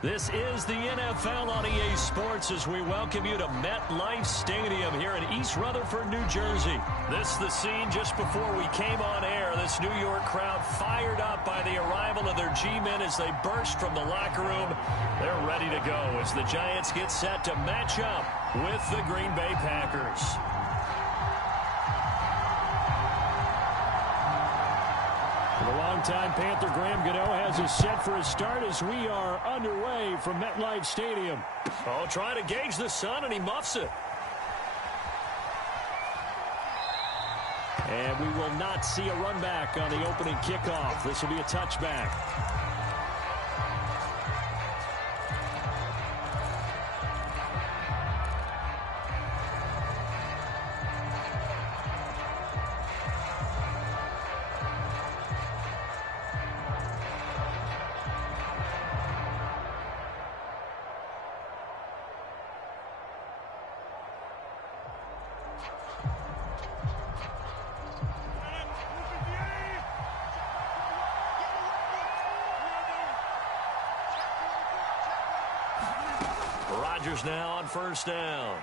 This is the NFL on EA Sports as we welcome you to MetLife Stadium here in East Rutherford, New Jersey. This is the scene just before we came on air. This New York crowd fired up by the arrival of their G-men as they burst from the locker room. They're ready to go as the Giants get set to match up with the Green Bay Packers. The longtime Panther Graham Gano has us set for a start as we are underway from MetLife Stadium. Oh, trying to gauge the sun, and he muffs it. And we will not see a run back on the opening kickoff. This will be a touchback. Rodgers now on first down.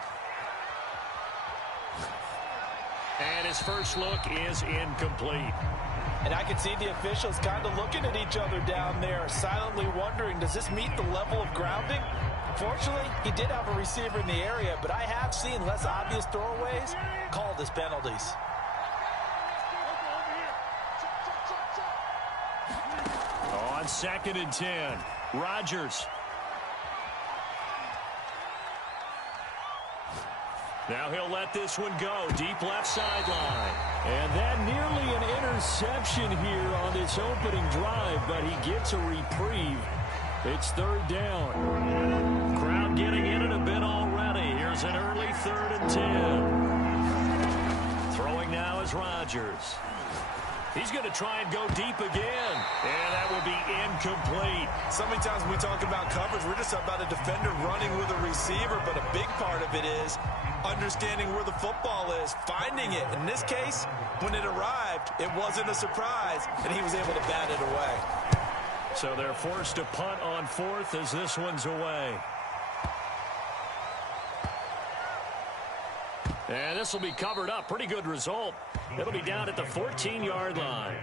And his first look is incomplete. And I can see the officials kind of looking at each other down there, silently wondering, does this meet the level of grounding? Fortunately, he did have a receiver in the area, but I have seen less obvious throwaways called as penalties. On 2nd and 10, Rodgers. Now he'll let this one go. Deep left sideline. And that nearly an interception here on this opening drive, but he gets a reprieve. It's 3rd down. Crowd getting in it a bit already. Here's an early 3rd and 10. Throwing now is Rodgers. He's going to try and go deep again. And that will be incomplete. So many times when we talk about coverage, we're just about a defender running with a receiver, but a big part of it is understanding where the football is, finding it. In this case, when it arrived, it wasn't a surprise, and he was able to bat it away. So they're forced to punt on 4th as this one's away. And this will be covered up. Pretty good result. It'll be down at the 14-yard line.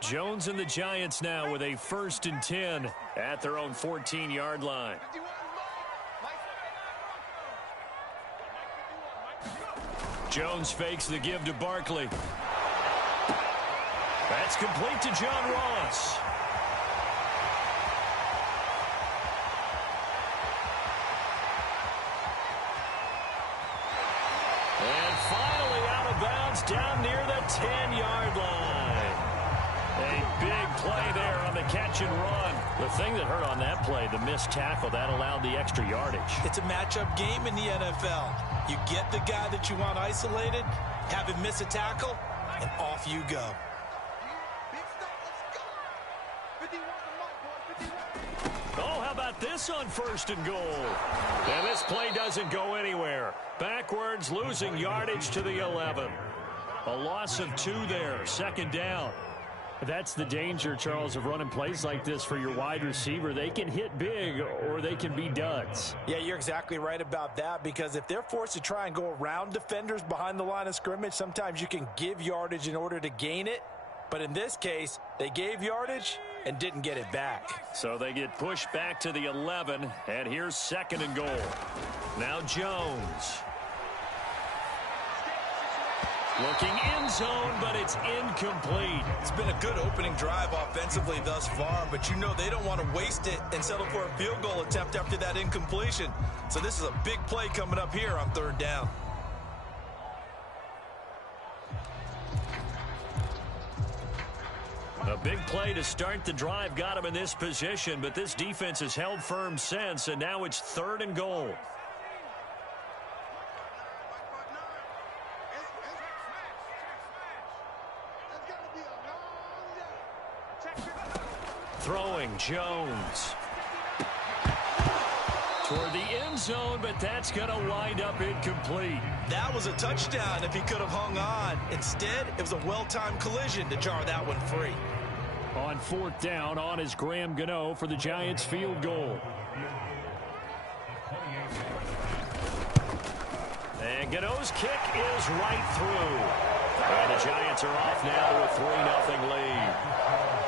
Jones and the Giants now with a 1st and 10 at their own 14-yard line. Jones fakes the give to Barkley. That's complete to John Ross. And finally out of bounds down near the 10-yard line. A big play there on the catch and run. The thing that hurt on that play, the missed tackle, that allowed the extra yardage. It's a matchup game in the NFL. You get the guy that you want isolated, have him miss a tackle, and off you go. Oh, how about this on 1st and goal? And this play doesn't go anywhere. Backwards, losing yardage to the 11. A loss of 2 there, 2nd down. That's the danger, Charles, of running plays like this for your wide receiver. They can hit big or they can be duds. Yeah, you're exactly right about that, because if they're forced to try and go around defenders behind the line of scrimmage, sometimes you can give yardage in order to gain it. But in this case, they gave yardage and didn't get it back. So they get pushed back to the 11, and here's 2nd and goal. Now Jones. Looking in zone, but it's incomplete. It's been a good opening drive offensively thus far, but you know they don't want to waste it and settle for a field goal attempt after that incompletion. So this is a big play coming up here on 3rd down. A big play to start the drive got him in this position, but this defense has held firm since, and now it's 3rd and goal. throwing. Jones. Toward the end zone, but that's going to wind up incomplete. That was a touchdown if he could have hung on. Instead, it was a well-timed collision to jar that one free. On fourth down, on is Graham Gano for the Giants field goal. And Gano's kick is right through. And the Giants are off now to a 3-0 lead.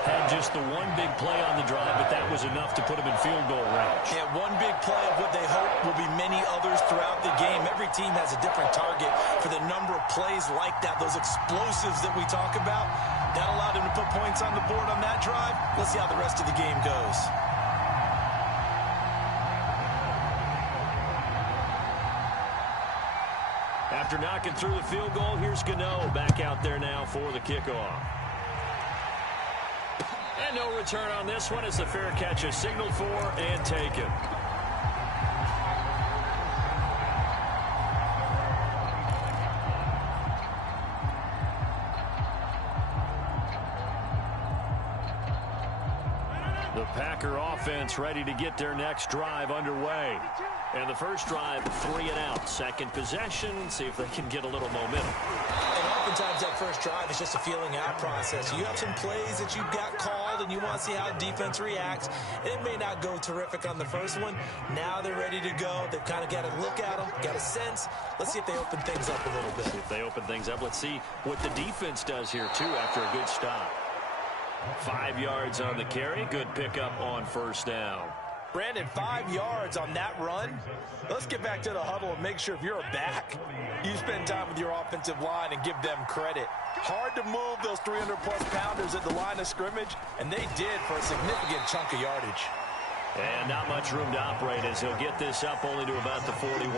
Had just the one big play on the drive, but that was enough to put them in field goal range. Yeah, one big play of what they hope will be many others throughout the game. Every team has a different target for the number of plays like that, those explosives that we talk about. That allowed him to put points on the board on that drive. Let's see how the rest of the game goes. After knocking through the field goal, here's Gano back out there now for the kickoff. And no return on this one as the fair catch is signaled for and taken. The Packer offense ready to get their next drive underway. And the first drive, 3 and out. Second possession, see if they can get a little momentum. And oftentimes that first drive is just a feeling out process. You have some plays that you've got called and you want to see how defense reacts. It may not go terrific on the first one. Now they're ready to go. They've kind of got a look at them, got a sense. Let's see if they open things up a little bit. If they open things up, let's see what the defense does here, too, after a good stop. 5 yards on the carry. Good pickup on first down. Brandon, 5 yards on that run. Let's get back to the huddle and make sure if you're a back, you spend time with your offensive line and give them credit. Hard to move those 300-plus pounders at the line of scrimmage, and they did for a significant chunk of yardage. And not much room to operate as he'll get this up only to about the 41.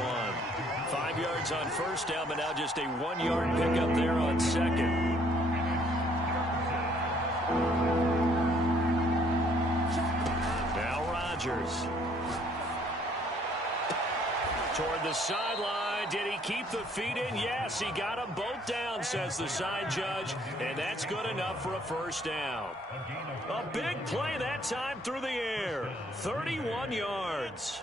5 yards on first down, but now just a 1-yard pickup there on second. Now Rodgers. Toward the sideline. Did he keep the feet in? Yes, he got them both down, says the side judge. And that's good enough for a first down. A big play that time through the air. 31 yards.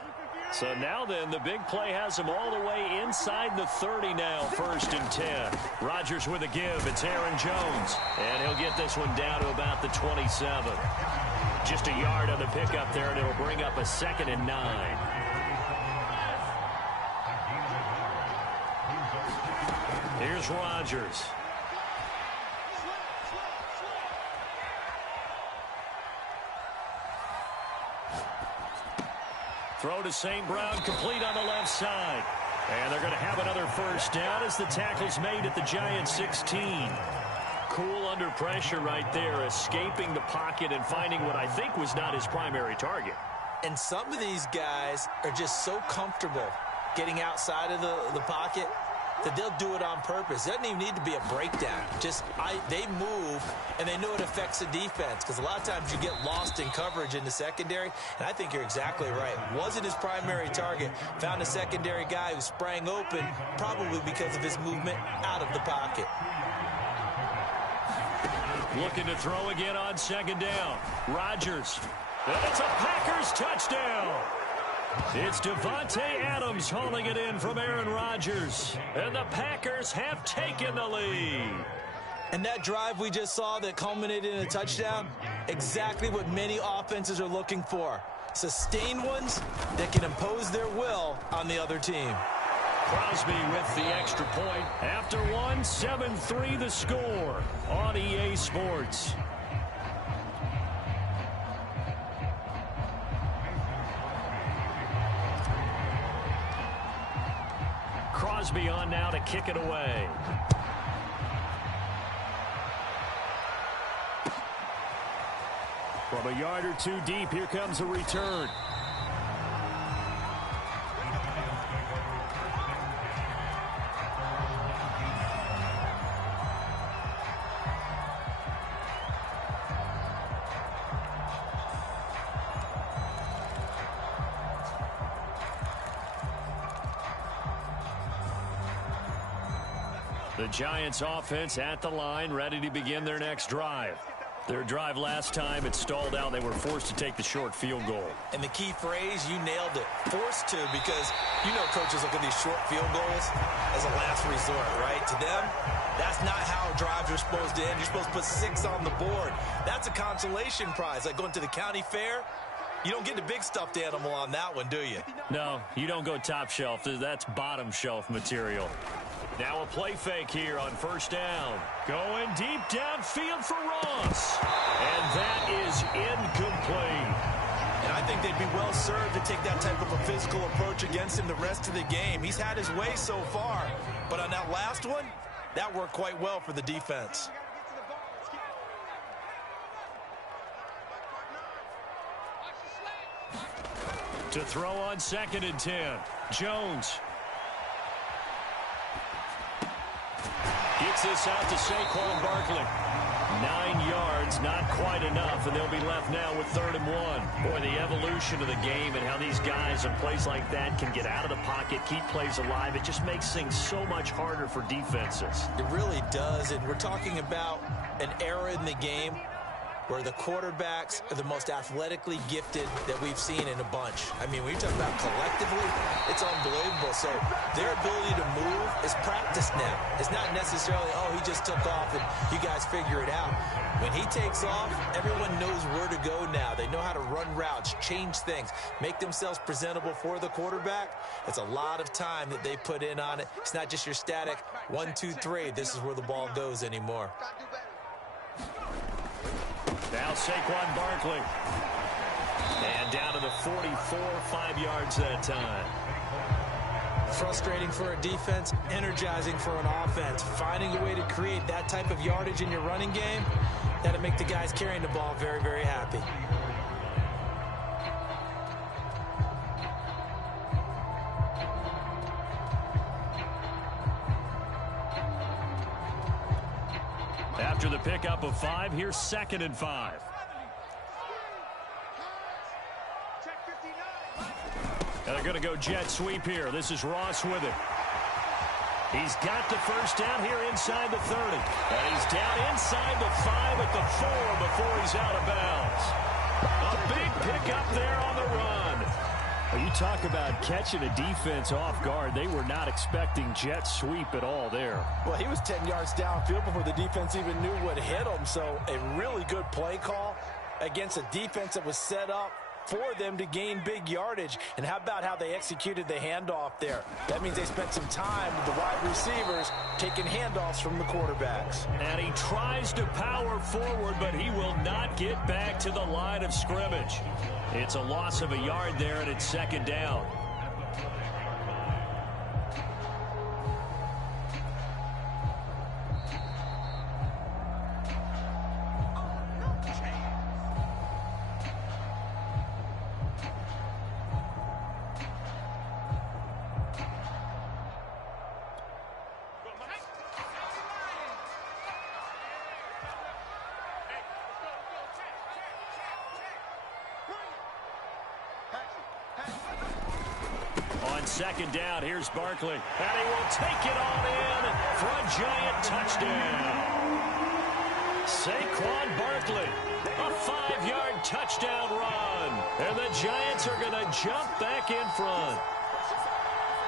So now then, the big play has him all the way inside the 30 now, 1st and 10. Rodgers with a give. It's Aaron Jones. And he'll get this one down to about the 27. Just a yard on the pickup there, and it'll bring up a 2nd and 9. Here's Rodgers. Throw to St. Brown, complete on the left side. And they're going to have another first down as the tackle's made at the Giants 16. Cool under pressure right there, escaping the pocket and finding what I think was not his primary target. And some of these guys are just so comfortable getting outside of the pocket that they'll do it on purpose. It doesn't even need to be a breakdown. They move, and they know it affects the defense, because a lot of times you get lost in coverage in the secondary, and I think you're exactly right. Wasn't his primary target. Found a secondary guy who sprang open, probably because of his movement out of the pocket. Looking to throw again on 2nd down. Rodgers. And it's a Packers touchdown. It's Devontae Adams hauling it in from Aaron Rodgers. And the Packers have taken the lead. And that drive we just saw that culminated in a touchdown, exactly what many offenses are looking for. Sustained ones that can impose their will on the other team. Crosby with the extra point. After one, 7-3 the score on EA Sports. Crosby on now to kick it away. From a yard or two deep, here comes a return. The Giants offense at the line, ready to begin their next drive. Their drive last time, it stalled out. They were forced to take the short field goal. And the key phrase, you nailed it, forced to, because you know coaches look at these short field goals as a last resort, right? To them, that's not how drives are supposed to end. You're supposed to put 6 on the board. That's a consolation prize, like going to the county fair. You don't get the big stuffed animal on that one, do you? No, you don't go top shelf. That's bottom shelf material. Now a play fake here on first down. Going deep downfield for Ross. And that is incomplete. And I think they'd be well served to take that type of a physical approach against him the rest of the game. He's had his way so far. But on that last one, that worked quite well for the defense. To throw on 2nd and 10. Jones. Gets this out to Saquon Barkley. 9 yards, not quite enough, and they'll be left now with 3rd and 1. Boy, the evolution of the game and how these guys in plays like that can get out of the pocket, keep plays alive, it just makes things so much harder for defenses. It really does, and we're talking about an era in the game where the quarterbacks are the most athletically gifted that we've seen in a bunch. I mean, when you talk about collectively, it's unbelievable. So their ability to move is practiced now. It's not necessarily, oh, he just took off and you guys figure it out. When he takes off, everyone knows where to go now. They know how to run routes, change things, make themselves presentable for the quarterback. It's a lot of time that they put in on it. It's not just your static 1, 2, 3. This is where the ball goes anymore. Now Saquon Barkley. And down to the 44, 5 yards that time. Frustrating for a defense, energizing for an offense. Finding a way to create that type of yardage in your running game, that'll make the guys carrying the ball very, very happy. After the pickup of 5, here's 2nd and 5. And they're going to go jet sweep here. This is Ross with it. He's got the first down here inside the 30. And he's down inside the 5 at the 4 before he's out of bounds. A big pickup there on the run. Well, you talk about catching a defense off guard. They were not expecting jet sweep at all there. Well, he was 10 yards downfield before the defense even knew what hit him. So a really good play call against a defense that was set up for them to gain big yardage. And how about how they executed the handoff there? That means they spent some time with the wide receivers taking handoffs from the quarterbacks. And he tries to power forward, but he will not get back to the line of scrimmage. It's a loss of a yard there, and it's 2nd down. On 2nd down, here's Barkley. And he will take it on in for a giant touchdown. Saquon Barkley, a 5-yard touchdown run. And the Giants are going to jump back in front.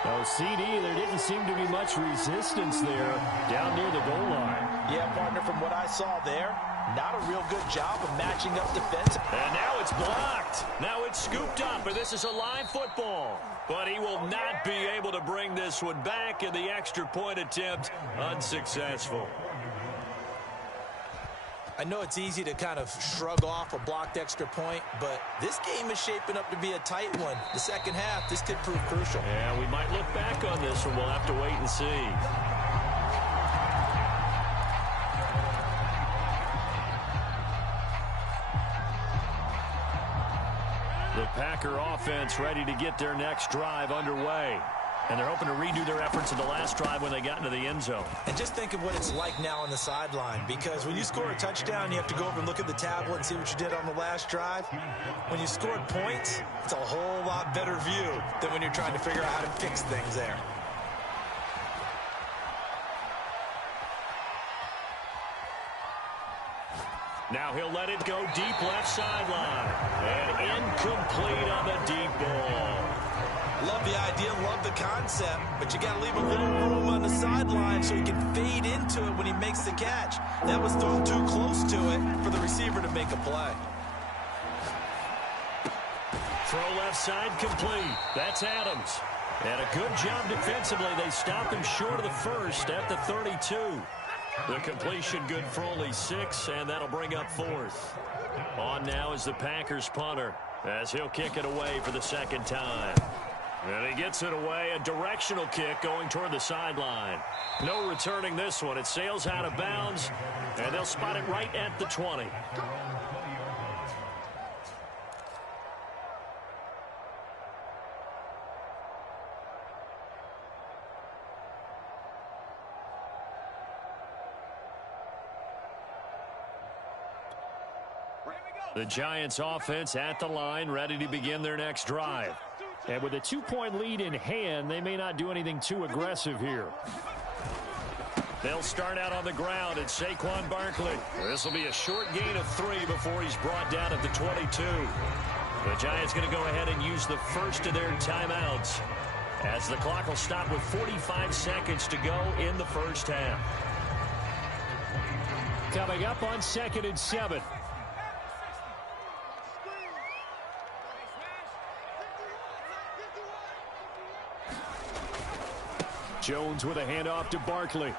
Oh, CD, there didn't seem to be much resistance there down near the goal line. Yeah, partner, from what I saw there, not a real good job of matching up defensively. And now it's blocked. Now it's scooped up, and this is a live football. But he will not be able to bring this one back, and the extra point attempt unsuccessful. I know it's easy to kind of shrug off a blocked extra point, but this game is shaping up to be a tight one. The second half, this could prove crucial. Yeah, we might look back on this one. We'll have to wait and see. The Packer offense ready to get their next drive underway. And they're hoping to redo their efforts in the last drive when they got into the end zone. And just think of what it's like now on the sideline, because when you score a touchdown, you have to go over and look at the tablet and see what you did on the last drive. When you scored points, it's a whole lot better view than when you're trying to figure out how to fix things there. Now he'll let it go deep left sideline. And incomplete on the deep ball. Love the idea, love the concept, but you got to leave a little room on the sideline so he can fade into it when he makes the catch. That was thrown too close to it for the receiver to make a play. Throw left side complete. That's Adams. And a good job defensively. They stopped him short of the first at the 32. The completion good for only 6, and that'll bring up 4th. On now is the Packers punter as he'll kick it away for the second time. And he gets it away, a directional kick going toward the sideline. No returning this one. It sails out of bounds, and they'll spot it right at the 20. The Giants offense at the line, ready to begin their next drive. And with a 2-point lead in hand, they may not do anything too aggressive here. They'll start out on the ground at Saquon Barkley. This will be a short gain of 3 before he's brought down at the 22. The Giants going to go ahead and use the first of their timeouts as the clock will stop with 45 seconds to go in the first half. Coming up on 2nd and 7. Jones with a handoff to Barkley.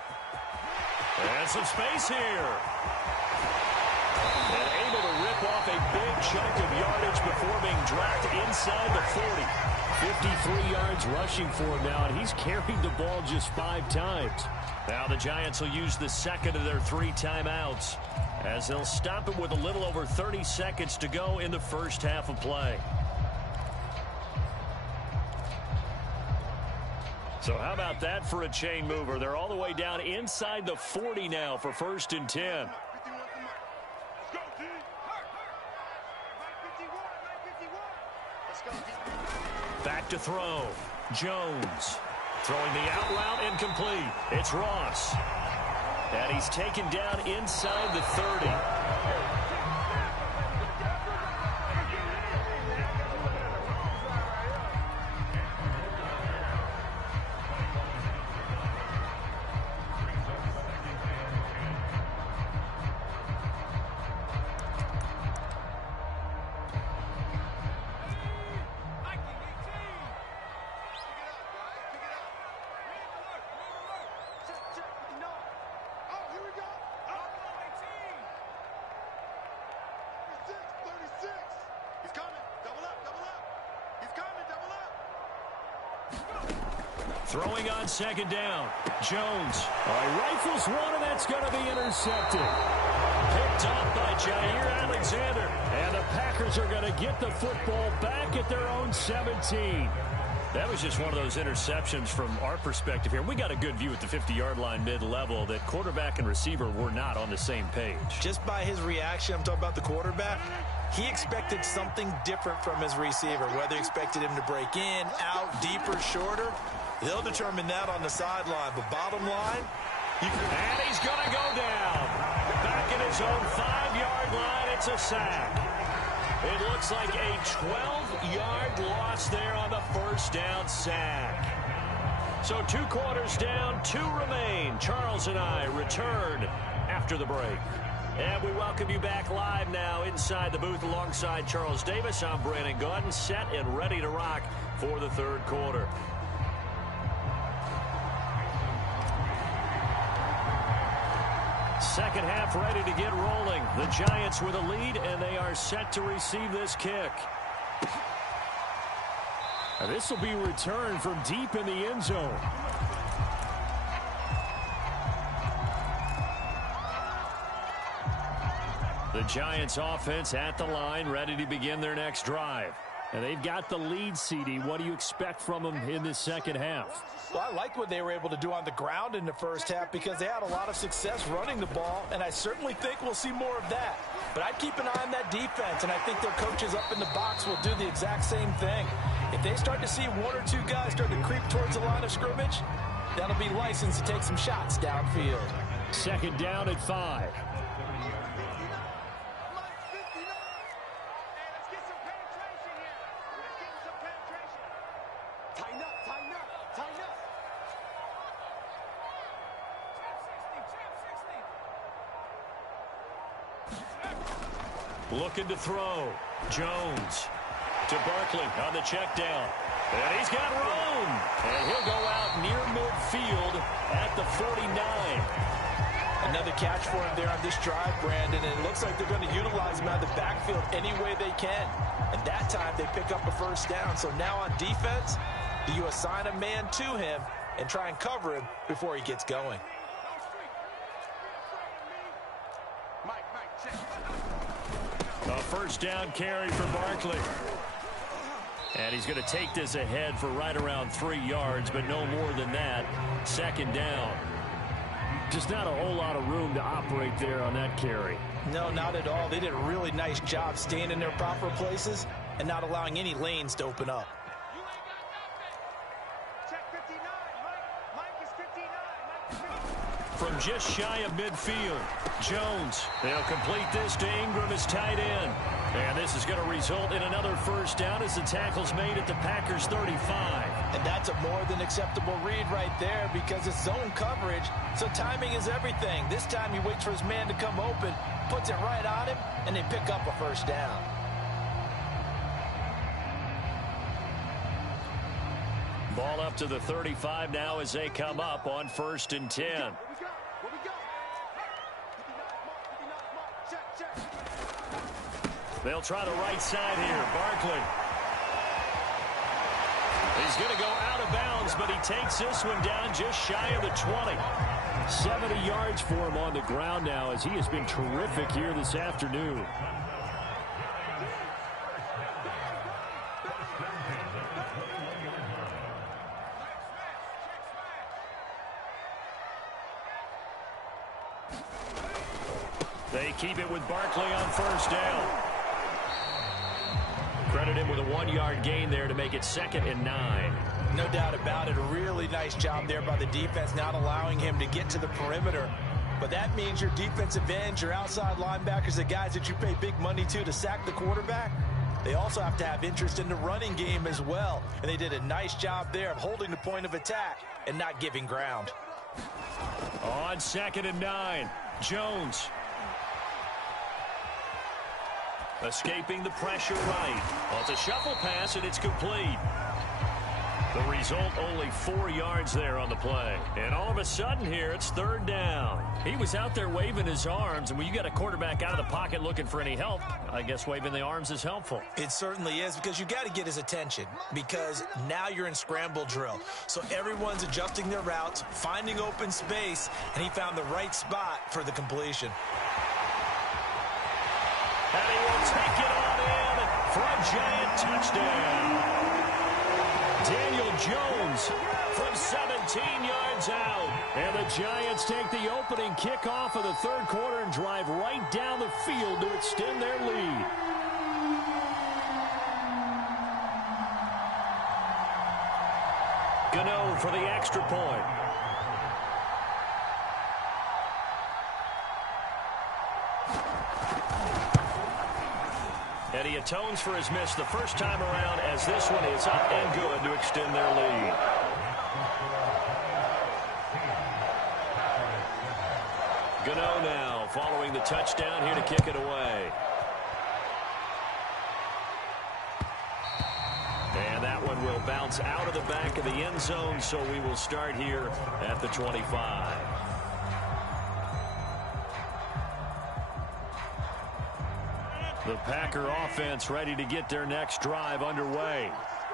And some space here. And able to rip off a big chunk of yardage before being dropped inside the 40. 53 yards rushing for him now, and he's carried the ball just 5 times. Now the Giants will use the second of their 3 timeouts as they'll stop it with a little over 30 seconds to go in the first half of play. So how about that for a chain mover? They're all the way down inside the 40 now for 1st and 10. Back to throw. Jones throwing the out route incomplete. It's Ross. And he's taken down inside the 30. Throwing on 2nd down. Jones. Rifles one, and that's going to be intercepted. Picked up by Jair Alexander. And the Packers are going to get the football back at their own 17. That was just one of those interceptions from our perspective here. We got a good view at the 50-yard line mid-level that quarterback and receiver were not on the same page. Just by his reaction, I'm talking about the quarterback, he expected something different from his receiver, whether he expected him to break in, out, deeper, shorter. They'll determine that on the sideline. But bottom line, and he's going to go down. Back at his own 5-yard line, it's a sack. It looks like a 12-yard loss there on the first down sack. So 2 quarters down, 2 remain. Charles and I return after the break. And we welcome you back live now inside the booth alongside Charles Davis. I'm Brandon Gaudin, set and ready to rock for the 3rd quarter. Second half ready to get rolling. The Giants with a lead, and they are set to receive this kick. And this will be returned from deep in the end zone. The Giants offense at the line, ready to begin their next drive. And they've got the lead, CD. What do you expect from them in this second half? Well, I like what they were able to do on the ground in the first half because they had a lot of success running the ball, and I certainly think we'll see more of that. But I'd keep an eye on that defense, and I think their coaches up in the box will do the exact same thing. If they start to see 1 or 2 guys start to creep towards the line of scrimmage, that'll be license to take some shots downfield. Second down at 5. Tighten up, tighten up, tighten up. Looking to throw. Jones to Barkley on the check down. And he's got room. And he'll go out near midfield at the 49. Another catch for him there on this drive, Brandon, and it looks like they're going to utilize him out of the backfield any way they can. And that time they pick up a first down. So now on defense, you assign a man to him and try and cover him before he gets going. A first down carry for Barkley. And he's going to take this ahead for right around 3 yards, but no more than that. Second down. Just not a whole lot of room to operate there on that carry. No, not at all. They did a really nice job staying in their proper places and not allowing any lanes to open up. From just shy of midfield, Jones. They'll complete this to Ingram as tight end. And this is going to result in another first down as the tackle's made at the Packers' 35. And that's a more than acceptable read right there because it's zone coverage, so timing is everything. This time he waits for his man to come open, puts it right on him, and they pick up a first down. Ball up to the 35 now as they come up on 1st and 10. They'll try the right side here. Barkley. He's going to go out of bounds, but he takes this one down just shy of the 20. 70 yards for him on the ground now as he has been terrific here this afternoon. They keep it with Barkley on first down. Credit him with a 1-yard gain there to make it 2nd and 9. No doubt about it. A really nice job there by the defense, not allowing him to get to the perimeter. But that means your defensive ends, your outside linebackers, the guys that you pay big money to sack the quarterback, they also have to have interest in the running game as well. And they did a nice job there of holding the point of attack and not giving ground. On 2nd and 9, Jones. Escaping the pressure right. Well, it's a shuffle pass, and it's complete. The result, only 4 yards there on the play. And all of a sudden here, it's 3rd down. He was out there waving his arms, and when you got a quarterback out of the pocket looking for any help, I guess waving the arms is helpful. It certainly is, because you got to get his attention, because now you're in scramble drill. So everyone's adjusting their routes, finding open space, and he found the right spot for the completion. And he will take it on in for a giant touchdown. Daniel Jones from 17 yards out. And the Giants take the opening kickoff of the 3rd quarter and drive right down the field to extend their lead. Gano for the extra point. And he atones for his miss the first time around as this one is up and good to extend their lead. Gano now following the touchdown here to kick it away. And that one will bounce out of the back of the end zone, so we will start here at the 25. The Packer offense ready to get their next drive underway.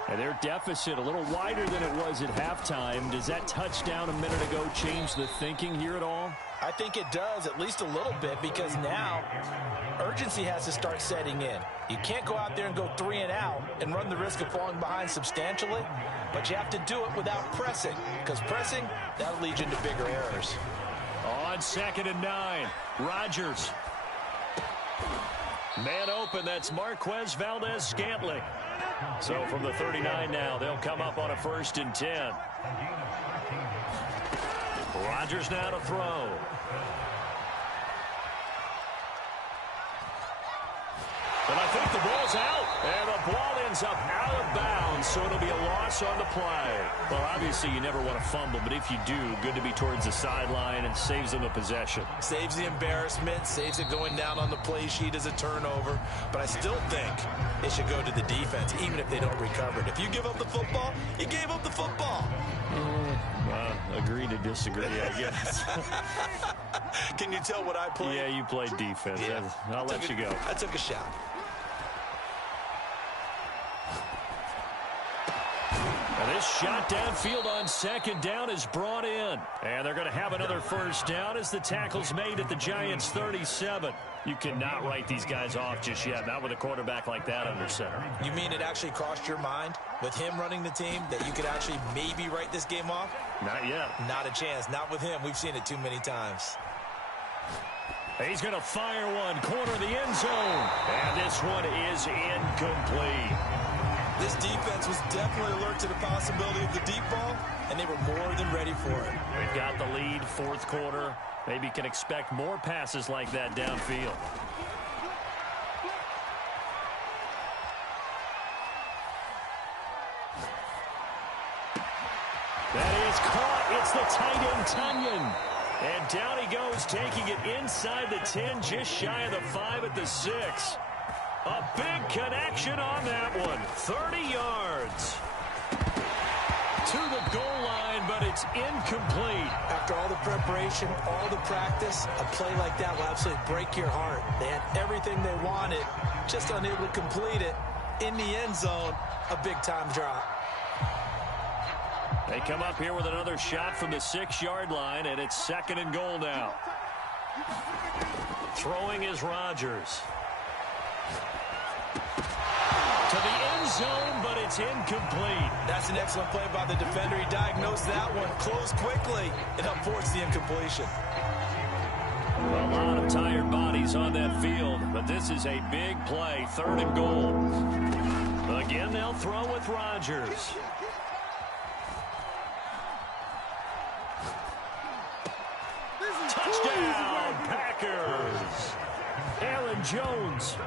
And their deficit a little wider than it was at halftime. Does that touchdown a minute ago change the thinking here at all? I think it does, at least a little bit, because now urgency has to start setting in. You can't go out there and go 3 and out and run the risk of falling behind substantially, but you have to do it without pressing, because pressing, that'll lead you into bigger errors. On 2nd and 9, Rodgers. Man open, that's Marquez Valdez-Scantling. So from the 39 now, they'll come up on a 1st and 10. Rodgers now to throw. And I think the ball's out. And the ball ends up out of bounds and so it'll be a loss on the play. Well, obviously you never want to fumble, but if you do, good to be towards the sideline and saves them a possession. Saves the embarrassment, saves it going down on the play sheet as a turnover, but I still think it should go to the defense, even if they don't recover it. If you give up the football, you gave up the football. Agree to disagree, I guess. Can you tell what I played? Yeah, you played defense. Yeah. I'll let you go. I took a shot. And this shot downfield on second down is brought in. And they're going to have another first down as the tackle's made at the Giants' 37. You cannot write these guys off just yet, not with a quarterback like that under center. You mean it actually crossed your mind with him running the team that you could actually maybe write this game off? Not yet. Not a chance. Not with him. We've seen it too many times. He's going to fire one, corner of the end zone. And this one is incomplete. This defense was definitely alert to the possibility of the deep ball, and they were more than ready for it. We've got the lead, fourth quarter. Maybe can expect more passes like that downfield. That is caught. It's the tight end, Tunyon. And down he goes, taking it inside the 10, just shy of the 5 at the 6. A big connection on that one. 30 yards. To the goal line, but it's incomplete. After all the preparation, all the practice, a play like that will absolutely break your heart. They had everything they wanted, just unable to complete it. In the end zone, a big-time drop. They come up here with another shot from the 6-yard line, and it's 2nd and goal now. Throwing is Rodgers. To the end zone, but it's incomplete. That's an excellent play by the defender. He diagnosed that one, closed quickly, and unforced the incompletion. A lot of tired bodies on that field, but this is a big play, 3rd and goal. Again, they'll throw with Rodgers. Touchdown, Packers. Aaron Jones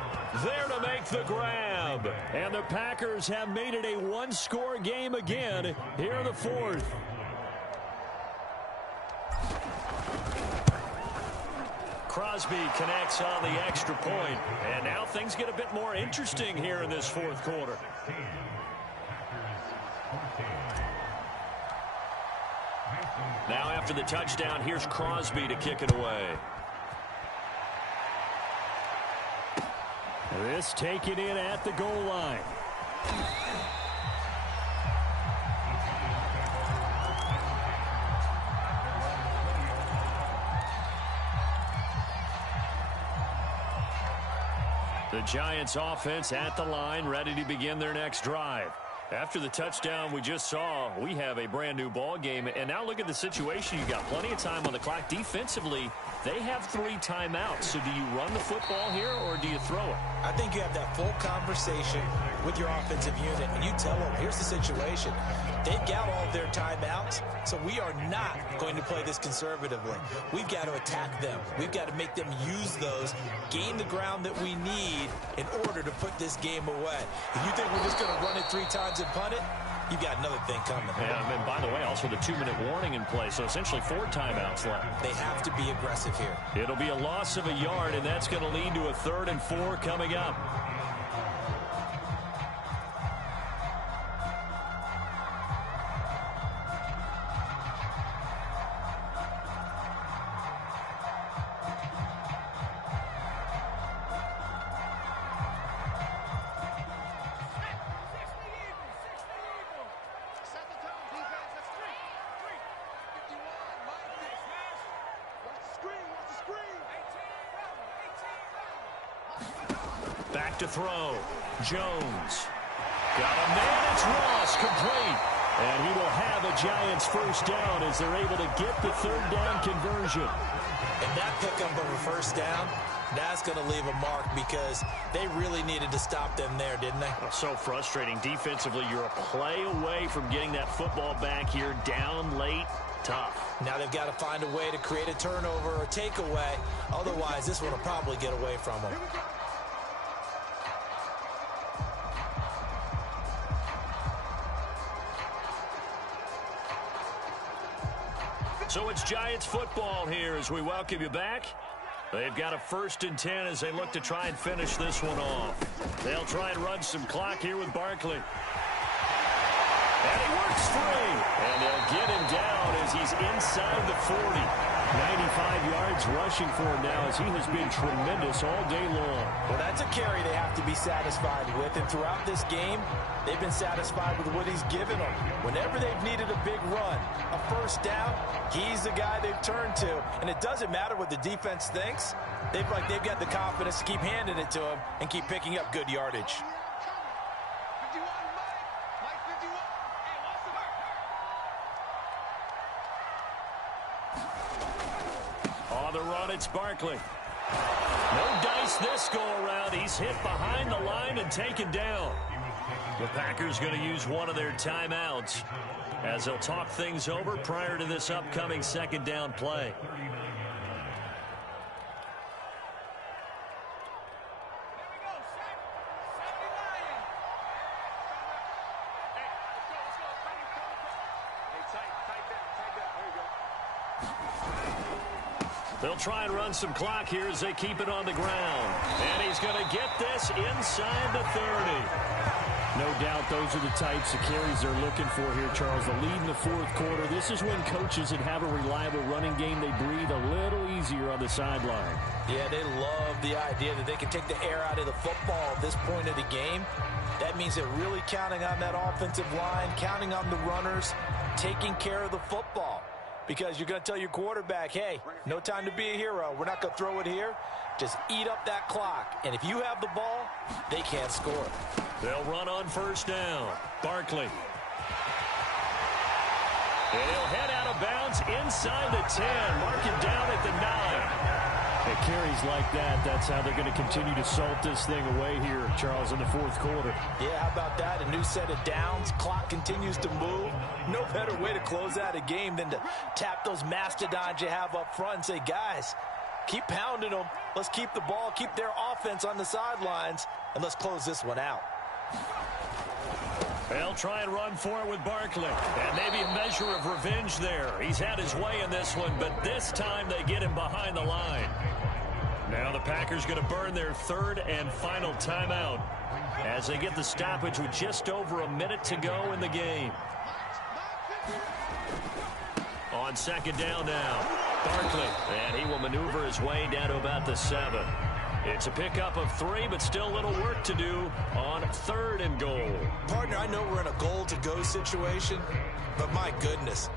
there to make the grab. And the Packers have made it a one-score game again here in the 4th. Crosby connects on the extra point. And now things get a bit more interesting here in this 4th quarter. Now after the touchdown, here's Crosby to kick it away. This taken in at the goal line. The Giants offense at the line, ready to begin their next drive. After the touchdown we just saw, we have a brand new ball game. And now look at the situation. You got plenty of time on the clock. Defensively, they have 3 timeouts. So do you run the football here or do you throw it? I think you have that full conversation with your offensive unit, and you tell them, here's the situation. They've got all of their timeouts, so we are not going to play this conservatively. We've got to attack them. We've got to make them use those, gain the ground that we need in order to put this game away. If you think we're just going to run it 3 times and punt it, you've got another thing coming. Yeah, and by the way, also the 2-minute warning in play, so essentially 4 timeouts left. They have to be aggressive here. It'll be a loss of a yard, and that's going to lead to a 3rd and 4 coming up. Back to throw. Jones. Got a man. It's Ross, complete. And he will have a Giants first down as they're able to get the 3rd down conversion. And that pickup of a first down, that's going to leave a mark because they really needed to stop them there, didn't they? So frustrating. Defensively, you're a play away from getting that football back here. Down late. Tough. Now they've got to find a way to create a turnover or takeaway. Otherwise, this one will probably get away from them. So it's Giants football here as we welcome you back. They've got a 1st and 10 as they look to try and finish this one off. They'll try and run some clock here with Barkley. And he works free. And they'll get him down as he's inside the 40. 95 yards rushing for him now as he has been tremendous all day long. Well, that's a carry they have to be satisfied with. And throughout this game, they've been satisfied with what he's given them. Whenever they've needed a big run, a 1st down, he's the guy they've turned to. And it doesn't matter what the defense thinks. They've got the confidence to keep handing it to him and keep picking up good yardage. On the run, it's Barkley. No dice this go-around. He's hit behind the line and taken down. The Packers going to use one of their timeouts as they'll talk things over prior to this upcoming 2nd down play. They'll try and run some clock here as they keep it on the ground. And he's going to get this inside the 30. No doubt those are the types of carries they're looking for here, Charles. The lead in the 4th quarter. This is when coaches that have a reliable running game, they breathe a little easier on the sideline. Yeah, they love the idea that they can take the air out of the football at this point of the game. That means they're really counting on that offensive line, counting on the runners, taking care of the football. Because you're going to tell your quarterback, hey, no time to be a hero. We're not going to throw it here. Just eat up that clock. And if you have the ball, they can't score. They'll run on 1st down. Barkley. And he'll head out of bounds inside the 10. Mark him down at the 9. At carries like that, that's how they're going to continue to salt this thing away here, Charles, in the 4th quarter. Yeah, how about that? A new set of downs. Clock continues to move. No better way to close out a game than to tap those mastodons you have up front and say, guys, keep pounding them. Let's keep the ball, keep their offense on the sidelines, and let's close this one out. They'll try and run for it with Barkley. And maybe a measure of revenge there. He's had his way in this one, but this time they get him behind the line. Now the Packers going to burn their 3rd and final timeout as they get the stoppage with just over a minute to go in the game. On 2nd down now, Barkley. And he will maneuver his way down to about the 7. It's a pickup of 3, but still a little work to do on 3rd and goal. Partner, I know we're in a goal-to-go situation, but my goodness,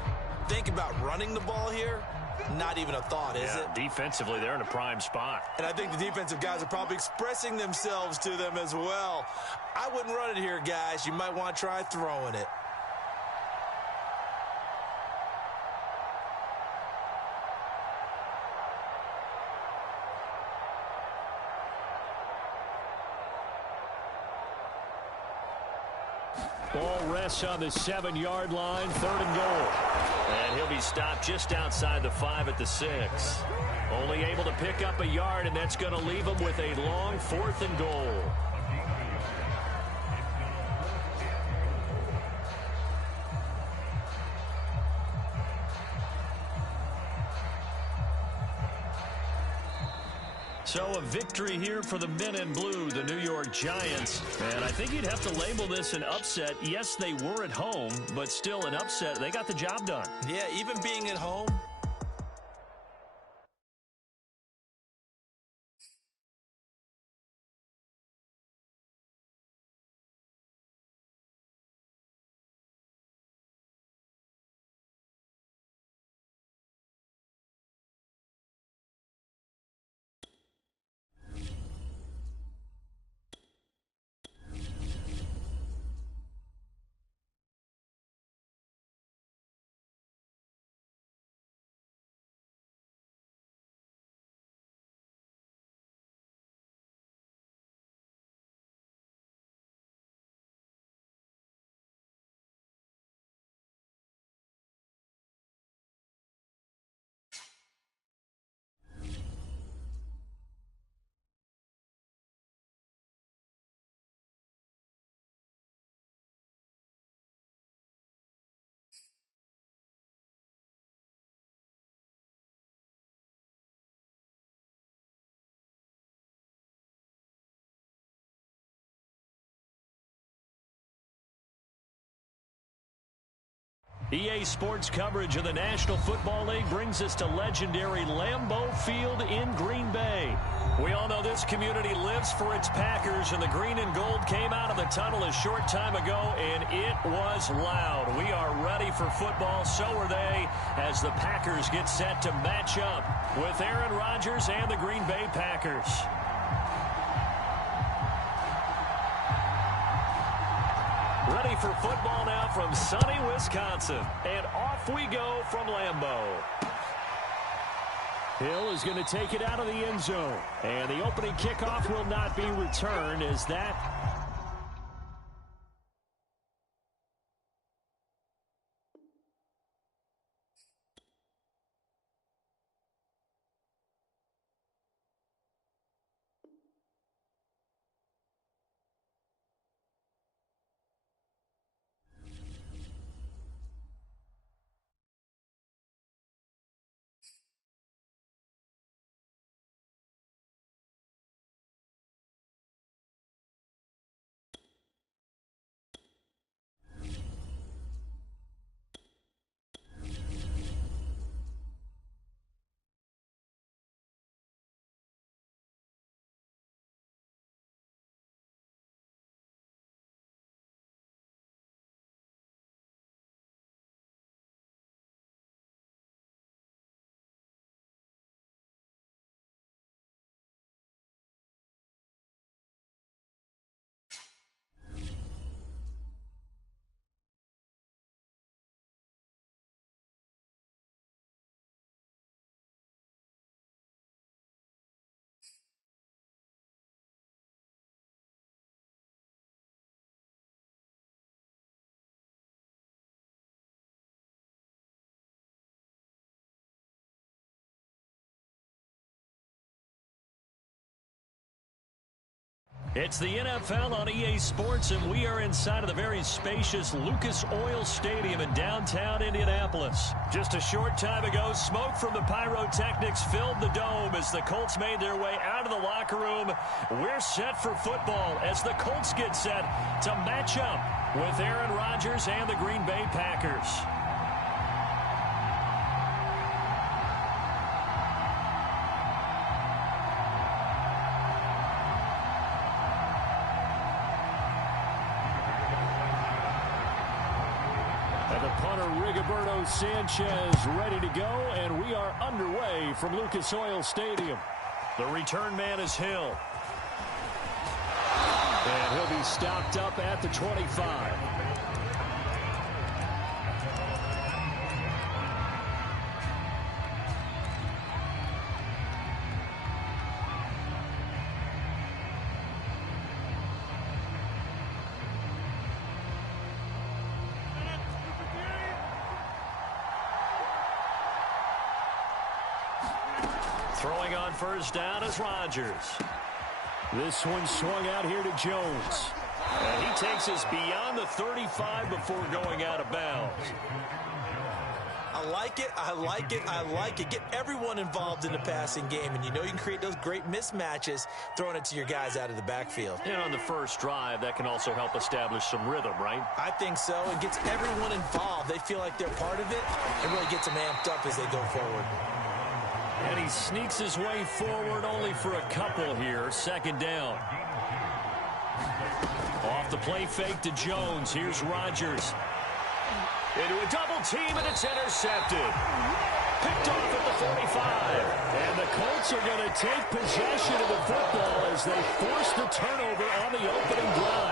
think about running the ball here. Not even a thought, is it? Defensively, they're in a prime spot. And I think the defensive guys are probably expressing themselves to them as well. I wouldn't run it here, guys. You might want to try throwing it. Ball rests on the 7-yard line, 3rd and goal. And he'll be stopped just outside the 5 at the 6. Only able to pick up a yard, and that's going to leave him with a long 4th and goal. So a victory here for the men in blue, the New York Giants. And I think you'd have to label this an upset. Yes, they were at home, but still an upset. They got the job done. Yeah, even being at home, EA Sports coverage of the National Football League brings us to legendary Lambeau Field in Green Bay. We all know this community lives for its Packers, and the green and gold came out of the tunnel a short time ago, and it was loud. We are ready for football, so are they, as the Packers get set to match up with Aaron Rodgers and the Green Bay Packers. Ready for football now from sunny Wisconsin. And off we go from Lambeau. Hill is going to take it out of the end zone. And the opening kickoff will not be returned as that... It's the NFL on EA Sports, and we are inside of the very spacious Lucas Oil Stadium in downtown Indianapolis. Just a short time ago, smoke from the pyrotechnics filled the dome as the Colts made their way out of the locker room. We're set for football as the Colts get set to match up with Aaron Rodgers and the Green Bay Packers. Sanchez ready to go, and we are underway from Lucas Oil Stadium. The return man is Hill. And he'll be stopped up at the 25. Throwing on first down is Rodgers. This one swung out here to Jones. And he takes us beyond the 35 before going out of bounds. I like it, I like it, I like it. Get everyone involved in the passing game, and you know you can create those great mismatches throwing it to your guys out of the backfield. And on the first drive, that can also help establish some rhythm, right? I think so. It gets everyone involved. They feel like they're part of it. It really gets them amped up as they go forward. And he sneaks his way forward only for a couple here. Second down. Off the play fake to Jones. Here's Rodgers. Into a double team, and it's intercepted. Picked off at the 45. And the Colts are going to take possession of the football as they force the turnover on the opening drive.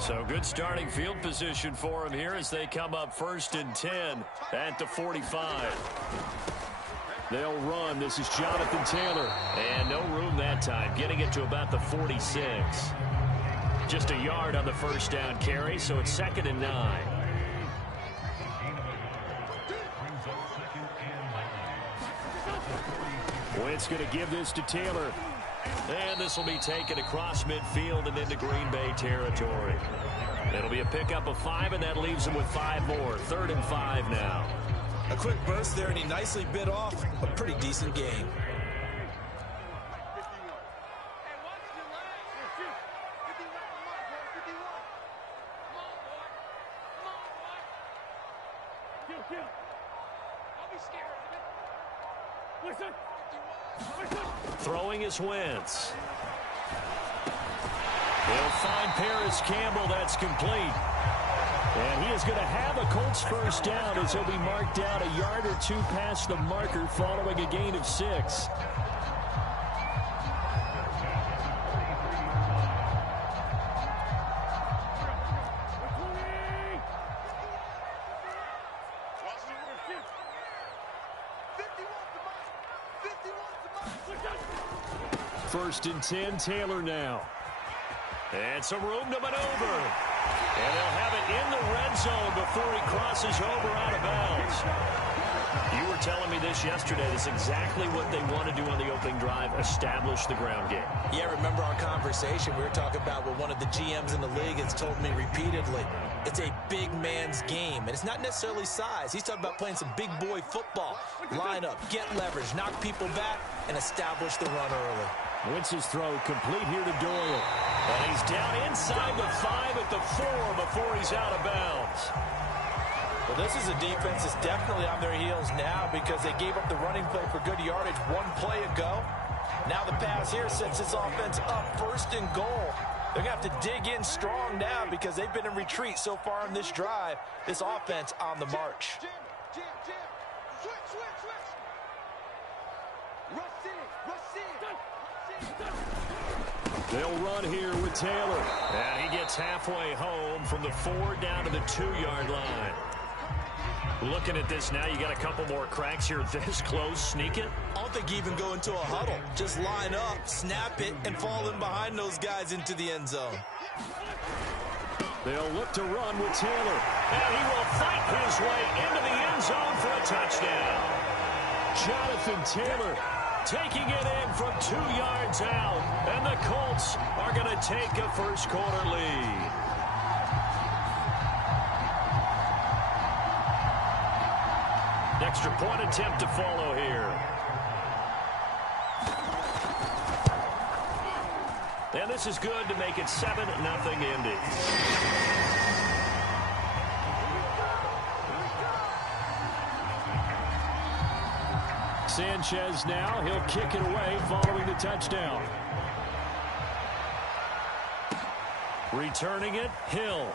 So good starting field position for him here as they come up 1st and 10 at the 45. They'll run. This is Jonathan Taylor. And no room that time, getting it to about the 46. Just a yard on the first down carry, so it's 2nd and 9. Wentz going to give this to Taylor. And this will be taken across midfield and into Green Bay territory. It'll be a pickup of 5, and that leaves him with 5 more. 3rd and 5 now. A quick burst there, and he nicely bit off a pretty decent game. Throwing is Wentz. He'll find Paris Campbell. That's complete. And he is going to have a Colts first down as he'll be marked out a yard or 2 past the marker following a gain of 6. First and 10, Taylor now. And some room to maneuver. And they'll have it in the red zone before he crosses over out of bounds. You were telling me this yesterday. This is exactly what they want to do on the opening drive, establish the ground game. Yeah, remember our conversation? We were talking about what one of the GMs in the league has told me repeatedly. It's a big man's game, and it's not necessarily size. He's talking about playing some big boy football. Line up, get leverage, knock people back, and establish the run early. Wentz's throw complete here to Doyle. And he's down inside the 5 at the 4 before he's out of bounds. Well, this is a defense that's definitely on their heels now because they gave up the running play for good yardage 1 play ago. Now the pass here sets this offense up 1st and goal. They're going to have to dig in strong now because they've been in retreat so far in this drive. This offense on the march. Jim, switch. Rush in. They'll run here with Taylor. And he gets halfway home from the 4 down to the 2-yard line. Looking at this now, you got a couple more cracks here this close. Sneak it. I don't think you even go into a huddle. Just line up, snap it, and fall in behind those guys into the end zone. They'll look to run with Taylor. And he will fight his way into the end zone for a touchdown. Jonathan Taylor taking it in from 2 yards out. And the Colts are going to take a first-quarter lead. Extra point attempt to follow here. And this is good to make it 7-0 Indy. Sanchez now, he'll kick it away following the touchdown. Returning it, Hill.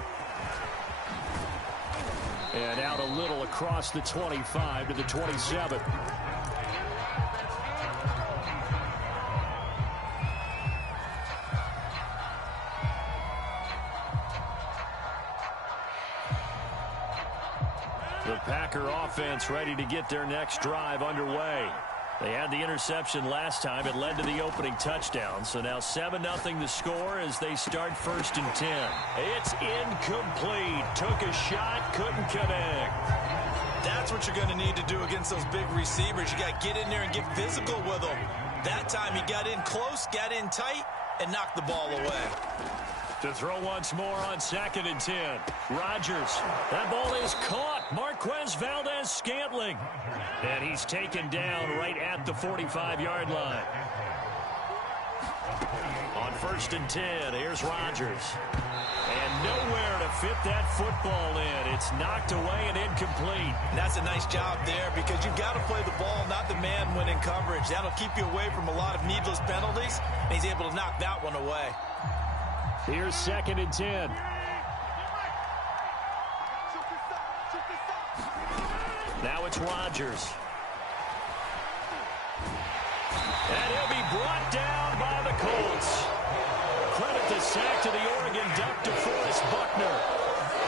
And out a little across the 25 to the 27. The Packer offense ready to get their next drive underway. They had the interception last time. It led to the opening touchdown. So now 7-0 the score as they start 1st and 10. It's incomplete. Took a shot, couldn't connect. That's what you're going to need to do against those big receivers. You got to get in there and get physical with them. That time he got in close, got in tight, and knocked the ball away. To throw once more on 2nd and 10. Rodgers. That ball is caught. Marquez Valdez-Scantling. And he's taken down right at the 45-yard line. On 1st and 10, here's Rodgers. And nowhere to fit that football in. It's knocked away and incomplete. And that's a nice job there because you've got to play the ball, not the man when in coverage. That'll keep you away from a lot of needless penalties. And he's able to knock that one away. Here's 2nd and 10. Now it's Rodgers. And he'll be brought down by the Colts. Credit the sack to the Oregon Duck, DeForest Buckner.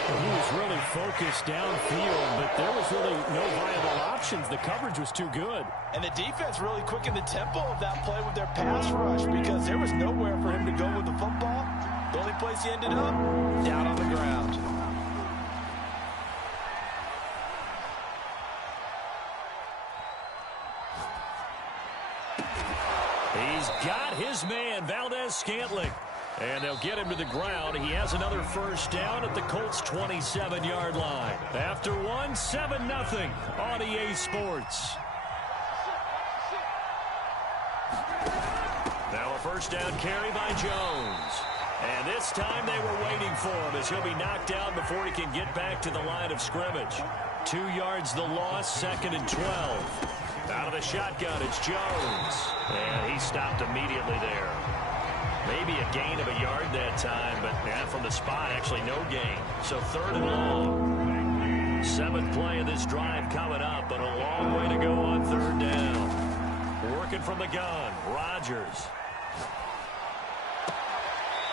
He was really focused downfield, but there was really no viable options. The coverage was too good. And the defense really quickened the tempo of that play with their pass rush because there was nowhere for him to go with the football. The only place he ended up, down on the ground. He's got his man, Valdez-Scantling. And they'll get him to the ground. He has another first down at the Colts' 27-yard line. After one, 7-0 on EA Sports. Now a first down carry by Jones. And this time they were waiting for him as he'll be knocked down before he can get back to the line of scrimmage. 2 yards the loss, 2nd and 12. Out of the shotgun, it's Jones. And he stopped immediately there. Maybe a gain of a yard that time, but from the spot, actually no gain. So 3rd and long. 7th play of this drive coming up, but a long way to go on 3rd down. Working from the gun, Rodgers.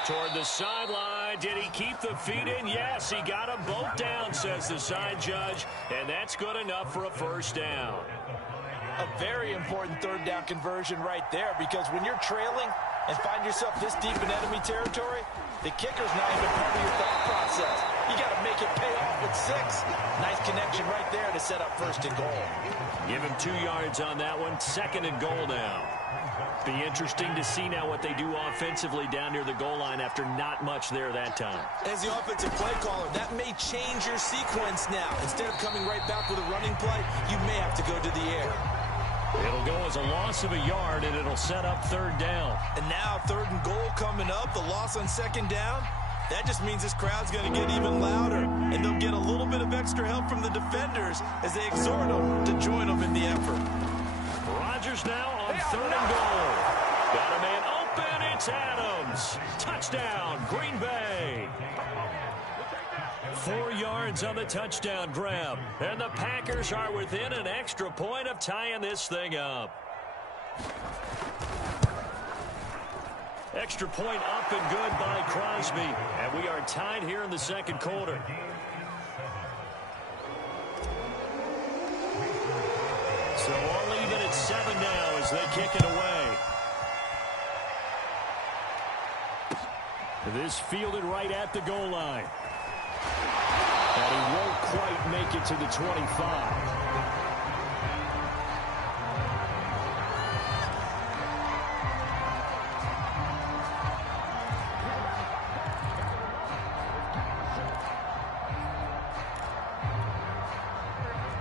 Toward the sideline. Did he keep the feet in? Yes, he got them both down, says the side judge, and that's good enough for a first down. A very important 3rd down conversion right there, because when you're trailing and find yourself this deep in enemy territory, the kicker's not even part of your thought process. You got to make it pay off with 6. Nice connection right there to set up 1st and goal. Give him 2 yards on that one. 2nd and goal now. Be interesting to see now what they do offensively down near the goal line after not much there that time. As the offensive play caller, that may change your sequence now. Instead of coming right back with a running play, you may have to go to the air. It'll go as a loss of a yard, and it'll set up 3rd down. And now 3rd and goal coming up, the loss on 2nd down. That just means this crowd's going to get even louder, and they'll get a little bit of extra help from the defenders as they exhort them to join them in the effort. Rodgers now on 3rd and goal. Got a man open, it's Adams. Touchdown, Green Bay. 4 yards on the touchdown grab. And the Packers are within an extra point of tying this thing up. Extra point up and good by Crosby. And we are tied here in the 2nd quarter. So all even at 7 now as they kick it away. This fielded right at the goal line. And he won't quite make it to the 25.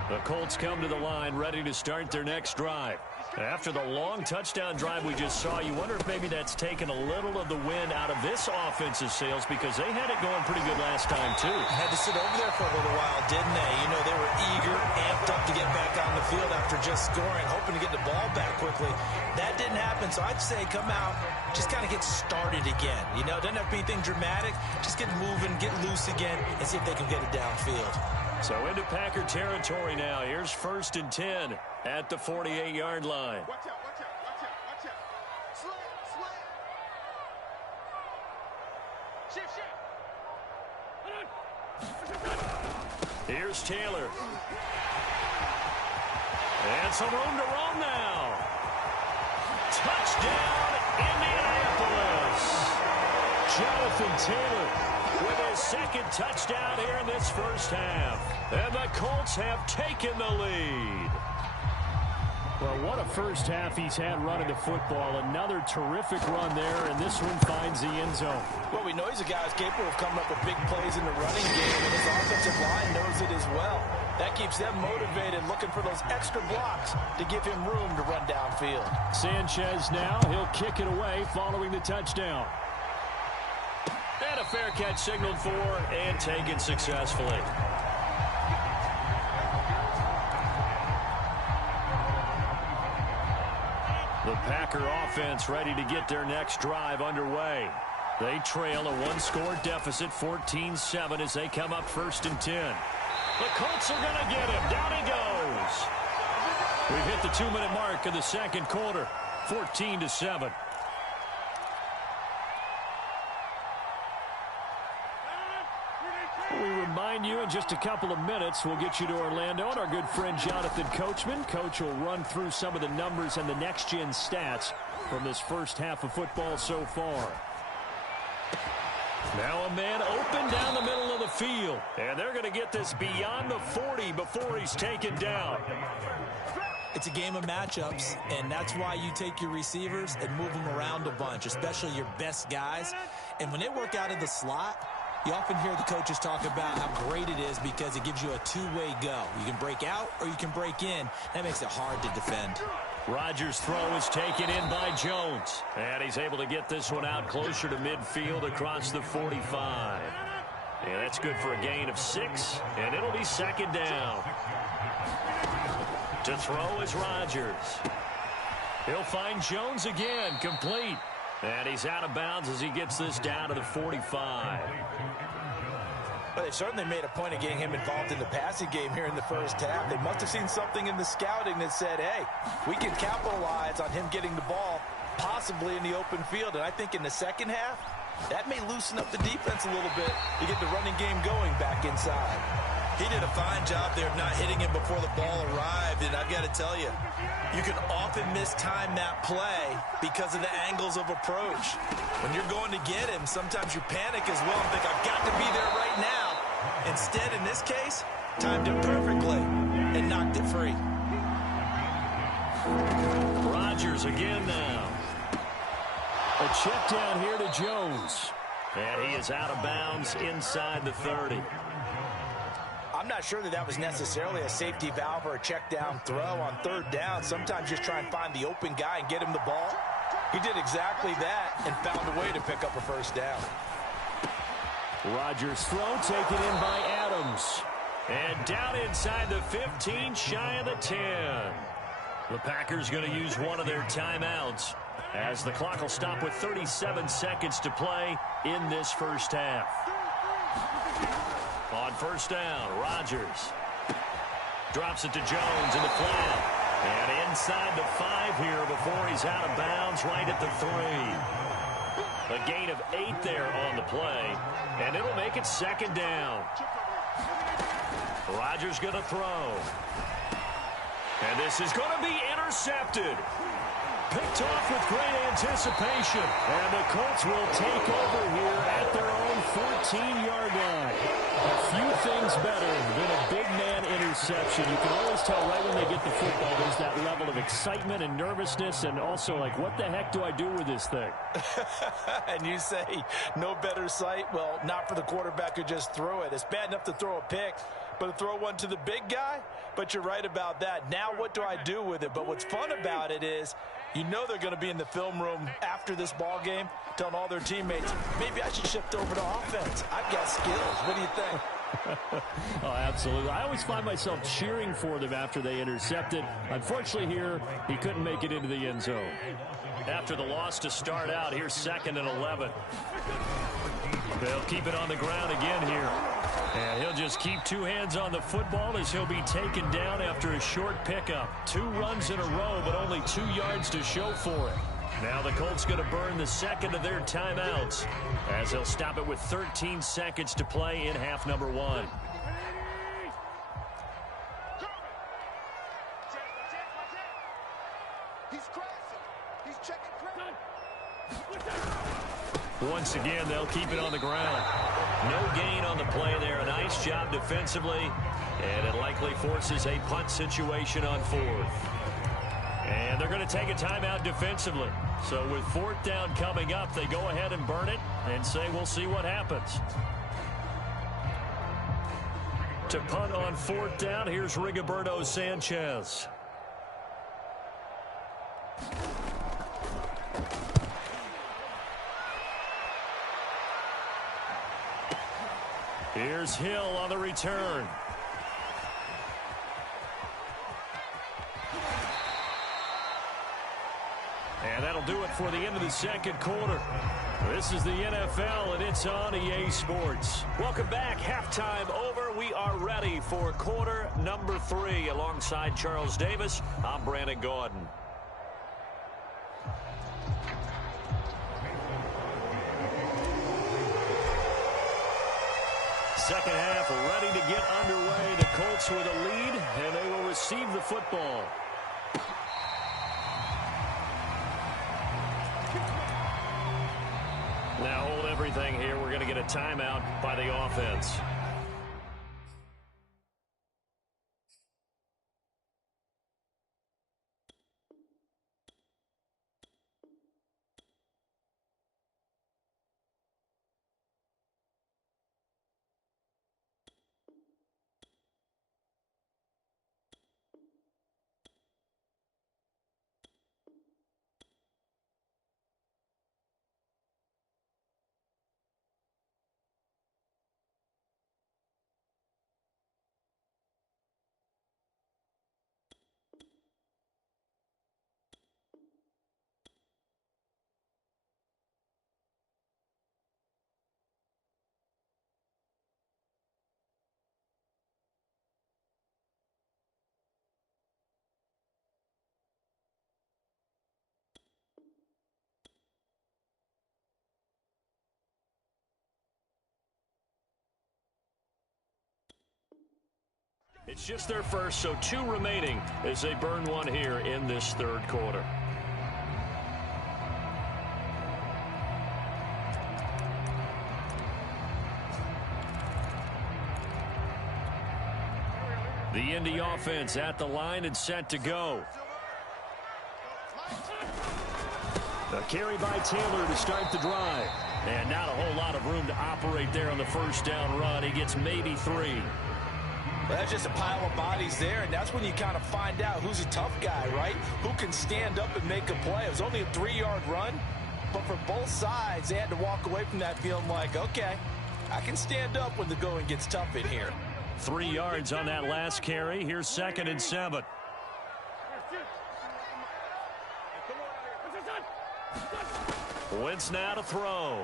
The Colts come to the line ready to start their next drive. After the long touchdown drive we just saw, you wonder if maybe that's taken a little of the wind out of this offensive sails, because they had it going pretty good last time, too. Had to sit over there for a little while, didn't they? You know, they were eager, amped up to get back on the field after just scoring, hoping to get the ball back quickly. That didn't happen, so I'd say come out, just kind of get started again. You know, it doesn't have to be anything dramatic. Just get moving, get loose again, and see if they can get it downfield. So into Packer territory now. Here's 1st and 10 at the 48-yard line. Watch out, watch out, watch out, watch out. Slant. Shift. Here's Taylor. And some room to roam now. Touchdown, Indianapolis. Jonathan Taylor with his 2nd touchdown here in this first half. And the Colts have taken the lead. Well, what a first half he's had running the football. Another terrific run there, and this one finds the end zone. Well, we know he's a guy who's capable of coming up with big plays in the running game, and his offensive line knows it as well. That keeps them motivated, looking for those extra blocks to give him room to run downfield. Sanchez now, he'll kick it away following the touchdown. And a fair catch signaled for and taken successfully. The Packer offense ready to get their next drive underway. They trail a 1-score deficit, 14-7, as they come up 1st and 10. The Colts are going to get him. Down he goes. We've hit the 2-minute mark of the 2nd quarter, 14-7. We remind you in just a couple of minutes we'll get you to Orlando and our good friend Jonathan Coachman. Coach will run through some of the numbers and the next-gen stats from this first half of football so far. Now a man open down the middle of the field. And they're going to get this beyond the 40 before he's taken down. It's a game of matchups, and that's why you take your receivers and move them around a bunch, especially your best guys. And when they work out of the slot, you often hear the coaches talk about how great it is because it gives you a two-way go. You can break out or you can break in. That makes it hard to defend. Rodgers' throw is taken in by Jones. And he's able to get this one out closer to midfield across the 45. And that's good for a gain of 6, and it'll be second down. To throw is Rodgers. He'll find Jones again, complete. And he's out of bounds as he gets this down to the 45. Well, they certainly made a point of getting him involved in the passing game here in the first half. They must have seen something in the scouting that said, hey, we can capitalize on him getting the ball possibly in the open field. And I think in the second half, that may loosen up the defense a little bit to get the running game going back inside. He did a fine job there of not hitting him before the ball arrived, and I've got to tell you, you can often mistime that play because of the angles of approach. When you're going to get him, sometimes you panic as well and think, I've got to be there right now. Instead, in this case, timed it perfectly and knocked it free. Rodgers again now. A check down here to Jones. And he is out of bounds inside the 30. I'm not sure that was necessarily a safety valve or a check down throw on third down. Sometimes just try and find the open guy and get him the ball. He did exactly that and found a way to pick up a first down. Rodgers' throw taken in by Adams. And down inside the 15, shy of the 10. The Packers going to use one of their timeouts as the clock will stop with 37 seconds to play in this first half. On first down, Rodgers drops it to Jones in the flat. And inside the 5 here before he's out of bounds right at the 3. A gain of 8 there on the play. And it'll make it second down. Rodgers going to throw. And this is going to be intercepted. Picked off with great anticipation. And the Colts will take over here at their own 14-yard line. A few things better than a big man interception. You can always tell right when they get the football, there's that level of excitement and nervousness and also like, what the heck do I do with this thing? And you say, no better sight? Well, not for the quarterback who just threw it. It's bad enough to throw a pick, but to throw one to the big guy? But you're right about that. Now what do I do with it? But what's fun about it is, you know they're going to be in the film room after this ball game telling all their teammates, maybe I should shift over to offense. I've got skills. What do you think? Oh, absolutely. I always find myself cheering for them after they intercepted. Unfortunately here, he couldn't make it into the end zone. After the loss to start out, here's 2nd and 11. They'll keep it on the ground again here. And he'll just keep 2 hands on the football as he'll be taken down after a short pickup. 2 runs in a row, but only 2 yards to show for it. Now the Colts going to burn the second of their timeouts as they'll stop it with 13 seconds to play in half number 1. He's crossing. He's checking credit. Once again, they'll keep it on the ground. No gain on the play there. A nice job defensively, and it likely forces a punt situation on 4th. And they're going to take a timeout defensively. So with 4th down coming up, they go ahead and burn it and say we'll see what happens. To punt on 4th down, here's Rigoberto Sanchez. Here's Hill on the return. And that'll do it for the end of the second quarter. This is the NFL, and it's on EA Sports. Welcome back. Halftime over. We are ready for quarter number 3. Alongside Charles Davis, I'm Brandon Gordon. Second half ready to get underway. The Colts with a lead, and they will receive the football. Now hold everything here. We're going to get a timeout by the offense. It's just their first, so 2 remaining as they burn one here in this third quarter. The Indy offense at the line and set to go. A carry by Taylor to start the drive. And not a whole lot of room to operate there on the first down run. He gets maybe 3. Well, that's just a pile of bodies there, and that's when you kind of find out who's a tough guy, right? Who can stand up and make a play. It was only a 3-yard run, but for both sides, they had to walk away from that feeling like, okay, I can stand up when the going gets tough in here. 3 yards on that last carry. Here's 2nd and 7. Wentz now to throw.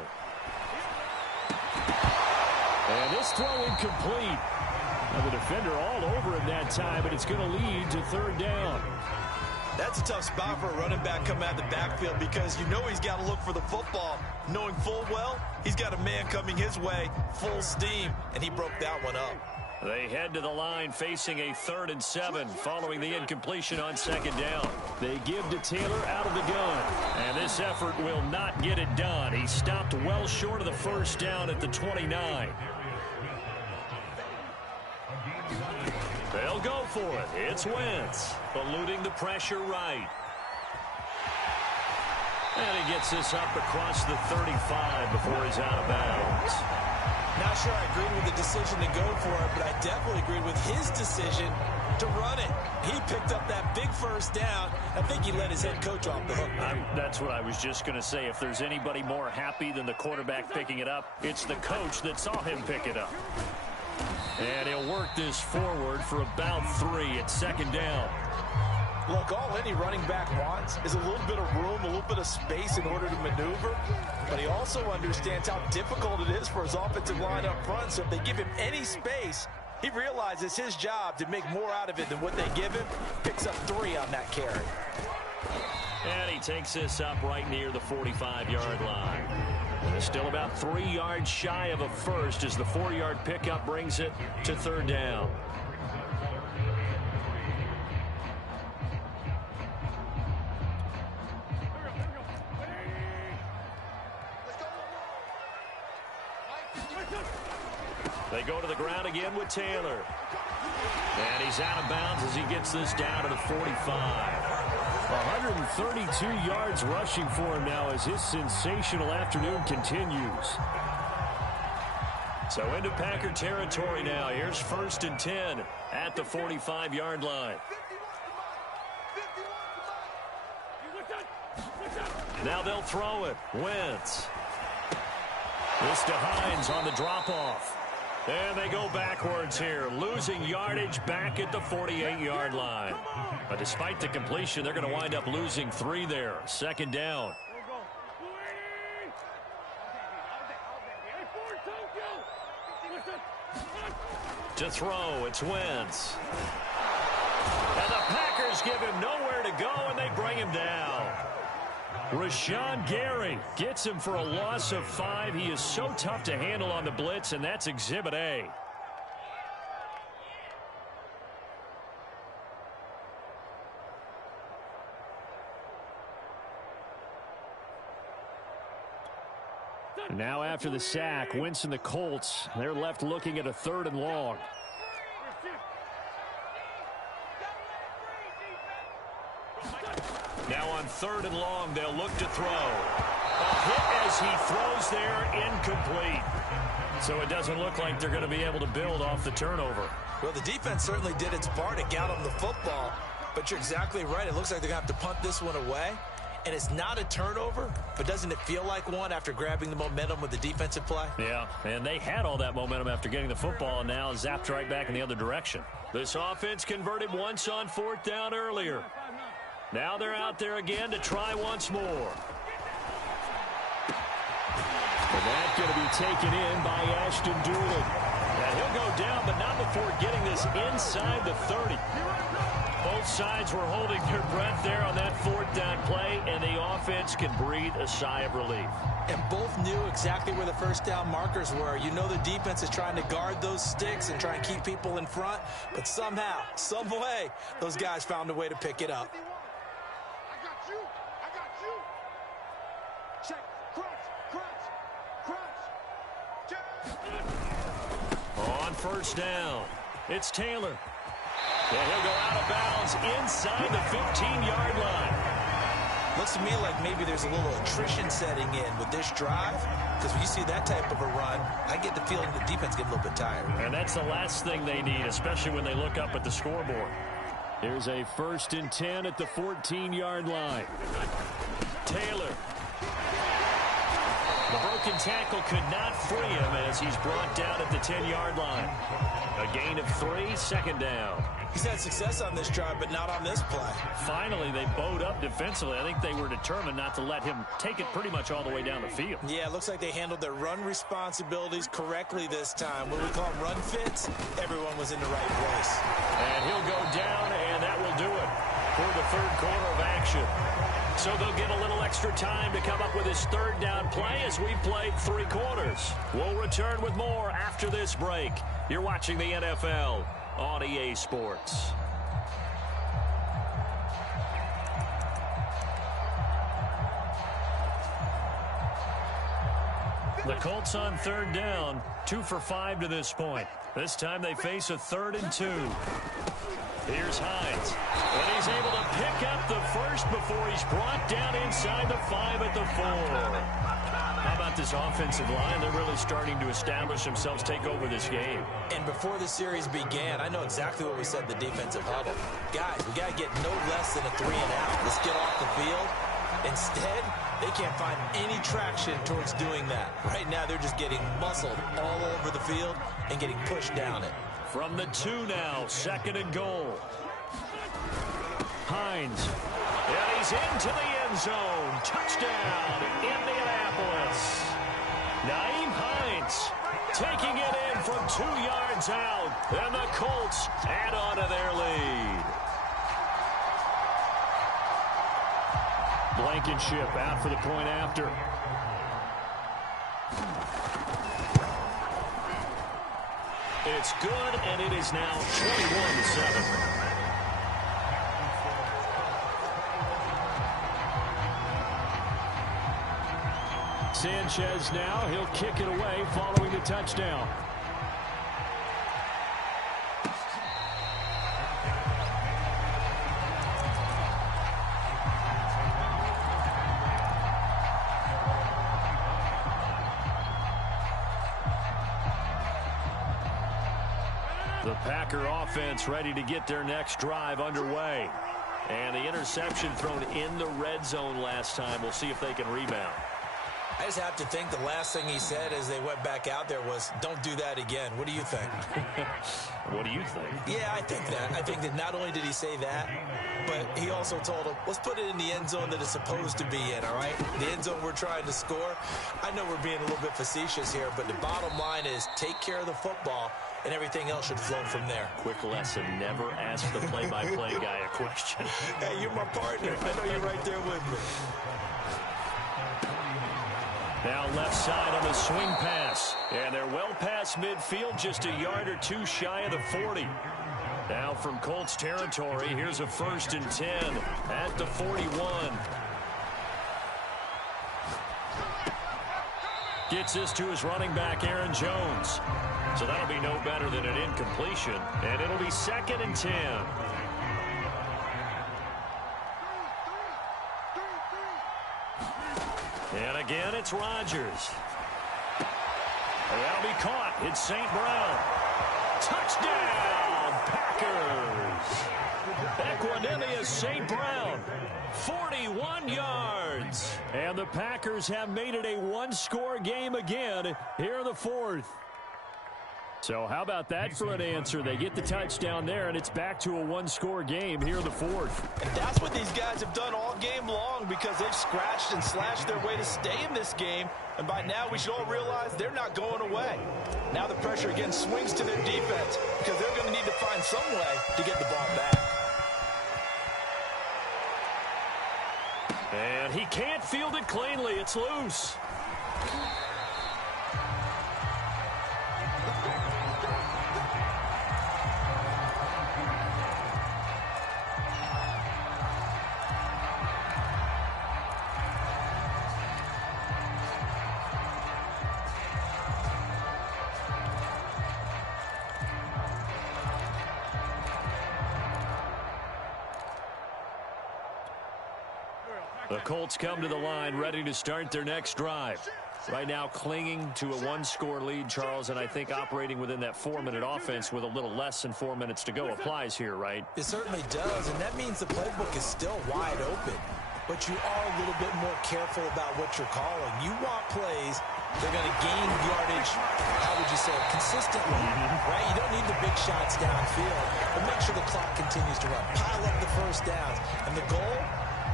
And this throw incomplete. Now the defender all over him that time, but it's going to lead to 3rd down. That's a tough spot for a running back coming out of the backfield because you know he's got to look for the football, knowing full well he's got a man coming his way, full steam, and he broke that one up. They head to the line facing a 3rd and 7 following the incompletion on 2nd down. They give to Taylor out of the gun. And this effort will not get it done. He stopped well short of the first down at the 29. They'll go for it. It's Wentz, eluding the pressure right. And he gets this up across the 35 before he's out of bounds. Not sure I agreed with the decision to go for it, but I definitely agreed with his decision to run it. He picked up that big first down. I think he let his head coach off the hook. That's what I was just going to say. If there's anybody more happy than the quarterback picking it up, it's the coach that saw him pick it up. And he'll work this forward for about 3 at 2nd down. Look, all any running back wants is a little bit of room, a little bit of space in order to maneuver. But he also understands how difficult it is for his offensive line up front. So if they give him any space, he realizes his job to make more out of it than what they give him. Picks up 3 on that carry. And he takes this up right near the 45-yard line. And it's still about 3 yards shy of a first as the 4-yard pickup brings it to 3rd down. They go to the ground again with Taylor. And he's out of bounds as he gets this down to the 45. 132 yards rushing for him now as his sensational afternoon continues. So into Packer territory now. Here's 1st and 10 at the 45-yard line. Now they'll throw it. Wentz. This to Hines on the drop-off. And they go backwards here, losing yardage back at the 48-yard line. But despite the completion, they're going to wind up losing 3 there. 2nd down. To throw, it's Wentz. And the Packers give him nowhere to go, and they bring him down. Rashawn Gary gets him for a loss of 5. He is so tough to handle on the blitz, and that's Exhibit A. Now after the sack, Wentz and the Colts, they're left looking at a 3rd and long. Now on 3rd and long, they'll look to throw. A hit as he throws there, incomplete. So it doesn't look like they're going to be able to build off the turnover. Well, the defense certainly did its part to get them the football. But you're exactly right. It looks like they're going to have to punt this one away. And it's not a turnover, but doesn't it feel like one after grabbing the momentum with the defensive play? Yeah, and they had all that momentum after getting the football, and now zapped right back in the other direction. This offense converted once on 4th down earlier. Now they're out there again to try once more. And that's going to be taken in by Ashton Doolin. And he'll go down, but not before getting this inside the 30. Both sides were holding their breath there on that fourth down play, and the offense can breathe a sigh of relief. And both knew exactly where the first down markers were. You know the defense is trying to guard those sticks and try and keep people in front, but somehow, some way, those guys found a way to pick it up. I got you. I got you. Check. Crunch. On first down, it's Taylor. And he'll go out of bounds inside the 15-yard line. Looks to me like maybe there's a little attrition setting in with this drive, because when you see that type of a run, I get the feeling the defense gets a little bit tired. And that's the last thing they need, especially when they look up at the scoreboard. Here's a 1st and 10 at the 14-yard line. Taylor. The broken tackle could not free him as he's brought down at the 10-yard line. A gain of 3, second down. He's had success on this drive, but not on this play. Finally, they bowed up defensively. I think they were determined not to let him take it pretty much all the way down the field. Yeah, it looks like they handled their run responsibilities correctly this time. What do we call them, run fits? Everyone was in the right place. And he'll go down, and that will do it for the third quarter of action. So they'll get a little extra time to come up with his third down play as we've played 3 quarters. We'll return with more after this break. You're watching the NFL on EA Sports. The Colts on third down, 2 for 5 to this point. This time they face a 3rd and 2. Here's Hines. And he's able to pick up the first before he's brought down inside the 5 at the 4. How about this offensive line? They're really starting to establish themselves, take over this game. And before the series began, I know exactly what we said in the defensive huddle. Guys, we got to get no less than a 3 and out. Let's get off the field. Instead, they can't find any traction towards doing that. Right now, they're just getting muscled all over the field and getting pushed down it. From the 2 now, 2nd and goal. Hines. And he's into the end zone. Touchdown, Indianapolis. Nyheim Hines taking it in from 2 yards out. And the Colts add on to their lead. Blankenship out for the point after. It's good, and it is now 21-7. Sanchez now, he'll kick it away following the touchdown. The Packer offense ready to get their next drive underway. And the interception thrown in the red zone last time. We'll see if they can rebound. I just have to think the last thing he said as they went back out there was, don't do that again. What do you think? What do you think? Yeah, I think that. I think that not only did he say that, but he also told them, let's put it in the end zone that it's supposed to be in, all right? The end zone we're trying to score. I know we're being a little bit facetious here, but the bottom line is take care of the football, and everything else should flow from there. Quick lesson, never ask the play-by-play guy a question. Hey, you're my partner. I know you're right there with me. Now left side on the swing pass. And they're well past midfield, just a yard or 2 shy of the 40. Now from Colts territory, here's a 1st and 10 at the 41. Gets this to his running back, Aaron Jones. So that'll be no better than an incompletion. And it'll be 2nd and 10. And again, it's Rodgers. And that'll be caught. It's St. Brown. Touchdown, Packers. Equanimeous St. Brown, 41 yards. And the Packers have made it a 1-score game again here in the 4th. So how about that for an answer? They get the touchdown there, and it's back to a one-score game here in the fourth. And that's what these guys have done all game long because they've scratched and slashed their way to stay in this game. And by now, we should all realize they're not going away. Now the pressure again swings to their defense because they're going to need to find some way to get the ball back. And he can't field it cleanly. It's loose. The Colts come to the line ready to start their next drive. Right now clinging to a one-score lead, Charles, and I think operating within that 4-minute offense with a little less than 4 minutes to go applies here, right? It certainly does, and that means the playbook is still wide open. But you are a little bit more careful about what you're calling. You want plays they're going to gain yardage, how would you say, consistently, right? You don't need the big shots downfield, but make sure the clock continues to run. Pile up the first downs, and the goal,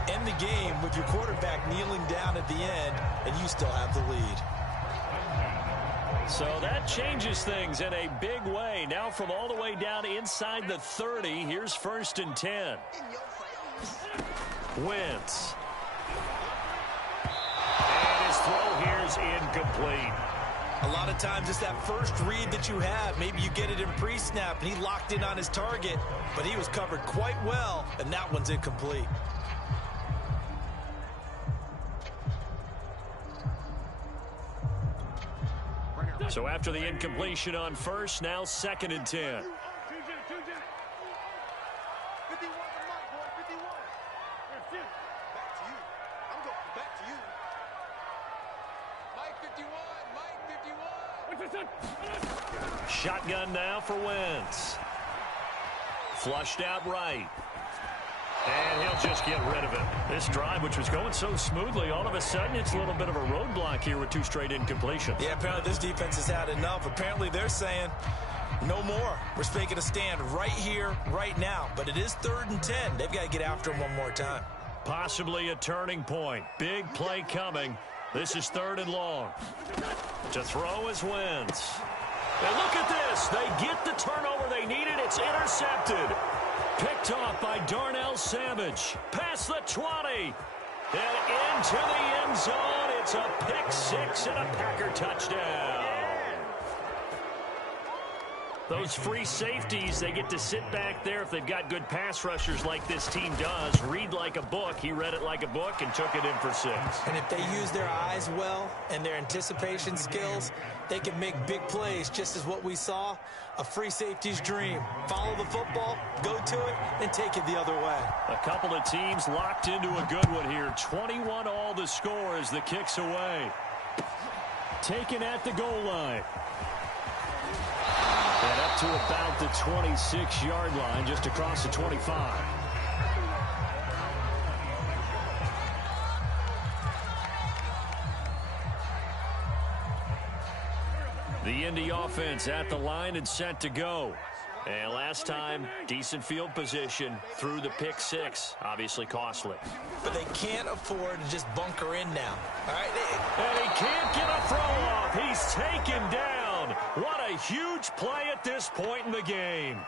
end the game with your quarterback kneeling down at the end, and you still have the lead. So that changes things in a big way. Now from all the way down inside the 30, here's 1st and 10. Wentz. And his throw here's incomplete. A lot of times it's that first read that you have. Maybe you get it in pre-snap, and he locked in on his target, but he was covered quite well, and that one's incomplete. So after the incompletion on first, now 2nd and 10. Shotgun now for Wentz. Flushed out right. And he'll just get rid of it. This drive, which was going so smoothly, all of a sudden it's a little bit of a roadblock here with 2 straight incompletions. Yeah, apparently this defense has had enough. Apparently they're saying no more. We're making a stand right here, right now. But it is 3rd and 10. They've got to get after him one more time. Possibly a turning point. Big play coming. This is 3rd and long. To throw is Wentz. And look at this. They get the turnover they needed. It's intercepted. Picked off by Darnell Savage. Past the 20. And into the end zone. It's a pick 6 and a Packer touchdown. Those free safeties, they get to sit back there if they've got good pass rushers like this team does. Read like a book. He read it like a book and took it in for 6. And if they use their eyes well and their anticipation skills, they can make big plays, just as what we saw, a free safety's dream. Follow the football, go to it, and take it the other way. A couple of teams locked into a good one here. 21 all the score as the kick's away. Taken at the goal line. And up to about the 26-yard line, just across the 25. The Indy offense at the line and set to go. And last time, decent field position through the pick 6. Obviously costly. But they can't afford to just bunker in now. All right? And he can't get a throw off. He's taken down. What a huge play at this point in the game.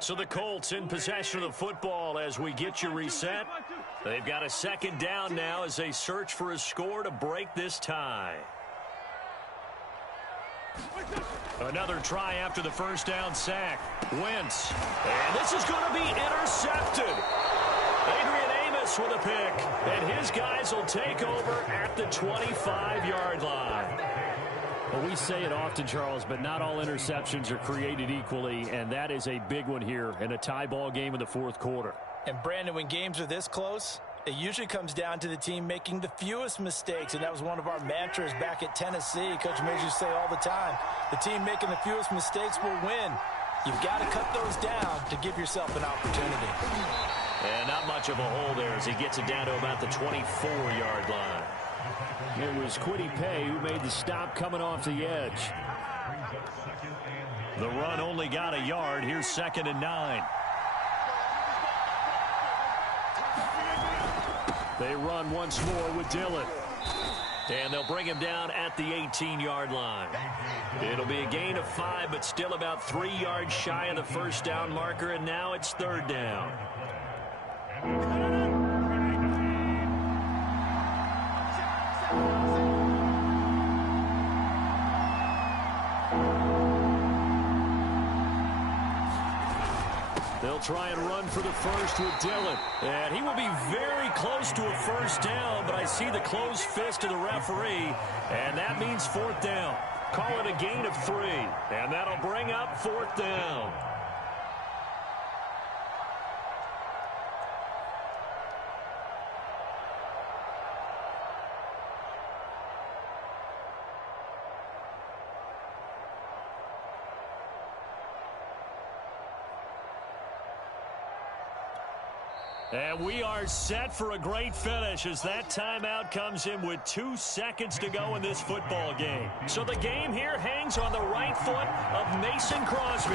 So the Colts in possession of the football as we get you reset. They've got a 2nd down now as they search for a score to break this tie. Another try after the 1st down sack. Wentz. And this is going to be intercepted. Adrian Amos with a pick. And his guys will take over at the 25-yard line. Well, we say it often, Charles, but not all interceptions are created equally, and that is a big one here in a tie ball game in the 4th quarter. And, Brandon, when games are this close, it usually comes down to the team making the fewest mistakes, and that was one of our mantras back at Tennessee. Coach Major say all the time, the team making the fewest mistakes will win. You've got to cut those down to give yourself an opportunity. And not much of a hole there as he gets it down to about the 24-yard line. It was Kwity Paye who made the stop coming off the edge. The run only got a yard. Here's 2nd and 9. They run once more with Dillon. And they'll bring him down at the 18-yard line. It'll be a gain of 5, but still about 3 yards shy of the first down marker, and now it's 3rd down. They'll try and run for the first with Dillon. And he will be very close to a first down, but I see the closed fist of the referee, and that means 4th down. Call it a gain of 3, and that'll bring up 4th down. And we are set for a great finish as that timeout comes in with 2 seconds to go in this football game. So the game here hangs on the right foot of Mason Crosby.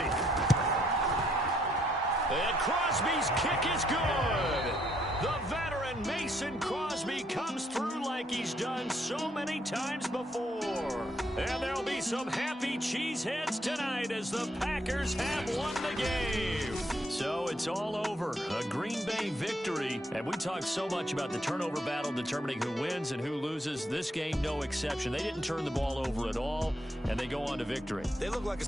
And Crosby's kick is good. The veteran Mason Crosby comes through like he's done so many times before. And there'll be some happy cheeseheads tonight as the Packers have won the game. So it's all over. A Green Bay victory. And we talk so much about the turnover battle determining who wins and who loses. This game, no exception. They didn't turn the ball over at all, and they go on to victory. They look like a...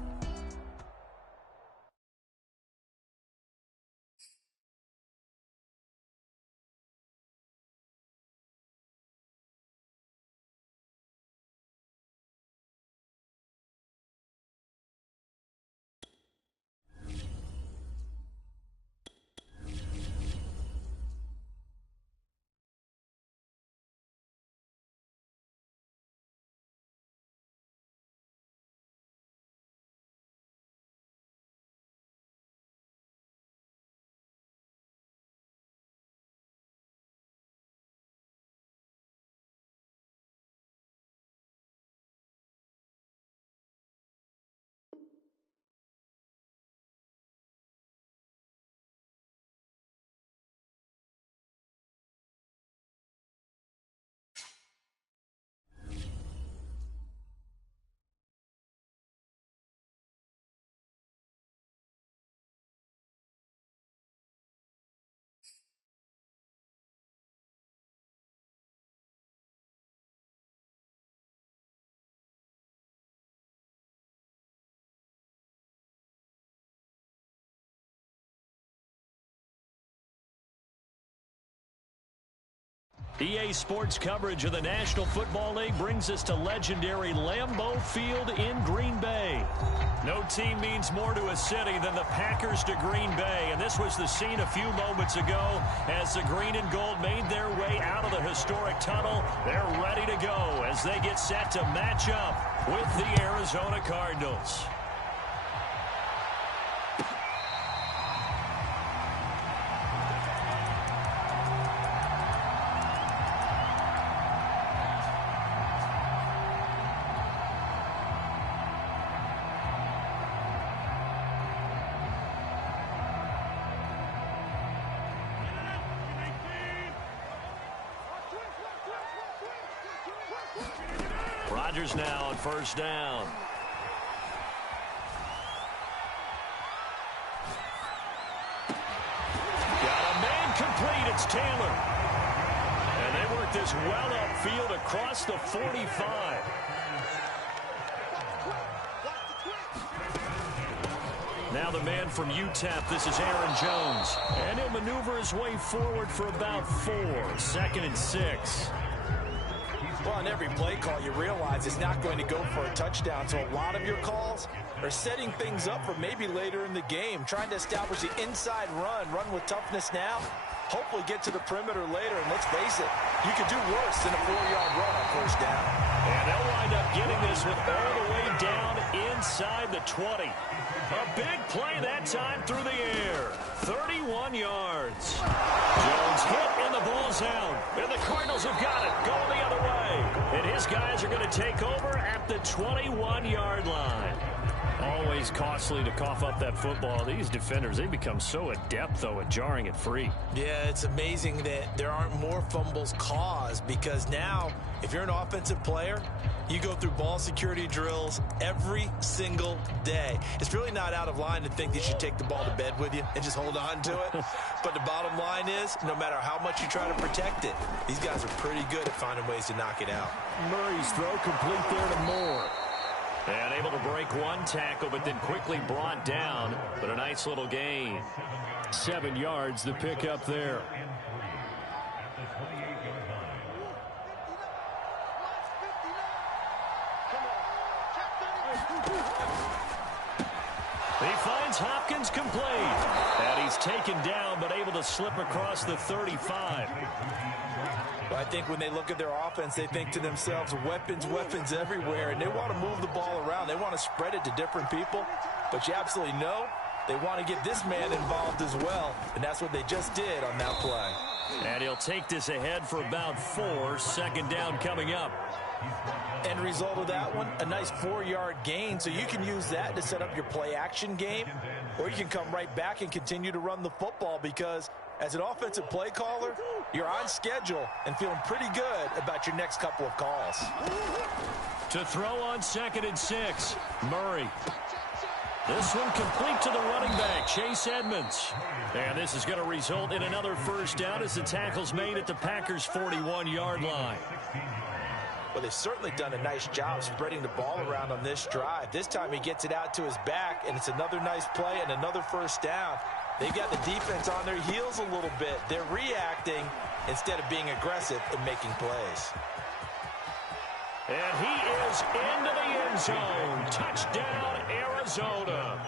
EA Sports coverage of the National Football League brings us to legendary Lambeau Field in Green Bay. No team means more to a city than the Packers to Green Bay, and this was the scene a few moments ago as the green and gold made their way out of the historic tunnel. They're ready to go as they get set to match up with the Arizona Cardinals. Rodgers now on first down. Got a man complete. It's Taylor. And they work this well upfield across the 45. Now the man from UTEP, this is Aaron Jones. And he'll maneuver his way forward for about 4. 2nd and 6. Well, on every play call, you realize it's not going to go for a touchdown. So a lot of your calls are setting things up for maybe later in the game, trying to establish the inside run with toughness now, hopefully get to the perimeter later. And let's face it, you could do worse than a 4-yard run on first down. And they'll wind up getting this with all the way down inside the 20. A big play that time through the air. 31 yards. Jones hit and the ball's out. And the Cardinals have got it. Going the other way. And his guys are going to take over at the 21-yard line. Always costly to cough up that football. These defenders, they become so adept, though, at jarring it free. Yeah, it's amazing that there aren't more fumbles caused because now, if you're an offensive player, you go through ball security drills every single day. It's really not out of line to think that you should take the ball to bed with you and just hold on to it. But the bottom line is, no matter how much you try to protect it, these guys are pretty good at finding ways to knock it out. Murray's throw complete there to Moore. And able to break one tackle, but then quickly brought down. But a nice little gain. 7 yards, the pickup there. He finds Hopkins complete. And he's taken down, but able to slip across the 35. Well, I think when they look at their offense, they think to themselves, weapons, weapons everywhere, and they want to move the ball around. They want to spread it to different people, but you absolutely know they want to get this man involved as well, and that's what they just did on that play. And he'll take this ahead for about 4. Second down coming up. End result of that one, a nice 4-yard gain, so you can use that to set up your play-action game, or you can come right back and continue to run the football because as an offensive play caller, you're on schedule and feeling pretty good about your next couple of calls. To throw on 2nd and 6, Murray. This one complete to the running back, Chase Edmonds. And this is going to result in another first down as the tackle's made at the Packers' 41-yard line. Well, they've certainly done a nice job spreading the ball around on this drive. This time he gets it out to his back, and it's another nice play and another first down. They've got the defense on their heels a little bit. They're reacting instead of being aggressive and making plays. And he is into the end zone. Touchdown, Arizona.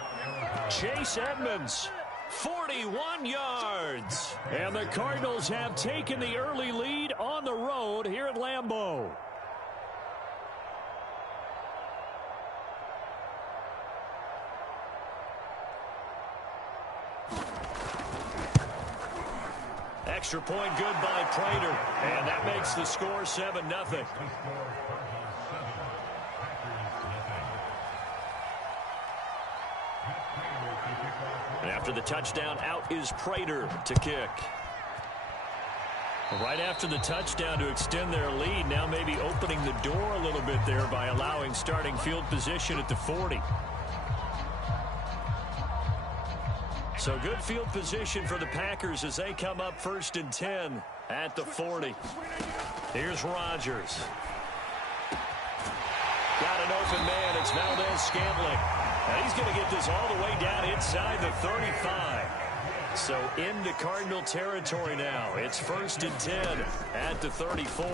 Chase Edmonds, 41 yards. And the Cardinals have taken the early lead on the road here at Lambeau. Extra point good by Prater. And that makes the score 7-0. And after the touchdown, out is Prater to kick. Right after the touchdown to extend their lead, now maybe opening the door a little bit there by allowing starting field position at the 40. So good field position for the Packers as they come up 1st and 10 at the 40. Here's Rodgers. Got an open man. It's Valdez-Scantling. And he's going to get this all the way down inside the 35. So into Cardinal territory now. It's 1st and 10 at the 34.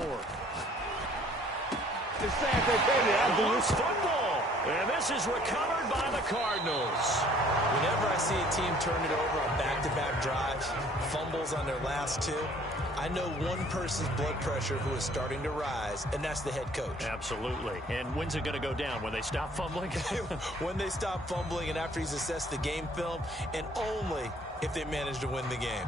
Loose football. And this is recovered by the Cardinals. Whenever I see a team turn it over on back-to-back drives, fumbles on their last 2, I know one person's blood pressure who is starting to rise, and that's the head coach. Absolutely. And when's it going to go down? When they stop fumbling? When they stop fumbling and after he's assessed the game film, and only if they manage to win the game.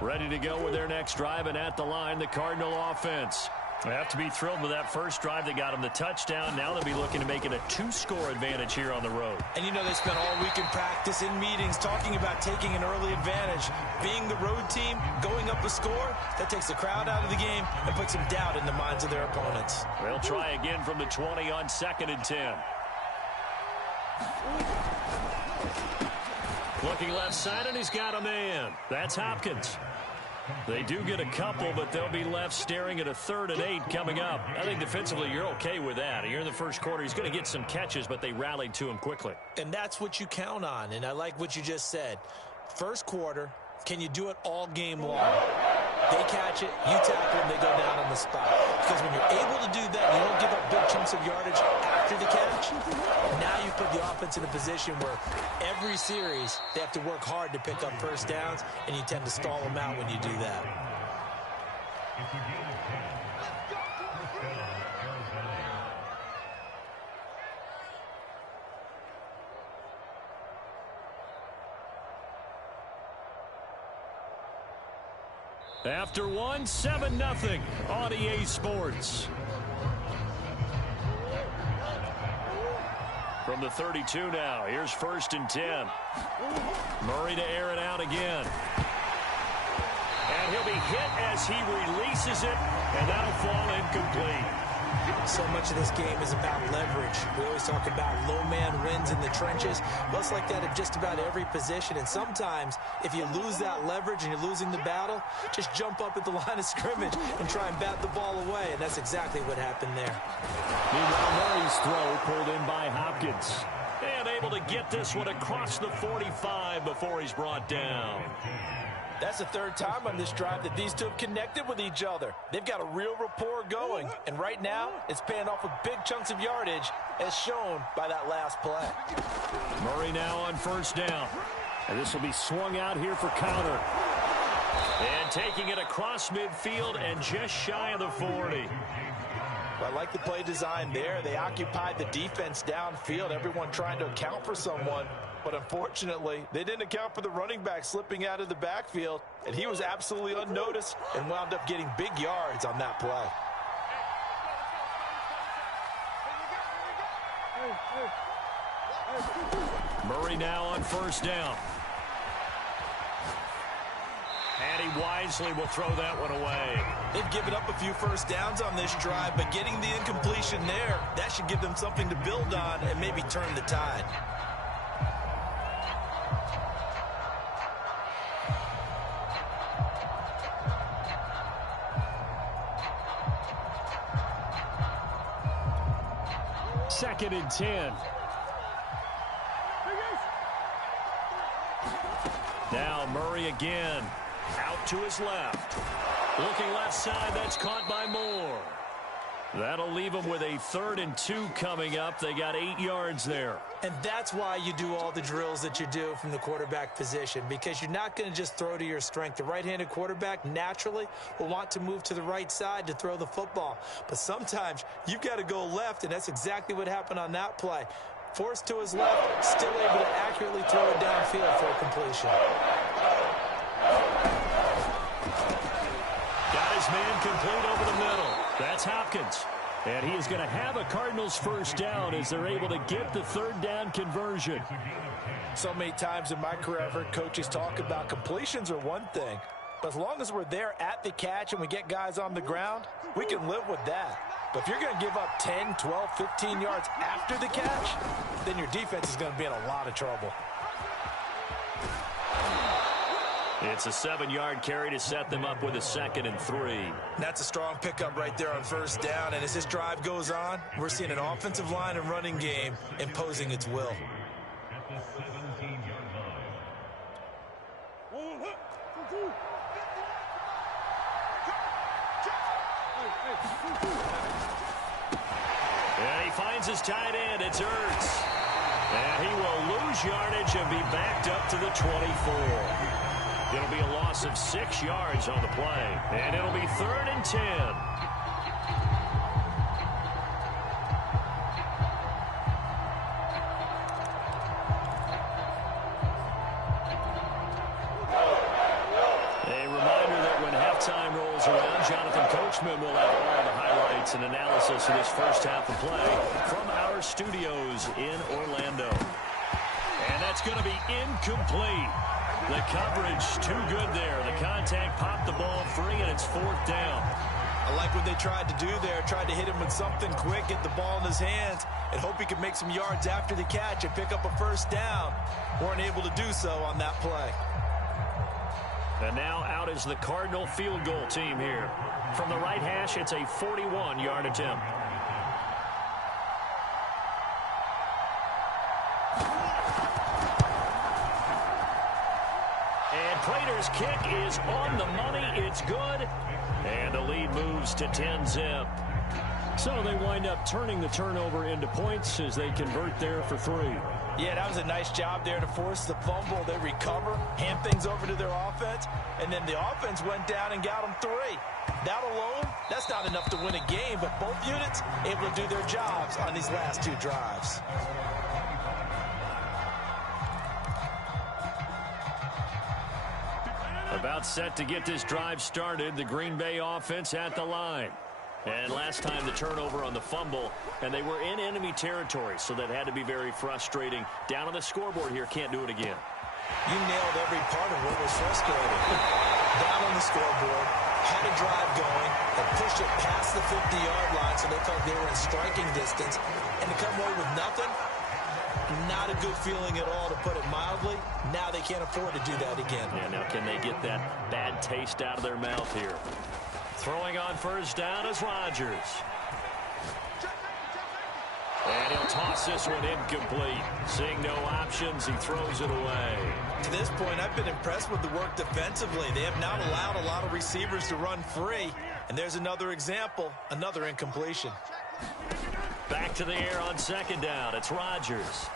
Ready to go with their next drive, and at the line, the Cardinal offense. They have to be thrilled with that first drive that got them the touchdown. Now they'll be looking to make it a 2-score advantage here on the road. And you know they spent all week in practice, in meetings, talking about taking an early advantage. Being the road team, going up a score, that takes the crowd out of the game and puts some doubt in the minds of their opponents. They'll try again from the 20 on 2nd and 10. Looking left side, and he's got a man. That's Hopkins. They do get a couple, but they'll be left staring at a 3rd and 8 coming up. I think defensively you're okay with that. Here in the first quarter, he's going to get some catches, but they rallied to him quickly. And that's what you count on, and I like what you just said. First quarter, can you do it all game long? They catch it, you tackle them, they go down on the spot. Because when you're able to do that, you don't give up big chunks of yardage after the catch. Now you put the offense in a position where every series they have to work hard to pick up first downs, and you tend to stall them out when you do that. After one, 7-0 on EA Sports. From the 32 now, here's 1st and 10. Murray to air it out again. And he'll be hit as he releases it, and that'll fall incomplete. So much of this game is about leverage. We always talk about low man wins in the trenches. Well, it's like that at just about every position. And sometimes, if you lose that leverage and you're losing the battle, just jump up at the line of scrimmage and try and bat the ball away. And that's exactly what happened there. Meanwhile, Murray's throw pulled in by Hopkins. And able to get this one across the 45 before he's brought down. That's the 3rd time on this drive that these two have connected with each other. They've got a real rapport going. And right now, it's paying off with big chunks of yardage, as shown by that last play. Murray now on 1st down. And this will be swung out here for counter. And taking it across midfield and just shy of the 40. I like the play design there. They occupied the defense downfield, everyone trying to account for someone. But unfortunately, they didn't account for the running back slipping out of the backfield, and he was absolutely unnoticed and wound up getting big yards on that play. Murray now on 1st down. And he wisely will throw that one away. They've given up a few 1st downs on this drive, but getting the incompletion there, that should give them something to build on and maybe turn the tide. Second and 10. Now Murray again. Out to his left. Looking left side, that's caught by Moore. That'll leave them with a 3rd and 2 coming up. They got 8 yards there. And that's why you do all the drills that you do from the quarterback position, because you're not going to just throw to your strength. The right-handed quarterback naturally will want to move to the right side to throw the football. But sometimes you've got to go left, and that's exactly what happened on that play. Forced to his left, still able to accurately throw it downfield for a completion. Got his man complete over the middle. That's Hopkins. And he is going to have a Cardinals 1st down as they're able to get the 3rd down conversion. So many times in my career, I've heard coaches talk about completions are one thing, but as long as we're there at the catch and we get guys on the ground, we can live with that. But if you're going to give up 10, 12, 15 yards after the catch, then your defense is going to be in a lot of trouble. It's a 7-yard carry to set them up with a 2nd and 3. That's a strong pickup right there on 1st down. And as this drive goes on, we're seeing an offensive line and running game imposing its will. And he finds his tight end. It's Ertz. And he will lose yardage and be backed up to the 24. It'll be a loss of 6 yards on the play. And it'll be 3rd and 10. A reminder that when halftime rolls around, Jonathan Coachman will have all the highlights and analysis of this first half of play from our studios in Orlando. And that's going to be incomplete. The coverage too good there. The contact popped the ball free, and it's 4th down. I like what they tried to do there. Tried to hit him with something quick, get the ball in his hands, and hope he could make some yards after the catch and pick up a 1st down. Weren't able to do so on that play. And now out is the Cardinal field goal team here. From the right hash, it's a 41-yard attempt. Prater's kick is on the money. It's good. And the lead moves to 10-zip. So they wind up turning the turnover into points as they convert there for 3. Yeah, that was a nice job there to force the fumble. They recover, hand things over to their offense, and then the offense went down and got them 3. That alone, that's not enough to win a game, but both units able to do their jobs on these last 2 drives. About set to get this drive started. The Green Bay offense at the line. And last time the turnover on the fumble, and they were in enemy territory, so that had to be very frustrating. Down on the scoreboard here, can't do it again. You nailed every part of what was frustrating. Down on the scoreboard, had a drive going, and pushed it past the 50-yard line so they felt they were in striking distance, and to come away with nothing, not a good feeling at all, to put it mildly. Now they can't afford to do that again. Yeah, now can they get that bad taste out of their mouth here? Throwing on first down is Rodgers. And he'll toss this one incomplete. Seeing no options, he throws it away. To this point, I've been impressed with the work defensively. They have not allowed a lot of receivers to run free. And there's another example, another incompletion. Back to the air on second down. It's Rodgers.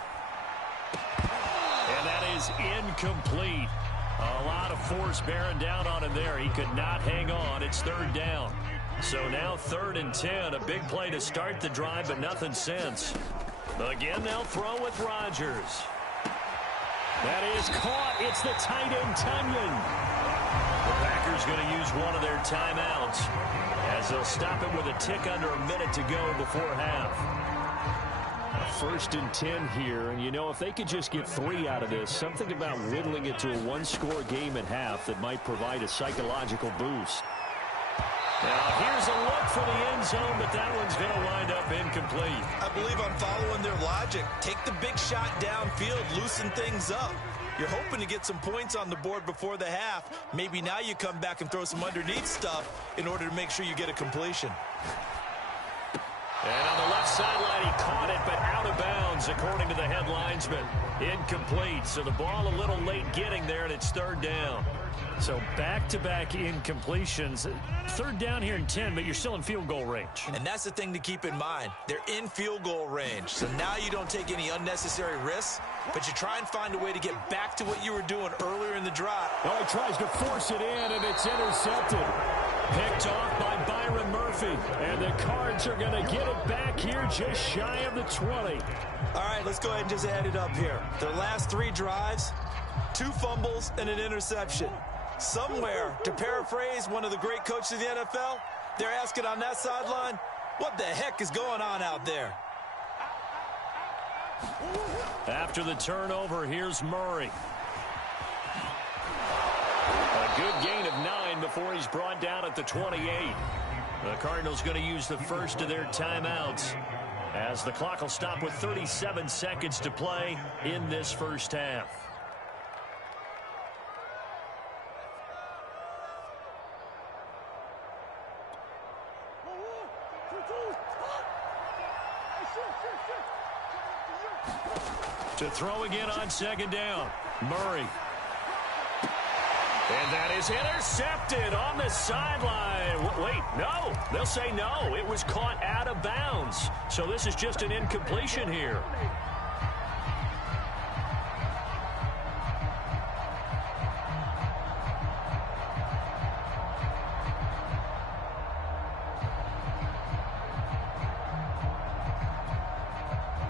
And that is incomplete. A lot of force bearing down on him there. He could not hang on. It's third down. So now 3rd and 10. A big play to start the drive, but nothing since. Again, they'll throw with Rodgers. That is caught. It's the tight end, Tunyon. The Packers going to use one of their timeouts as they'll stop it with a tick under a minute to go before half. 1st and 10 here, and you know, if they could just get 3 out of this, something about whittling it to a one-score game at half that might provide a psychological boost. Now here's a look for the end zone, but that one's going to wind up incomplete. I believe I'm following their logic. Take the big shot downfield, loosen things up. You're hoping to get some points on the board before the half. Maybe now you come back and throw some underneath stuff in order to make sure you get a completion. And on the left sideline, he caught it, but out of bounds, according to the head linesman. Incomplete, so the ball a little late getting there, and it's 3rd down. So back-to-back incompletions. 3rd down here in 10, but you're still in field goal range. And that's the thing to keep in mind. They're in field goal range, so now you don't take any unnecessary risks, but you try and find a way to get back to what you were doing earlier in the drive. Oh, he tries to force it in, and it's intercepted. Picked off by Byron Murphy, and the Cards are going to get it back here just shy of the 20. All right, let's go ahead and just add it up here. Their last 3 drives, 2 fumbles and an interception. Somewhere, to paraphrase one of the great coaches of the NFL, they're asking on that sideline, what the heck is going on out there? After the turnover, here's Murray. A good gain of 9 before he's brought down at the 28. The Cardinals going to use the first of their timeouts as the clock will stop with 37 seconds to play in this first half. To throw again on second down, Murray. And that is intercepted on the sideline. Wait, no. They'll say no. It was caught out of bounds. So this is just an incompletion here.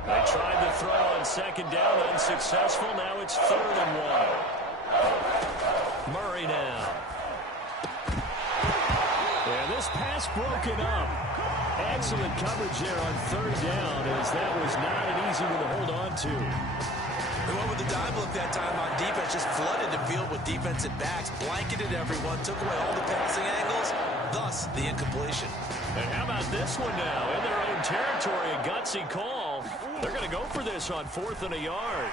They tried to throw on second down, unsuccessful. Now it's 3rd and 1. Murray now. Yeah, this pass broken up. Excellent coverage there on 3rd down, as that was not an easy one to hold on to. They went with the dime look that time on defense, just flooded the field with defensive backs, blanketed everyone, took away all the passing angles, thus the incompletion. And how about this one now? In their own territory, a gutsy call. They're going to go for this on 4th and a yard.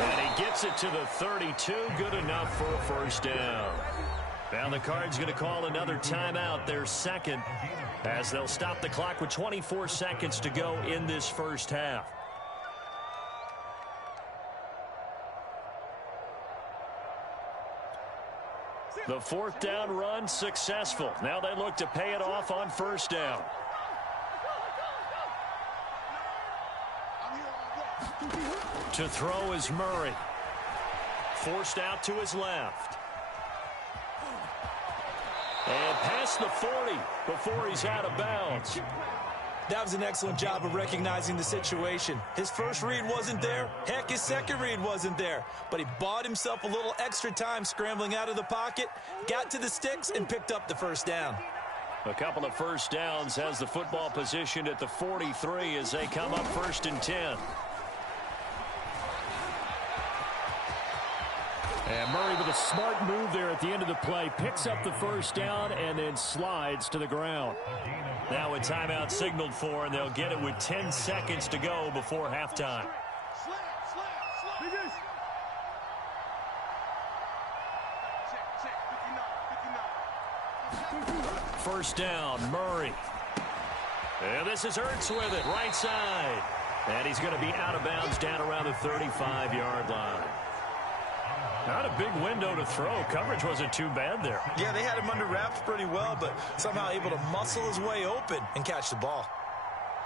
And he gets it to the 32. Good enough for a first down. Now the Cards going to call another timeout, their second, as they'll stop the clock with 24 seconds to go in this first half. The 4th down run successful. Now they look to pay it off on first down. To throw is Murray. Forced out to his left. And past the 40 before he's out of bounds. That was an excellent job of recognizing the situation. His first read wasn't there. Heck, his second read wasn't there. But he bought himself a little extra time scrambling out of the pocket, got to the sticks, and picked up the first down. A couple of first downs, has the football positioned at the 43 as they come up 1st and 10. And Murray with a smart move there at the end of the play. Picks up the first down and then slides to the ground. Now a timeout signaled for, and they'll get it with 10 seconds to go before halftime. First down, Murray. And this is Ertz with it, right side. And he's going to be out of bounds down around the 35-yard line. Not a big window to throw. Coverage wasn't too bad there. Yeah, they had him under wraps pretty well, but somehow able to muscle his way open and catch the ball.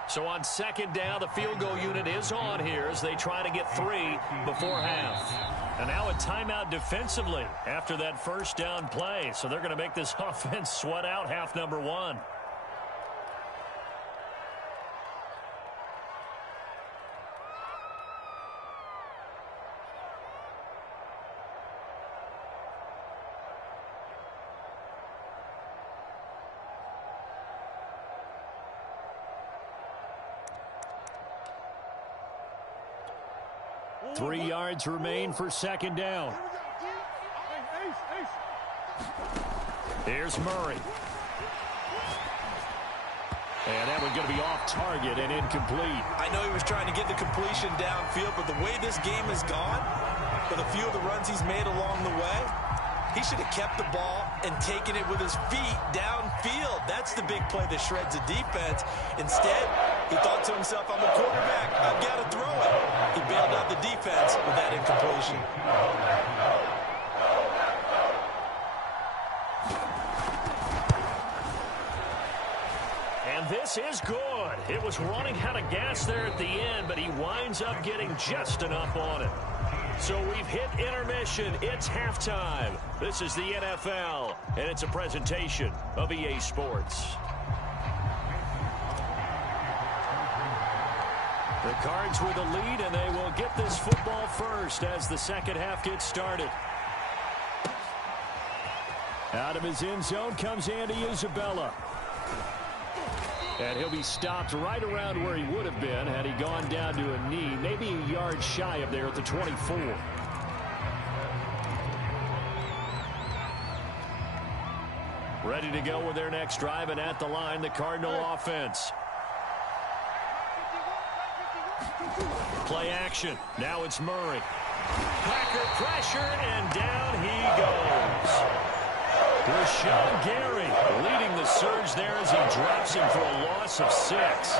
So on 2nd down, the field goal unit is on here as they try to get 3 before half. And now a timeout defensively after that first down play. So they're going to make this offense sweat out half number 1. Three yards remain for 2nd down. Here's Murray. And that one's going to be off target and incomplete. I know he was trying to get the completion downfield, but the way this game has gone, with a few of the runs he's made along the way, he should have kept the ball and taken it with his feet downfield. That's the big play that shreds the defense. Instead, he thought to himself, I'm a quarterback, I've got to throw it. He bailed out the defense with that incompletion. And this is good. It was running out of gas there at the end, but he winds up getting just enough on it. So we've hit intermission. It's halftime. This is the NFL, and it's a presentation of EA Sports. The Cards with a lead, and they will get this football first as the second half gets started. Out of his end zone comes Andy Isabella. And he'll be stopped right around where he would have been had he gone down to a knee, maybe a yard shy of there at the 24. Ready to go with their next drive, and at the line, the Cardinal offense. Play action. Now it's Murray. Packer pressure, and down he goes. Rashawn Gary leading the surge there as he drops him for a loss of 6.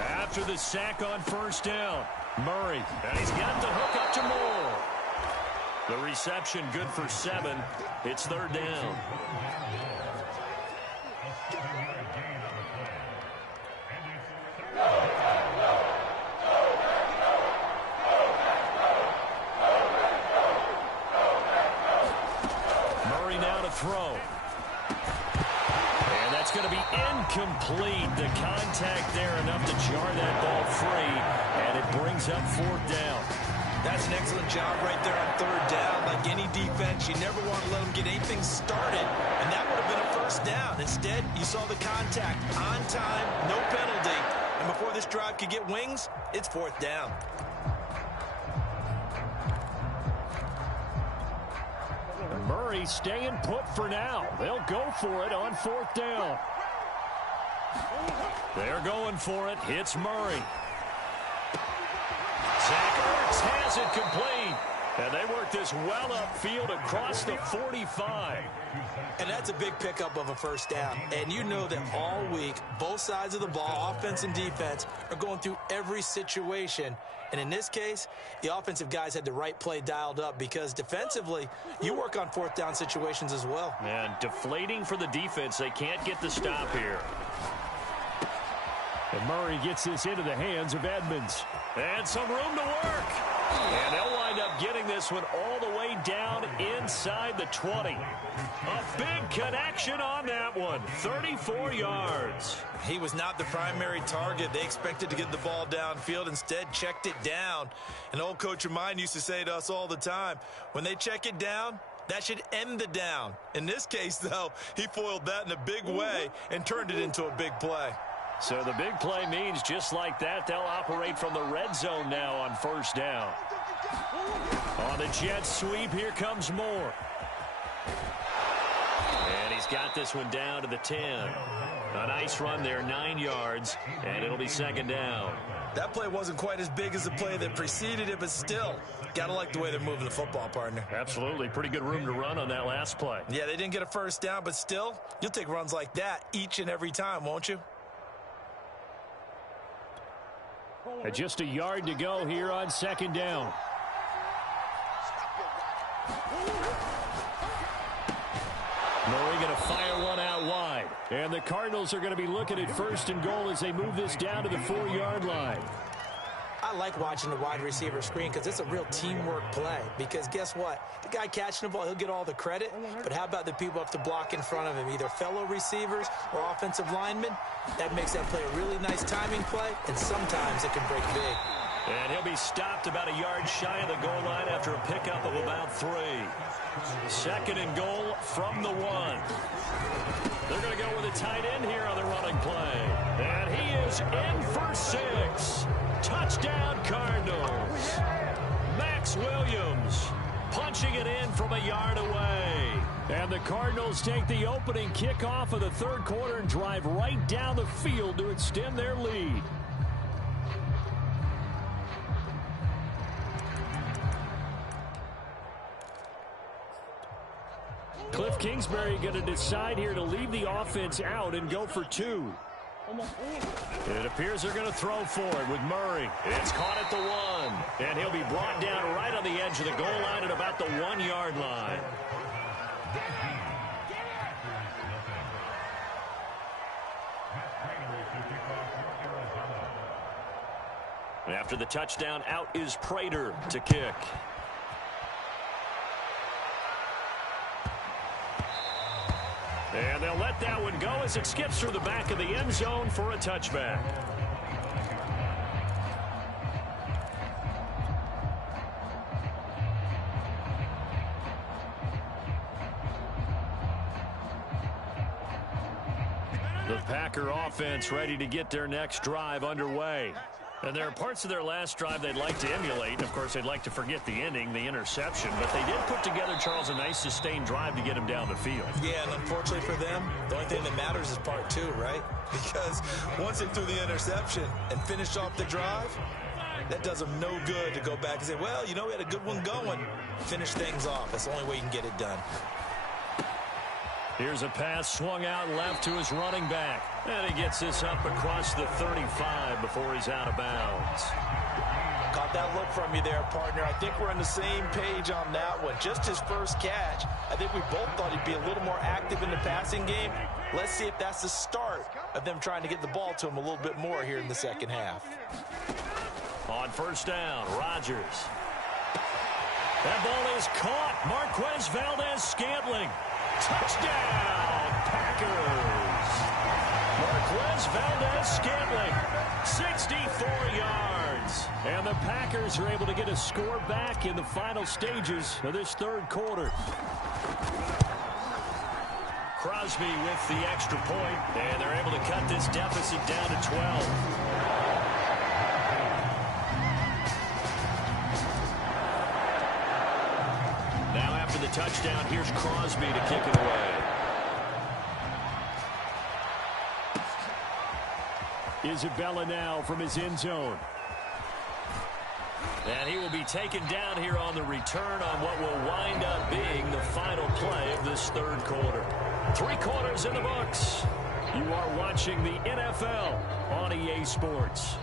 After the sack on first down, Murray, and he's got the hook up to Moore. The reception good for 7. It's 3rd down. Throw. And that's going to be incomplete. The contact there enough to jar that ball free, and it brings up 4th down. That's an excellent job right there on 3rd down. Like any defense, you never want to let them get anything started, and that would have been a 1st down. Instead, you saw the contact on time, no penalty, and before this drive could get wings, it's 4th down. Murray staying put for now. They'll go for it on 4th down. They're going for it. It's Murray. Zach Ertz has it complete. And they work this well upfield across the 45. And that's a big pickup of a 1st down. And you know that all week, both sides of the ball, offense and defense, are going through every situation. And in this case, the offensive guys had the right play dialed up because defensively, you work on 4th down situations as well. And deflating for the defense. They can't get the stop here. And Murray gets this into the hands of Edmonds. And some room to work. And they'll wind up getting this one all the way down inside the 20. A big connection on that one. 34 yards. He was not the primary target. They expected to get the ball downfield. Instead, checked it down. An old coach of mine used to say to us all the time, when they check it down, that should end the down. In this case, though, he foiled that in a big way and turned it into a big play. So the big play means just like that, they'll operate from the red zone now on first down. On the jet sweep, here comes Moore. And he's got this one down to the 10. A nice run there, 9 yards, and it'll be second down. That play wasn't quite as big as the play that preceded it, but still, got to like the way they're moving the football, partner. Absolutely. Pretty good room to run on that last play. Yeah, they didn't get a first down, but still, you'll take runs like that each and every time, won't you? And just a yard to go here on second down. Murray going to fire one out wide. And the Cardinals are going to be looking at first and goal as they move this down to the 4-yard line. I like watching the wide receiver screen because it's a real teamwork play. Because guess what? The guy catching the ball, he'll get all the credit. But how about the people up to block in front of him, either fellow receivers or offensive linemen? That makes that play a really nice timing play, and sometimes it can break big. And he'll be stopped about a yard shy of the goal line after a pickup of about 3. Second and goal from the 1. They're going to go with a tight end here on the running play. And he is in for 6. Touchdown, Cardinals. Max Williams punching it in from a yard away. And the Cardinals take the opening kickoff of the third quarter and drive right down the field to extend their lead. Cliff Kingsbury going to decide here to leave the offense out and go for 2. It appears they're going to throw for it with Murray. It's caught at the 1. And he'll be brought down right on the edge of the goal line at about the 1-yard line. After the touchdown, out is Prater to kick. And they'll let that one go as it skips through the back of the end zone for a touchback. The Packer offense ready to get their next drive underway. And there are parts of their last drive they'd like to emulate. And, of course, they'd like to forget the ending, the interception. But they did put together, Charles, a nice sustained drive to get him down the field. Yeah, and unfortunately for them, the only thing that matters is part 2, right? Because once they threw the interception and finished off the drive, that does them no good to go back and say, well, you know, we had a good one going. Finish things off. That's the only way you can get it done. Here's a pass swung out left to his running back. And he gets this up across the 35 before he's out of bounds. Caught that look from you there, partner. I think we're on the same page on that one. Just his first catch. I think we both thought he'd be a little more active in the passing game. Let's see if that's the start of them trying to get the ball to him a little bit more here in the second half. On first down, Rodgers. That ball is caught. Marquez Valdez-Scantling. Touchdown, Packers. Marquez Valdez-Scantling, 64 yards. And the Packers are able to get a score back in the final stages of this third quarter. Crosby with the extra point, and they're able to cut this deficit down to 12. The touchdown, here's Crosby to kick it away. Isabella now from his end zone. And he will be taken down here on the return on what will wind up being the final play of this third quarter. 3 quarters in the books. You are watching the NFL on EA Sports.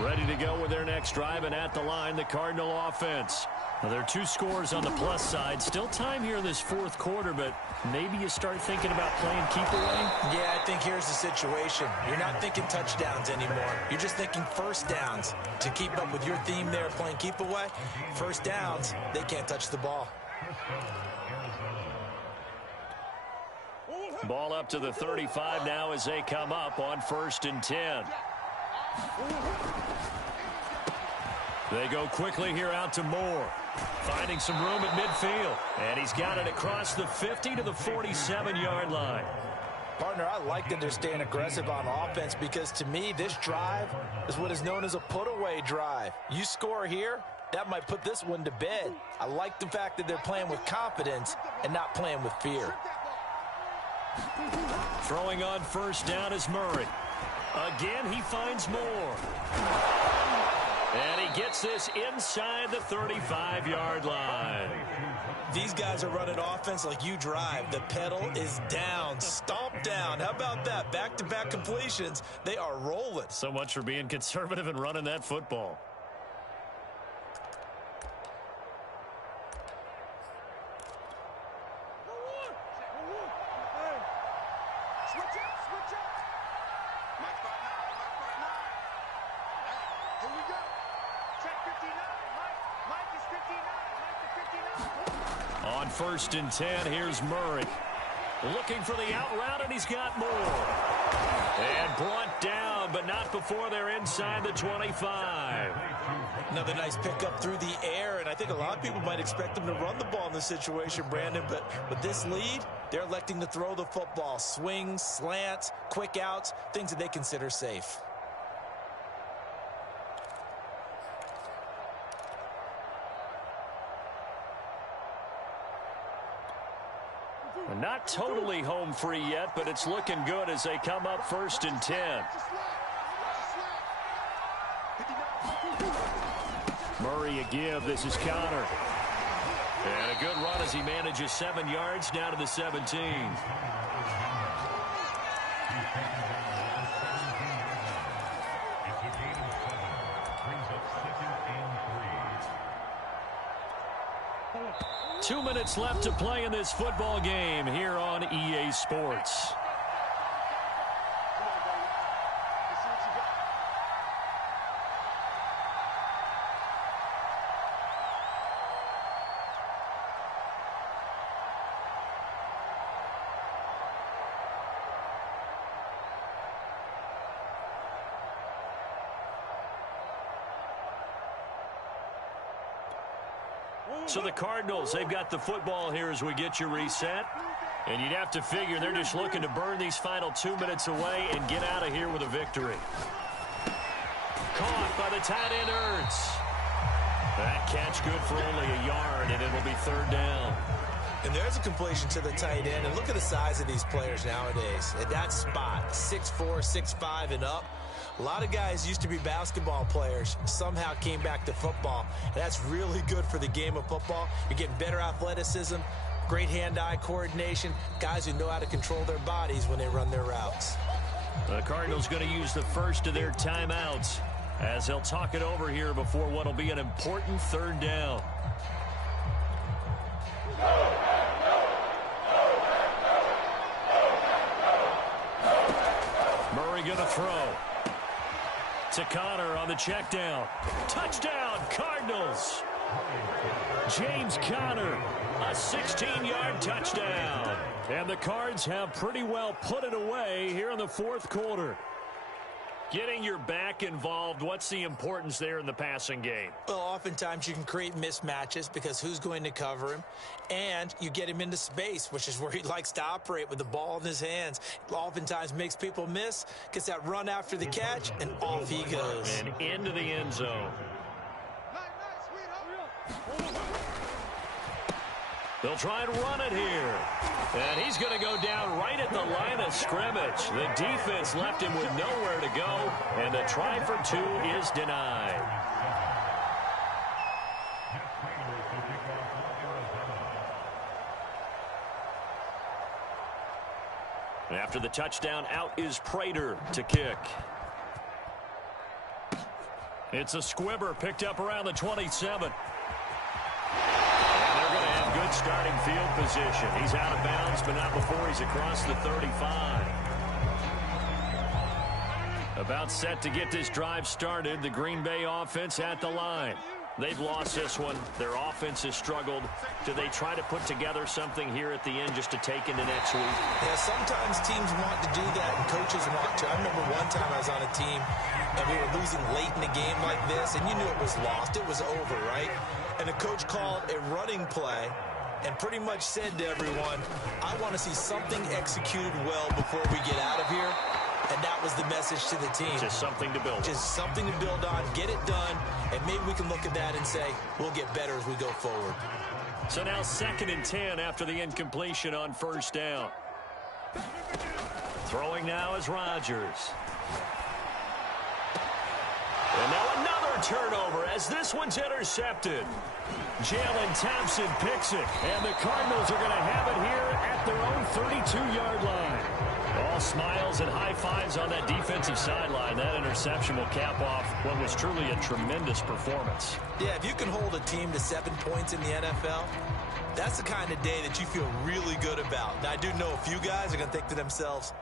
Ready to go with their next drive, and at the line, the Cardinal offense. Well, there are two scores on the plus side. Still time here in this fourth quarter, but maybe you start thinking about playing keep away? Yeah, I think here's the situation. You're not thinking touchdowns anymore. You're just thinking first downs. To keep up with your theme there, playing keep away, first downs, they can't touch the ball. Ball up to the 35 now as they come up on 1st and 10. They go quickly here out to Moore. Finding some room at midfield. And he's got it across the 50 to the 47-yard line. Partner, I like that they're staying aggressive on offense because to me, this drive is what is known as a put-away drive. You score here, that might put this one to bed. I like the fact that they're playing with confidence and not playing with fear. Throwing on 1st down is Murray. Again, he finds Moore. And he gets this inside the 35-yard line. These guys are running offense like you drive. The pedal is down, stomp down. How about that? Back-to-back completions. They are rolling. So much for being conservative and running that football. On 1st and 10, here's Murray. Looking for the out route, and he's got more. And brought down, but not before they're inside the 25. Another nice pickup through the air, and I think a lot of people might expect them to run the ball in this situation, Brandon, but with this lead, they're electing to throw the football. Swings, slants, quick outs, things that they consider safe. Not totally home free yet, but it's looking good as they come up 1st and 10. Murray a give. This is Connor. And a good run as he manages 7 yards down to the 17. Two minutes left to play in this football game here on EA Sports. So the Cardinals, they've got the football here as we get you reset. And you'd have to figure they're just looking to burn these final 2 minutes away and get out of here with a victory. Caught by the tight end, Ertz. That catch good for only a yard, and it'll be 3rd down. And there's a completion to the tight end. And look at the size of these players nowadays. At that spot, 6'4", 6'5", and up. A lot of guys used to be basketball players, somehow came back to football. And that's really good for the game of football. You're getting better athleticism, great hand-eye coordination, guys who know how to control their bodies when they run their routes. The Cardinals going to use the first of their timeouts as they'll talk it over here before what will be an important 3rd down. Murray going to throw. To Connor on the check down. Touchdown, Cardinals. James Conner, a 16-yard touchdown. And the Cards have pretty well put it away here in the 4th quarter. Getting your back involved, what's the importance there in the passing game? Well, oftentimes you can create mismatches because who's going to cover him? And you get him into space, which is where he likes to operate with the ball in his hands. Oftentimes makes people miss, gets that run after the catch, and off he goes. And into the end zone. They'll try and run it here. And he's going to go down right at the line of scrimmage. The defense left him with nowhere to go. And the try for 2 is denied. After the touchdown, out is Prater to kick. It's a squibber picked up around the 27. starting field position. He's out of bounds, but not before he's across the 35. About set to get this drive started. The Green Bay offense at the line. They've lost this one. Their offense has struggled. Do they try to put together something here at the end just to take into next week? Yeah, sometimes teams want to do that, and coaches want to. I remember one time I was on a team, and we were losing late in the game like this, and you knew it was lost. It was over, right? And the coach called a running play and pretty much said to everyone, I want to see something executed well before we get out of here. And that was the message to the team. Just something to build. Just something to build on, get it done, and maybe we can look at that and say, we'll get better as we go forward. So now 2nd and 10 after the incompletion on first down. Throwing now is Rodgers. And now another turnover as this one's intercepted. Jalen Thompson picks it, and the Cardinals are going to have it here at their own 32-yard line. All smiles and high fives on that defensive sideline. That interception will cap off what was truly a tremendous performance. Yeah, if you can hold a team to 7 points in the NFL, that's the kind of day that you feel really good about. Now, I do know a few guys are going to think to themselves,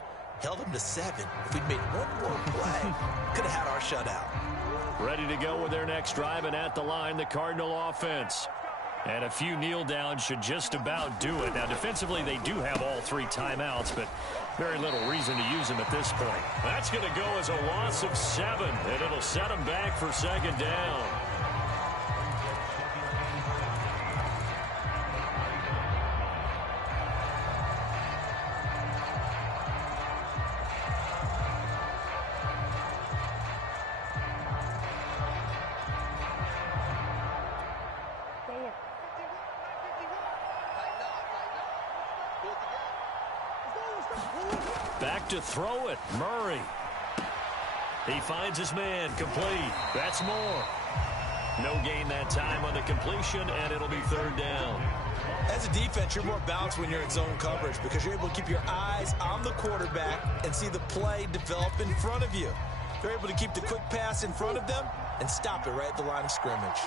held them to 7. If we'd made one more play, could have had our shutout. Ready to go with their next drive, and at the line, the Cardinal offense. And a few kneel downs should just about do it. Now, defensively, they do have all 3 timeouts, but very little reason to use them at this point. That's going to go as a loss of 7, and it'll set them back for 2nd down. Back to throw it, Murray. He finds his man, complete. That's more. No gain that time on the completion, and it'll be 3rd down. As a defense, you're more balanced when you're in zone coverage because you're able to keep your eyes on the quarterback and see the play develop in front of you. You're able to keep the quick pass in front of them and stop it right at the line of scrimmage.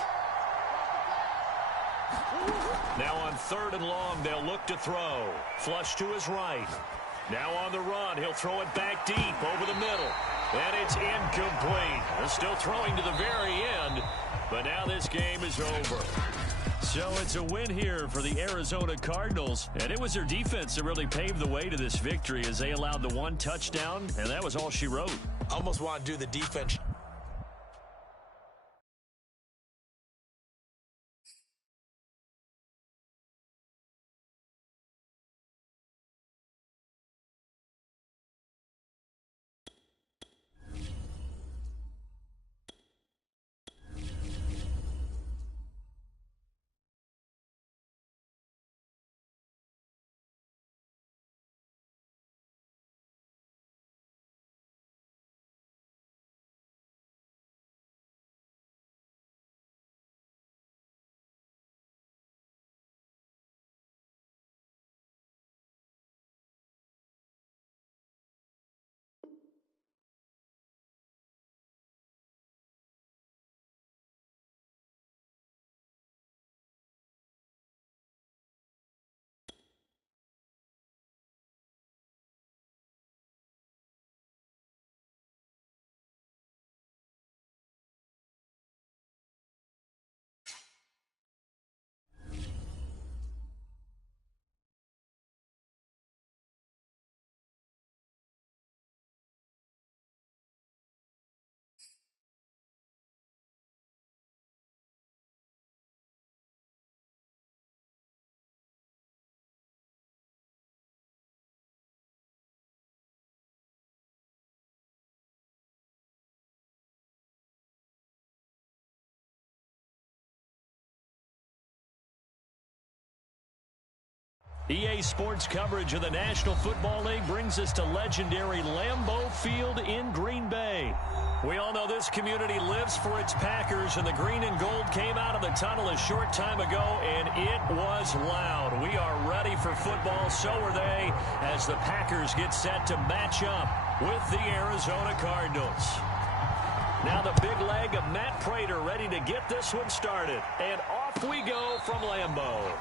Now on 3rd and long, they'll look to throw. Flush to his right. Now on the run, he'll throw it back deep over the middle. And it's incomplete. They're still throwing to the very end, but now this game is over. So it's a win here for the Arizona Cardinals, and it was their defense that really paved the way to this victory as they allowed the 1 touchdown, and that was all she wrote. Almost want to do the defense. EA Sports coverage of the National Football League brings us to legendary Lambeau Field in Green Bay. We all know this community lives for its Packers, and the green and gold came out of the tunnel a short time ago, and it was loud. We are ready for football, so are they, as the Packers get set to match up with the Arizona Cardinals. Now the big leg of Matt Prater ready to get this one started, and off we go from Lambeau.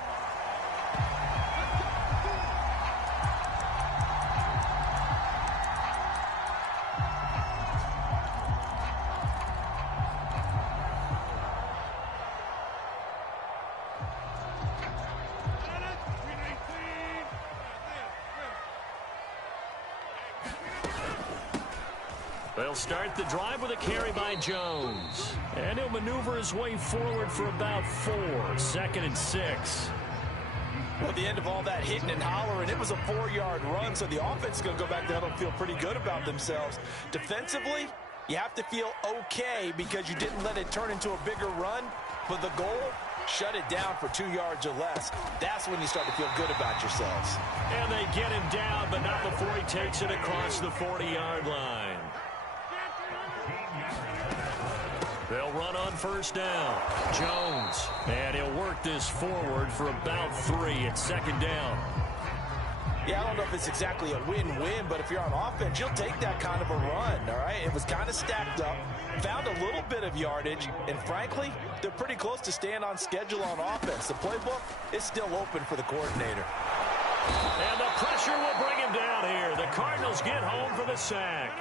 They'll start the drive with a carry by Jones. And he'll maneuver his way forward for about 4. 2nd and 6. Well, at the end of all that hitting and hollering, it was a 4-yard run, so the offense is going to go back there and feel pretty good about themselves. Defensively, you have to feel okay because you didn't let it turn into a bigger run, but the goal, shut it down for 2 yards or less. That's when you start to feel good about yourselves. And they get him down, but not before he takes it across the 40-yard line. They'll run on 1st down. Jones. And he'll work this forward for about 3 at 2nd down. Yeah, I don't know if it's exactly a win-win, but if you're on offense, you'll take that kind of a run, all right? It was kind of stacked up, found a little bit of yardage, and frankly, they're pretty close to staying on schedule on offense. The playbook is still open for the coordinator. And the pressure will bring him down here. The Cardinals get home for the sack.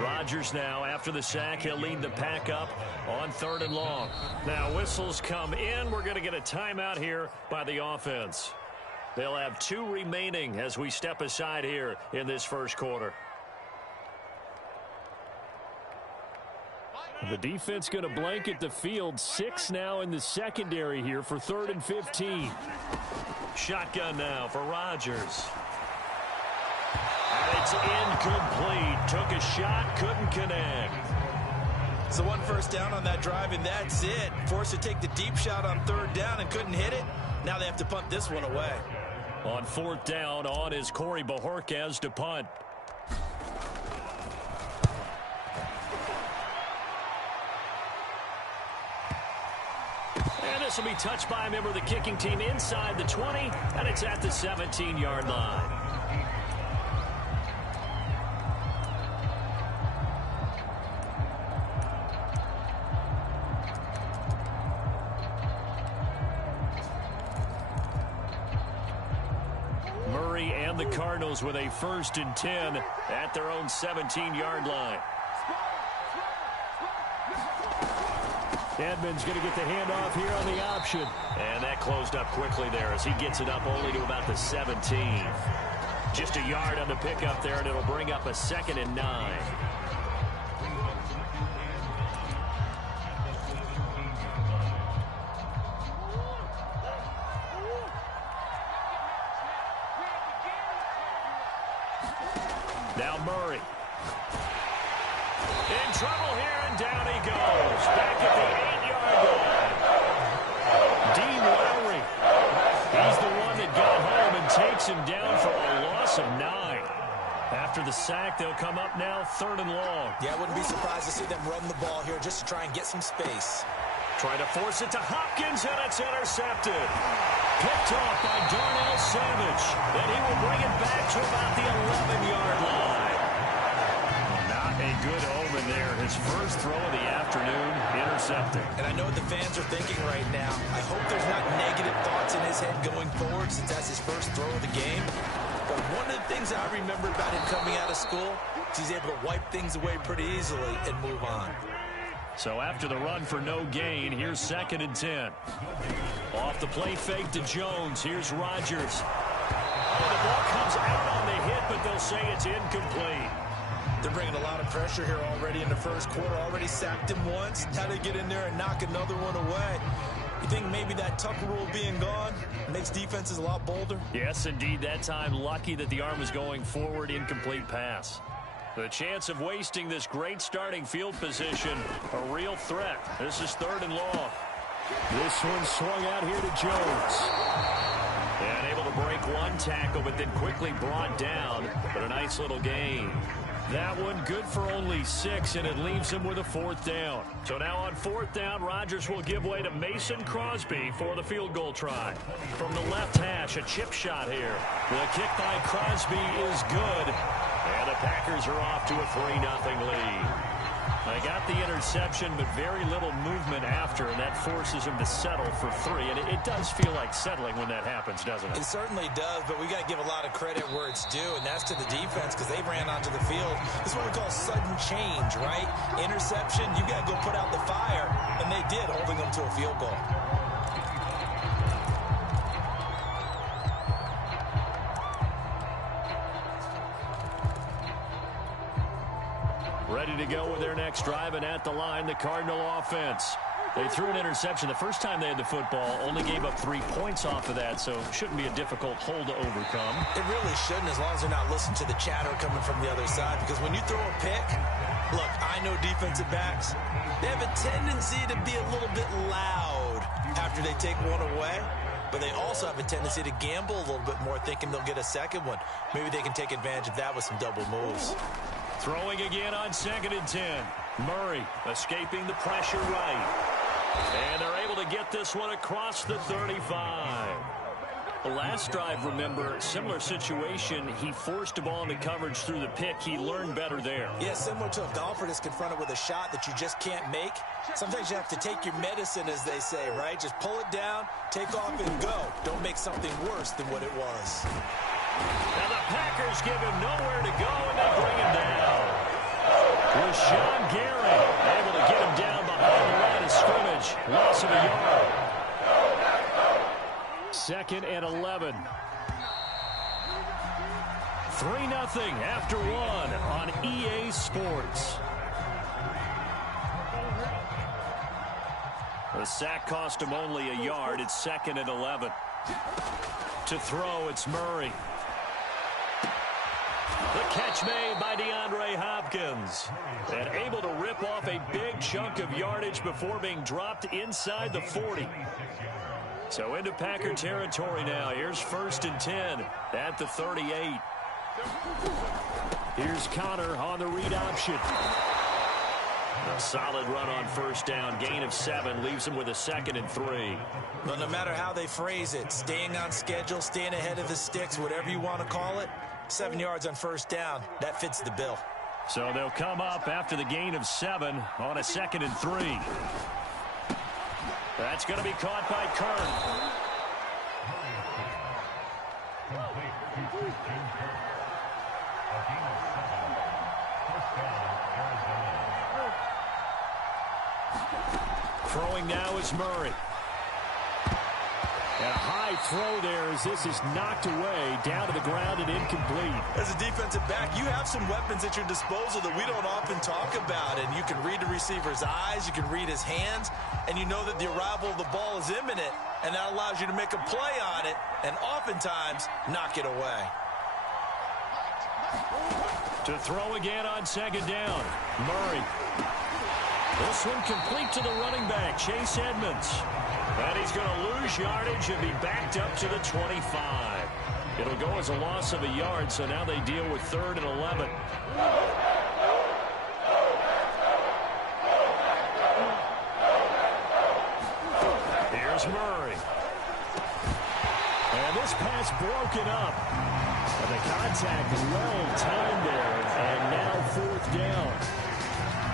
Rodgers now, after the sack, he'll lead the pack up on 3rd and long. Now, whistles come in. We're going to get a timeout here by the offense. They'll have 2 remaining as we step aside here in this 1st quarter. The defense going to blanket the field. 6 now in the secondary here for 3rd and 15. Shotgun now for Rodgers. And it's incomplete. Took a shot, couldn't connect. So 1 first down on that drive, and that's it. Forced to take the deep shot on 3rd down and couldn't hit it. Now they have to punt this one away. On 4th down, on is Corey Bojorquez to punt. And this will be touched by a member of the kicking team inside the 20, and it's at the 17-yard line. Murray and the Cardinals with a 1st and 10 at their own 17-yard line. Edmonds going to get the handoff here on the option. And that closed up quickly there as he gets it up only to about the 17. Just a yard on the pickup there, and it'll bring up a 2nd and 9. Now Murray. In trouble here, and down he goes. Back at the 8-yard line. Dean Lowry. He's the one that got home and takes him down for a loss of 9. After the sack, they'll come up now 3rd and long. Yeah, I wouldn't be surprised to see them run the ball here just to try and get some space. Trying to force it to Hopkins, and it's intercepted. Picked off by Darnell Savage. Then he will bring it back to about the 11-yard line. Not a good omen there. His first throw of the afternoon, intercepted. And I know what the fans are thinking right now. I hope there's not negative thoughts in his head going forward since that's his first throw of the game. But one of the things I remember about him coming out of school is he's able to wipe things away pretty easily and move on. So after the run for no gain, here's 2nd and 10. Off the play fake to Jones. Here's Rodgers. Oh, the ball comes out on the hit, but they'll say it's incomplete. They're bringing a lot of pressure here already in the 1st quarter. Already sacked him once. Now they get in there and knock another one away. You think maybe that Tucker rule being gone makes defenses a lot bolder? Yes, indeed. That time, lucky that the arm was going forward. Incomplete pass. The chance of wasting this great starting field position, a real threat. This is 3rd and long. This one swung out here to Jones. And able to break one tackle, but then quickly brought down. But a nice little gain. That one good for only 6, and it leaves him with a 4th down. So now on 4th down, Rodgers will give way to Mason Crosby for the field goal try. From the left hash, a chip shot here. The kick by Crosby is good. And the Packers are off to a 3-0 lead. They got the interception, but very little movement after, and that forces them to settle for 3. And it does feel like settling when that happens, doesn't it? It certainly does, but we got to give a lot of credit where it's due, and that's to the defense because they ran onto the field. This is what we call sudden change, right? Interception, you got to go put out the fire, and they did, holding them to a field goal. Ready to go with their next drive, and at the line, the Cardinal offense. They threw an interception the first time they had the football, only gave up 3 points off of that, so it shouldn't be a difficult hole to overcome. It really shouldn't, as long as they're not listening to the chatter coming from the other side, because when you throw a pick, look, I know defensive backs, they have a tendency to be a little bit loud after they take one away, but they also have a tendency to gamble a little bit more, thinking they'll get a second one. Maybe they can take advantage of that with some double moves. Throwing again on 2nd and 10. Murray escaping the pressure right. And they're able to get this one across the 35. The last drive, remember, similar situation. He forced a ball into coverage through the pick. He learned better there. Yeah, similar to a golfer that's confronted with a shot that you just can't make. Sometimes you have to take your medicine, as they say, right? Just pull it down, take off, and go. Don't make something worse than what it was. Now the Packers give him nowhere to go, and they bring him down. Rashawn Gary able to get him down behind the line of scrimmage. Loss of a yard. 2nd and 11. 3-0 after 1 on EA Sports. The sack cost him only a yard. It's 2nd and 11. To throw, it's Murray. The catch made by DeAndre Hopkins. And able to rip off a big chunk of yardage before being dropped inside the 40. So into Packer territory now. Here's 1st and 10 at the 38. Here's Connor on the read option. A solid run on 1st down. Gain of 7 leaves him with a 2nd and 3. Well, no matter how they phrase it, staying on schedule, staying ahead of the sticks, whatever you want to call it, 7 yards on 1st down, that fits the bill. So they'll come up after the gain of 7 on a 2nd and 3. That's going to be caught by Kern. Throwing now is Murray. And a high throw there as this is knocked away, down to the ground and incomplete. As a defensive back, you have some weapons at your disposal that we don't often talk about. And you can read the receiver's eyes, you can read his hands, and you know that the arrival of the ball is imminent, and that allows you to make a play on it and oftentimes knock it away. To throw again on 2nd down, Murray. This one complete to the running back, Chase Edmonds. And he's going to lose yardage and be backed up to the 25. It'll go as a loss of a yard, so now they deal with 3rd and 11. Here's Murray. And this pass broken up. And the contact well timed there, and now 4th down.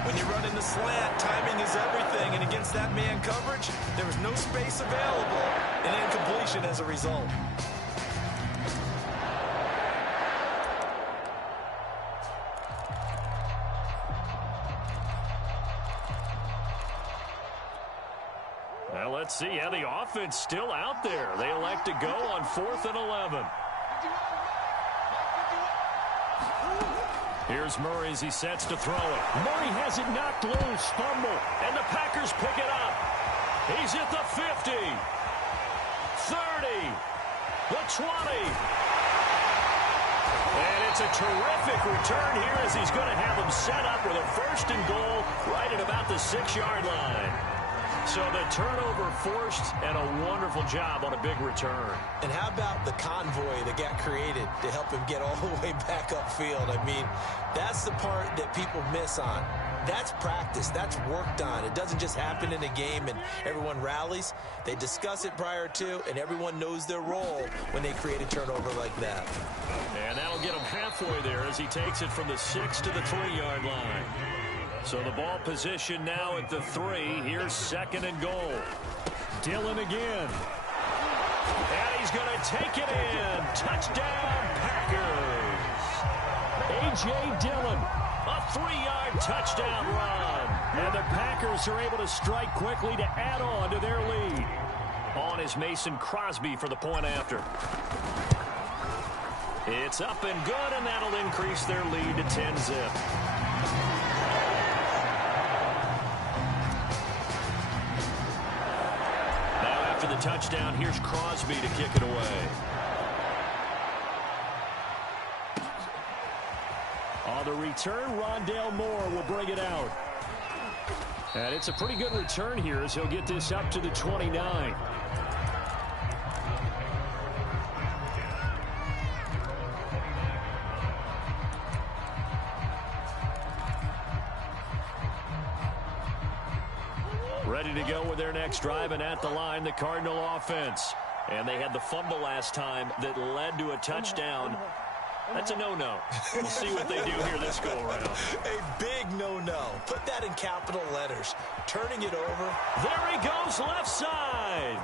When you run in the slant, timing is everything, and against that man coverage, there was no space available, and incompletion as a result. Well, let's see how the offense still out there. They elect to go on 4th and 11. Here's Murray as he sets to throw it. Murray has it knocked loose, fumble, and the Packers pick it up. He's at the 50, 30, the 20. And it's a terrific return here as he's going to have him set up with a 1st and goal right at about the 6-yard line. So the turnover forced, and a wonderful job on a big return. And how about the convoy that got created to help him get all the way back upfield? I mean, that's the part that people miss on. That's practice. That's worked on. It doesn't just happen in a game and everyone rallies. They discuss it prior to, and everyone knows their role when they create a turnover like that. And that'll get him halfway there as he takes it from the 6 to the 3-yard line. So the ball position now at the 3. Here's 2nd and goal. Dillon again. And he's going to take it in. Touchdown, Packers. A.J. Dillon, a 3-yard touchdown run. And the Packers are able to strike quickly to add on to their lead. On is Mason Crosby for the point after. It's up and good, and that'll increase their lead to 10-zip. the touchdown, here's Crosby to kick it away. On the return, Rondale Moore will bring it out. And it's a pretty good return here as he'll get this up to the 29. Ready to go with their next drive, and at the line, the Cardinal offense. And they had the fumble last time that led to a touchdown. That's a no-no. We'll see what they do here this go-around. A big no-no. Put that in capital letters. Turning it over. There he goes, left side.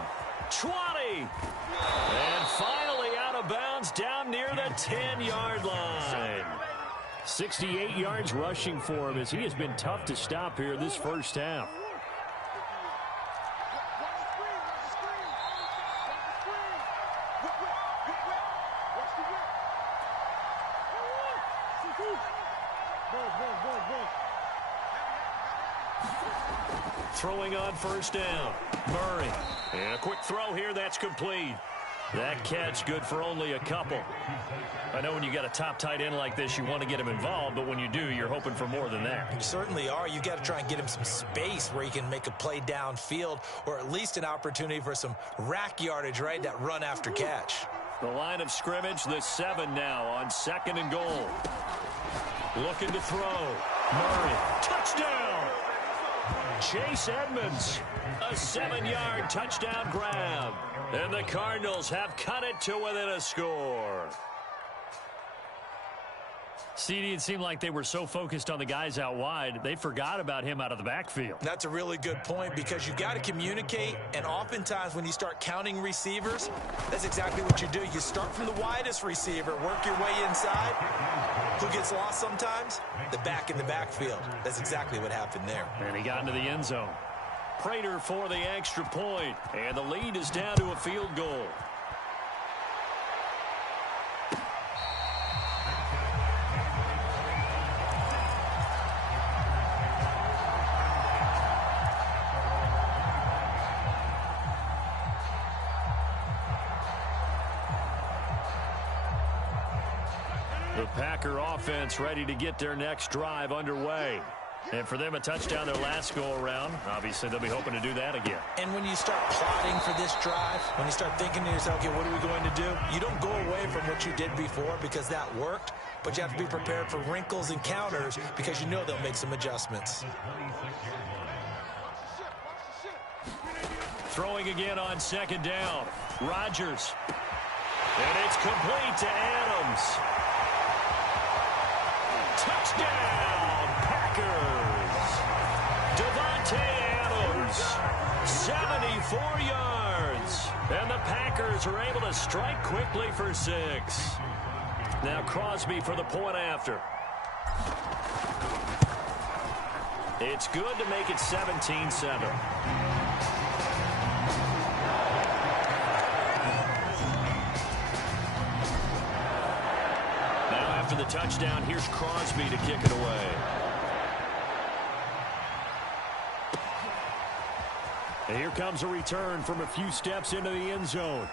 20. And finally out of bounds down near the 10-yard line. 68 yards rushing for him as he has been tough to stop here this first half. Throwing on first down. Murray. And a quick throw here. That's complete. That catch good for only a couple. I know when you got a top tight end like this, you want to get him involved, but when you do, you're hoping for more than that. You certainly are. You got to try and get him some space where he can make a play downfield, or at least an opportunity for some rack yardage, right? That run after catch. The line of scrimmage, the 7 now on 2nd and goal. Looking to throw. Murray. Touchdown! Chase Edmonds, a 7-yard touchdown grab. And the Cardinals have cut it to within a score. CD, it seemed like they were so focused on the guys out wide, they forgot about him out of the backfield. That's a really good point because you got to communicate, and oftentimes when you start counting receivers, that's exactly what you do. You start from the widest receiver, work your way inside. Who gets lost sometimes? The back in the backfield. That's exactly what happened there. And he got into the end zone. Prater for the extra point, and the lead is down to a field goal. The Packer offense ready to get their next drive underway. And for them, a touchdown their last go-around. Obviously, they'll be hoping to do that again. And when you start plotting for this drive, when you start thinking to yourself, okay, what are we going to do? You don't go away from what you did before because that worked, but you have to be prepared for wrinkles and counters because you know they'll make some adjustments. Throwing again on 2nd down. Rodgers. And it's complete to Adams. Touchdown, Packers. Devontae Adams, 74 yards. And the Packers are able to strike quickly for 6. Now Crosby for the point after. It's good to make it 17-7. For the touchdown, here's Crosby to kick it away. And here comes a return from a few steps into the end zone.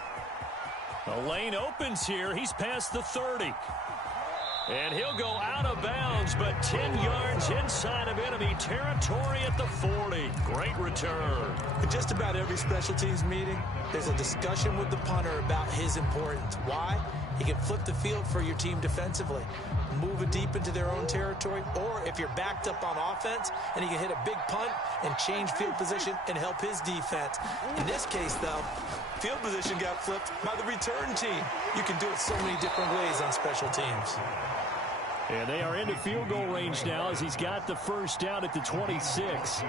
The lane opens here. He's past the 30. And he'll go out of bounds, but 10 yards inside of enemy territory at the 40. Great return. In just about every special teams meeting, there's a discussion with the punter about his importance. Why? He can flip the field for your team defensively, move it deep into their own territory, or if you're backed up on offense, and he can hit a big punt and change field position and help his defense. In this case, though, field position got flipped by the return team. You can do it so many different ways on special teams. And they are into field goal range now as he's got the first down at the 26.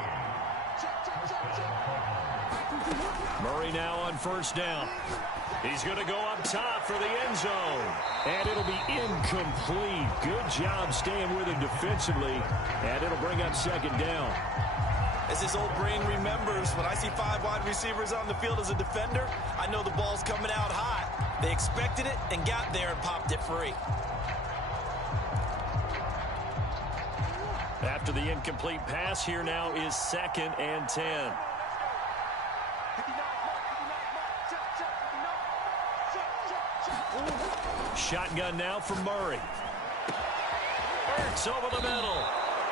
Murray now on first down. He's going to go up top for the end zone. And it'll be incomplete. Good job staying with him defensively. And it'll bring up 2nd down. As his old brain remembers, when I see 5 wide receivers on the field as a defender, I know the ball's coming out hot. They expected it and got there and popped it free. After the incomplete pass, here now is 2nd and 10. Shotgun now for Murray. Hurts over the middle.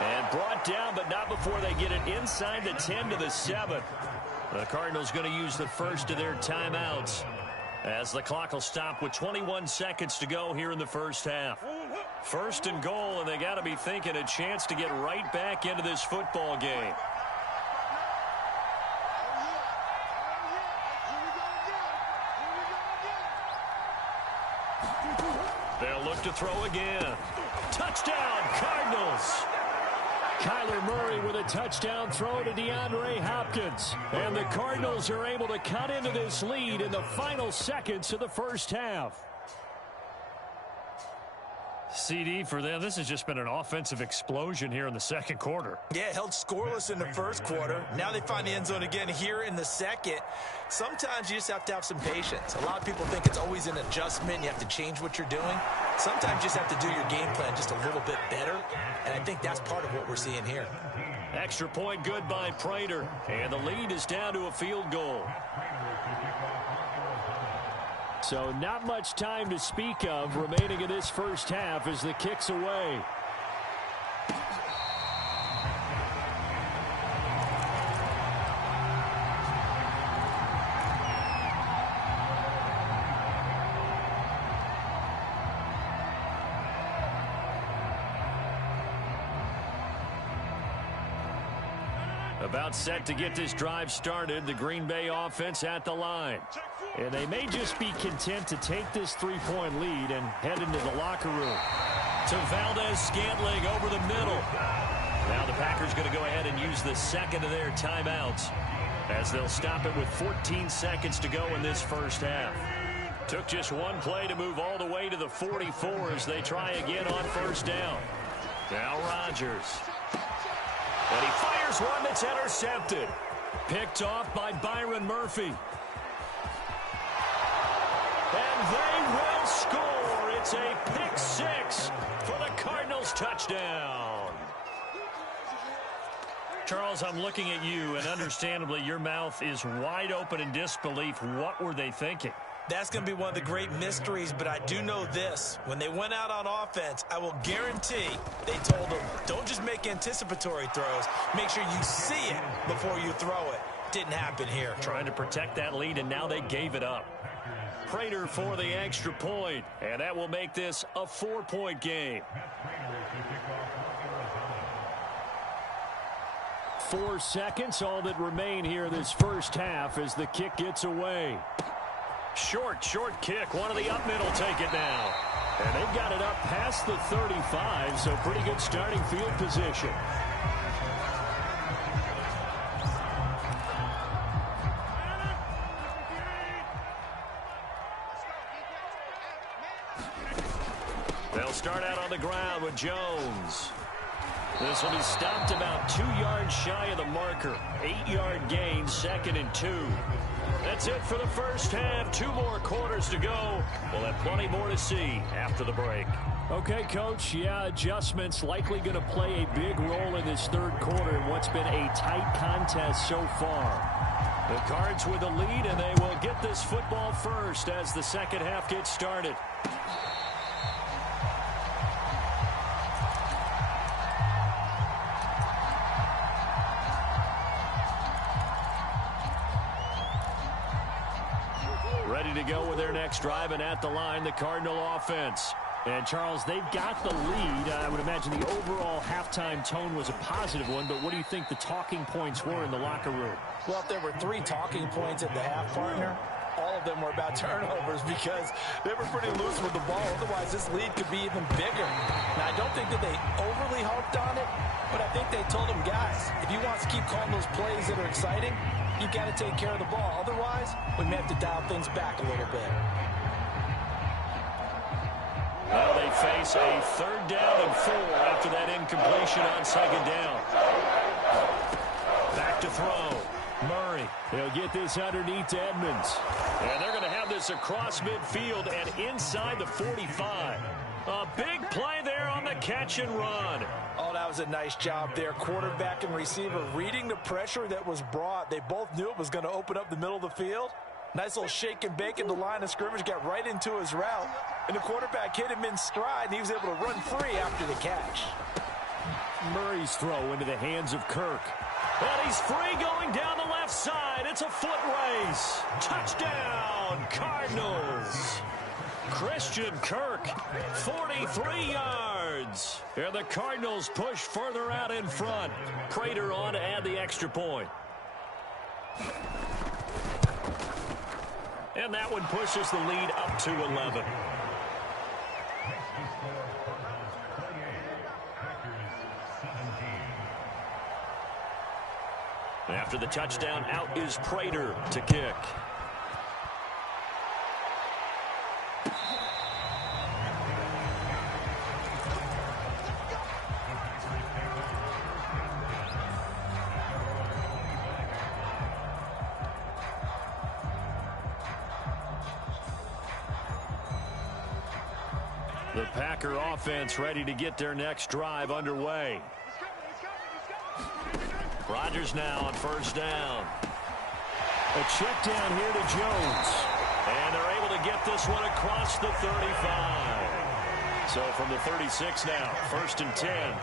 And brought down, but not before they get it inside the 10 to the 7. The Cardinals going to use the first of their timeouts as the clock will stop with 21 seconds to go here in the first half. First and goal, and they got to be thinking a chance to get right back into this football game. They'll look to throw again. Touchdown, Cardinals! Kyler Murray with a touchdown throw to DeAndre Hopkins. And the Cardinals are able to cut into this lead in the final seconds of the first half. CD for them, this has just been an offensive explosion here in the second quarter. Yeah, held scoreless in the first quarter. Now they find the end zone again here in the second. Sometimes you just have to have some patience. A lot of people think it's always an adjustment. You have to change what you're doing. Sometimes you just have to do your game plan just a little bit better. And I think that's part of what we're seeing here. Extra point good by Prater. And the lead is down to a field goal. So not much time to speak of remaining in this first half as the kick's away. About set to get this drive started, the Green Bay offense at the line. And they may just be content to take this three-point lead and head into the locker room. To Valdez-Scantling over the middle. Now the Packers going to go ahead and use the second of their timeouts as they'll stop it with 14 seconds to go in this first half. Took just one play to move all the way to the 44 as they try again on first down. Now Rodgers. And he fires one that's intercepted. Picked off by Byron Murphy. And they will score. It's a pick six for the Cardinals touchdown. Charles, I'm looking at you, and understandably your mouth is wide open in disbelief. What were they thinking? That's going to be one of the great mysteries, but I do know this. When they went out on offense, I will guarantee they told them, don't just make anticipatory throws. Make sure you see it before you throw it. Didn't happen here. Trying to protect that lead, and now they gave it up. Prater for the extra point, and that will make this a 4-point game. 4 seconds, all that remain here this first half as the kick gets away. Short kick. One of the up middle take it now. And they've got it up past the 35, so pretty good starting field position. They'll start out on the ground with Jones. This will be stopped about 2 yards shy of the marker. 8-yard gain, 2nd and 2. That's it for the first half. 2 more quarters to go. We'll have plenty more to see after the break. Okay, Coach. Yeah, adjustments likely going to play a big role in this third quarter in what's been a tight contest so far. The Cards with the lead, and they will get this football first as the second half gets started. Ready to go with their next drive, and at the line, the Cardinal offense. And, Charles, they've got the lead. I would imagine the overall halftime tone was a positive one, but what do you think the talking points were in the locker room? Well, if there were 3 talking points at the half, partner, all of them were about turnovers because they were pretty loose with the ball. Otherwise, this lead could be even bigger. Now, I don't think that they overly harped on it, but I think they told them, guys, if you want to keep calling those plays that are exciting, you've got to take care of the ball. Otherwise, we may have to dial things back a little bit. Now they face a 3rd down and 4 after that incompletion on 2nd down. Back to throw. Murray. They'll get this underneath to Edmonds. And they're going to have this across midfield and inside the 45. A big play there on the catch and run. Oh, that was a nice job there. Quarterback and receiver reading the pressure that was brought. They both knew it was going to open up the middle of the field, Nice little shake and bake at the line of scrimmage, got right into his route, and the quarterback hit him in stride, and he was able to run free after the catch. Murray's throw into the hands of Kirk. And he's free going down the left side. It's a foot race. Touchdown, Cardinals. Christian Kirk, 43 yards. And the Cardinals push further out in front. Prater on to add the extra point. And that one pushes the lead up to 11. After the touchdown, out is Prater to kick. The Packer offense ready to get their next drive underway. Rodgers now on first down. A check down here to Jones. And they're able to get this one across the 35. So from the 36 now, 1st and 10.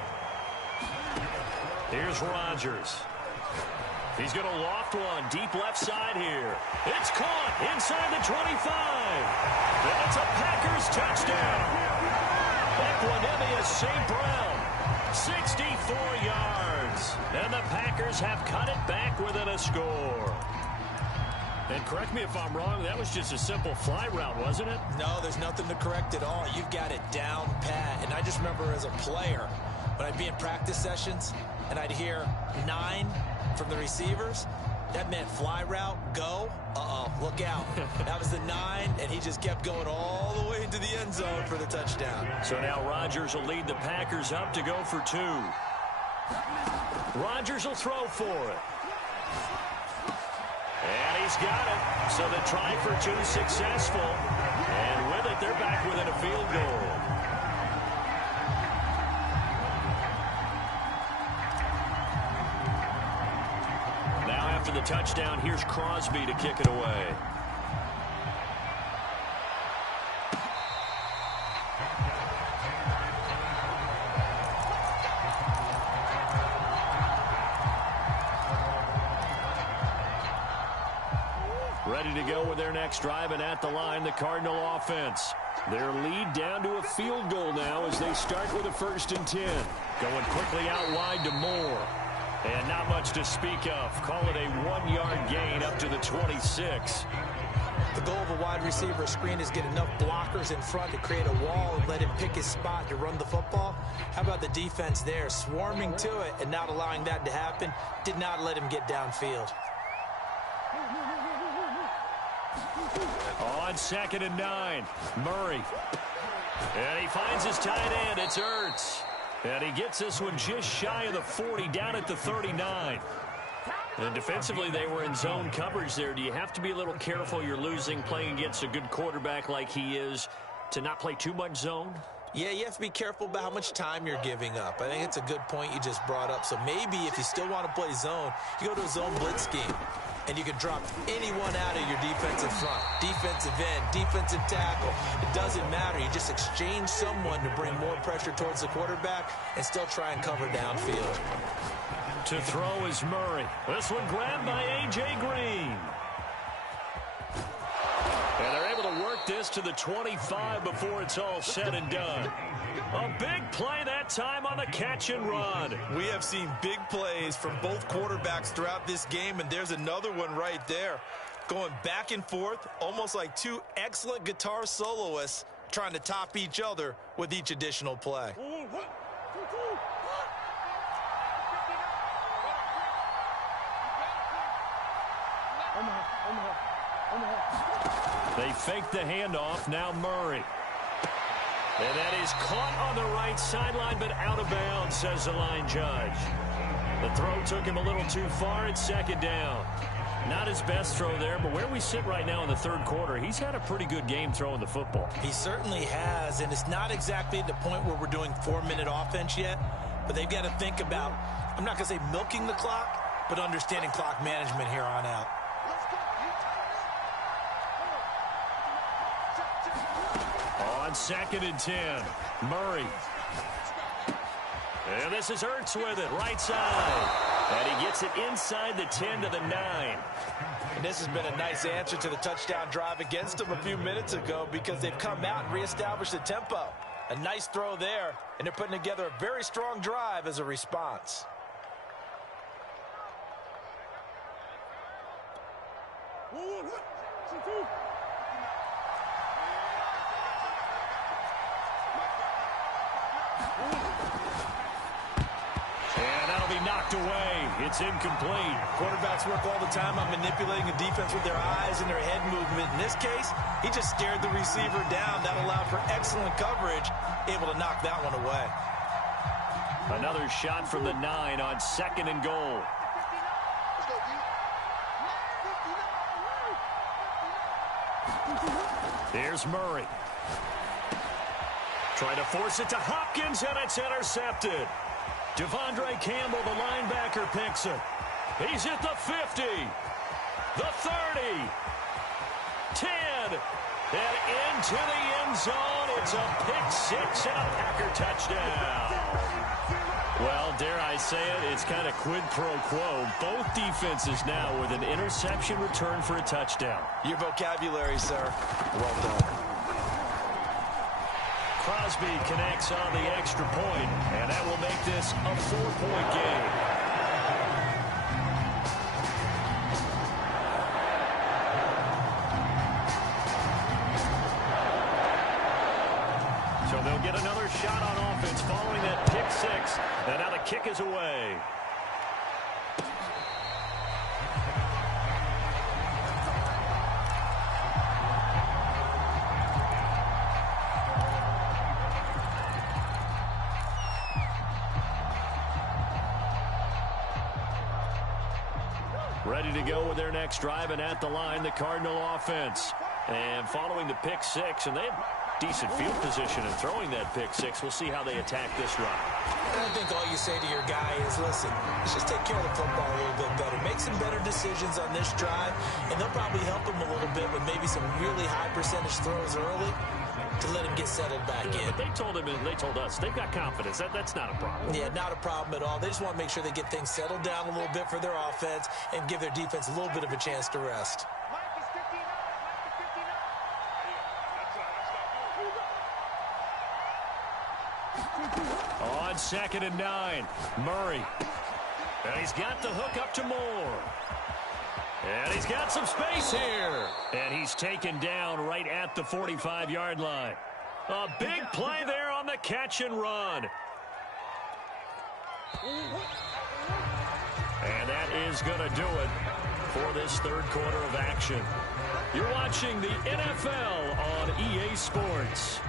Here's Rodgers. He's going to loft one deep left side here. It's caught inside the 25. And it's a Packers touchdown. Equanimous St. Brown, 64 yards. And the Packers have cut it back within a score. And correct me if I'm wrong, that was just a simple fly route, wasn't it? No, there's nothing to correct at all. You've got it down pat. And I just remember as a player, when I'd be in practice sessions and I'd hear 9 from the receivers, that meant fly route, go, look out. That was the 9, and he just kept going all the way into the end zone for the touchdown. So now Rodgers will lead the Packers up to go for 2. Rodgers will throw for it. And he's got it. So the try for 2 successful. And with it, they're back within a field goal. Now after the touchdown, here's Crosby to kick it away. Ready to go with their next drive, and at the line, the Cardinal offense. Their lead down to a field goal now as they start with a 1st and 10. Going quickly out wide to Moore. And not much to speak of. Call it a 1-yard gain up to the 26. The goal of a wide receiver screen is get enough blockers in front to create a wall and let him pick his spot to run the football. How about the defense there, swarming to it and not allowing that to happen? Did not let him get downfield. On 2nd and 9, Murray. And he finds his tight end. It's Ertz. And he gets this one just shy of the 40, down at the 39. And defensively, they were in zone coverage there. Do you have to be a little careful? You're losing, playing against a good quarterback like he is, to not play too much zone? Yeah, you have to be careful about how much time you're giving up. I think it's a good point you just brought up. So maybe if you still want to play zone, you go to a zone blitz scheme. And you can drop anyone out of your defensive front, defensive end, defensive tackle. It doesn't matter. You just exchange someone to bring more pressure towards the quarterback and still try and cover downfield. To throw is Murray. This one grabbed by A.J. Green. And they're able to work this to the 25 before it's all said and done. A big play that time on the catch and run. We have seen big plays from both quarterbacks throughout this game, and there's another one right there. Going back and forth, almost like 2 excellent guitar soloists trying to top each other with each additional play. They fake the handoff. Now Murray. And that is caught on the right sideline, but out of bounds, says the line judge. The throw took him a little too far. It's 2nd down. Not his best throw there, but where we sit right now in the 3rd quarter, he's had a pretty good game throwing the football. He certainly has, and it's not exactly at the point where we're doing 4-minute offense yet, but they've got to think about, I'm not going to say milking the clock, but understanding clock management here on out. On 2nd and 10, Murray. And this is Ertz with it, right side. And he gets it inside the 10 to the 9. And this has been a nice answer to the touchdown drive against them a few minutes ago because they've come out and reestablished the tempo. A nice throw there, and they're putting together a very strong drive as a response. And that'll be knocked away. It's incomplete. Quarterbacks work all the time on manipulating the defense with their eyes and their head movement. In this case, he just stared the receiver down. That allowed for excellent coverage, able to knock that one away. Another shot from the 9 on 2nd and goal. Here's Murray. Trying to force it to Hopkins, and it's intercepted. Devondre Campbell, the linebacker, picks it. He's at the 50, the 30, 10, and into the end zone. It's a pick six and a Packer touchdown. Well, dare I say it, it's kind of quid pro quo. Both defenses now with an interception return for a touchdown. Your vocabulary, sir. Well done. Crosby connects on the extra point, and that will make this a 4-point game. So they'll get another shot on offense following that pick six, and now the kick is away. Ready to go with their next drive, and at the line, the Cardinal offense. And following the pick six, and they have decent field position in throwing that pick six. We'll see how they attack this drive. I think all you say to your guy is, listen, let's just take care of the football a little bit better. Make some better decisions on this drive, and they'll probably help him a little bit with maybe some really high percentage throws early to let him get settled back in. But they told him, and they told us, they've got confidence. That's not a problem. Yeah, not a problem at all. They just want to make sure they get things settled down a little bit for their offense and give their defense a little bit of a chance to rest. On 2nd and 9, Murray. And he's got the hook up to Moore. And he's got some space here. And he's taken down right at the 45-yard line. A big play there on the catch and run. And that is going to do it for this third quarter of action. You're watching the NFL on EA Sports.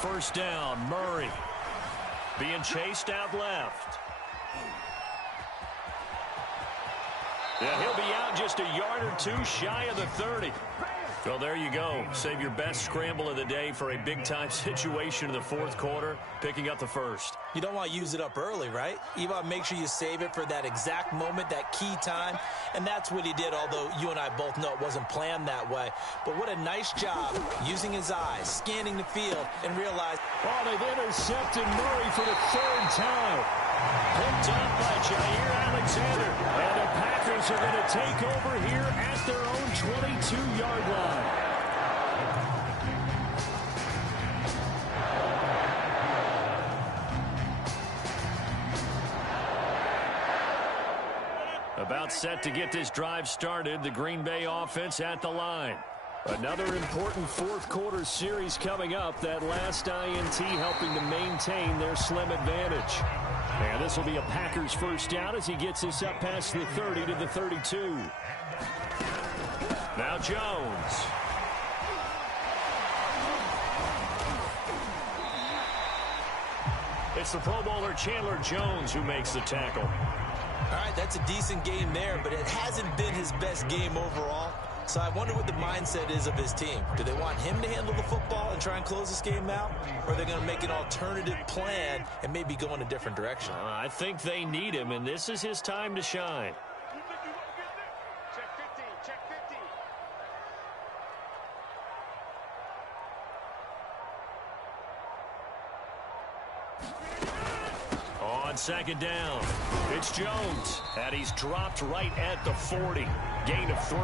First down, Murray. Being chased out left. Yeah, he'll be out just a yard or two shy of the 30. Well, there you go. Save your best scramble of the day for a big-time situation in the fourth quarter, picking up the first. You don't want to use it up early, right? You want to make sure you save it for that exact moment, that key time, and that's what he did, although you and I both know it wasn't planned that way. But what a nice job using his eyes, scanning the field, and realize... Oh, they've intercepted Murray for the third time. Picked up by Jair Alexander. And the Packers are going to take over here at their own 22-yard line. About set to get this drive started, the Green Bay offense at the line. Another important fourth quarter series coming up. That last INT helping to maintain their slim advantage. And this will be a Packers first down as he gets this up past the 30 to the 32. Now Jones. It's the Pro Bowler Chandler Jones who makes the tackle. All right, that's a decent game there, but it hasn't been his best game overall. So I wonder what the mindset is of his team. Do they want him to handle the football and try and close this game out? Or are they going to make an alternative plan and maybe go in a different direction? I think they need him, and this is his time to shine. Check 15, check 15. On second down, it's Jones, and he's dropped right at the 40. Gain of 3.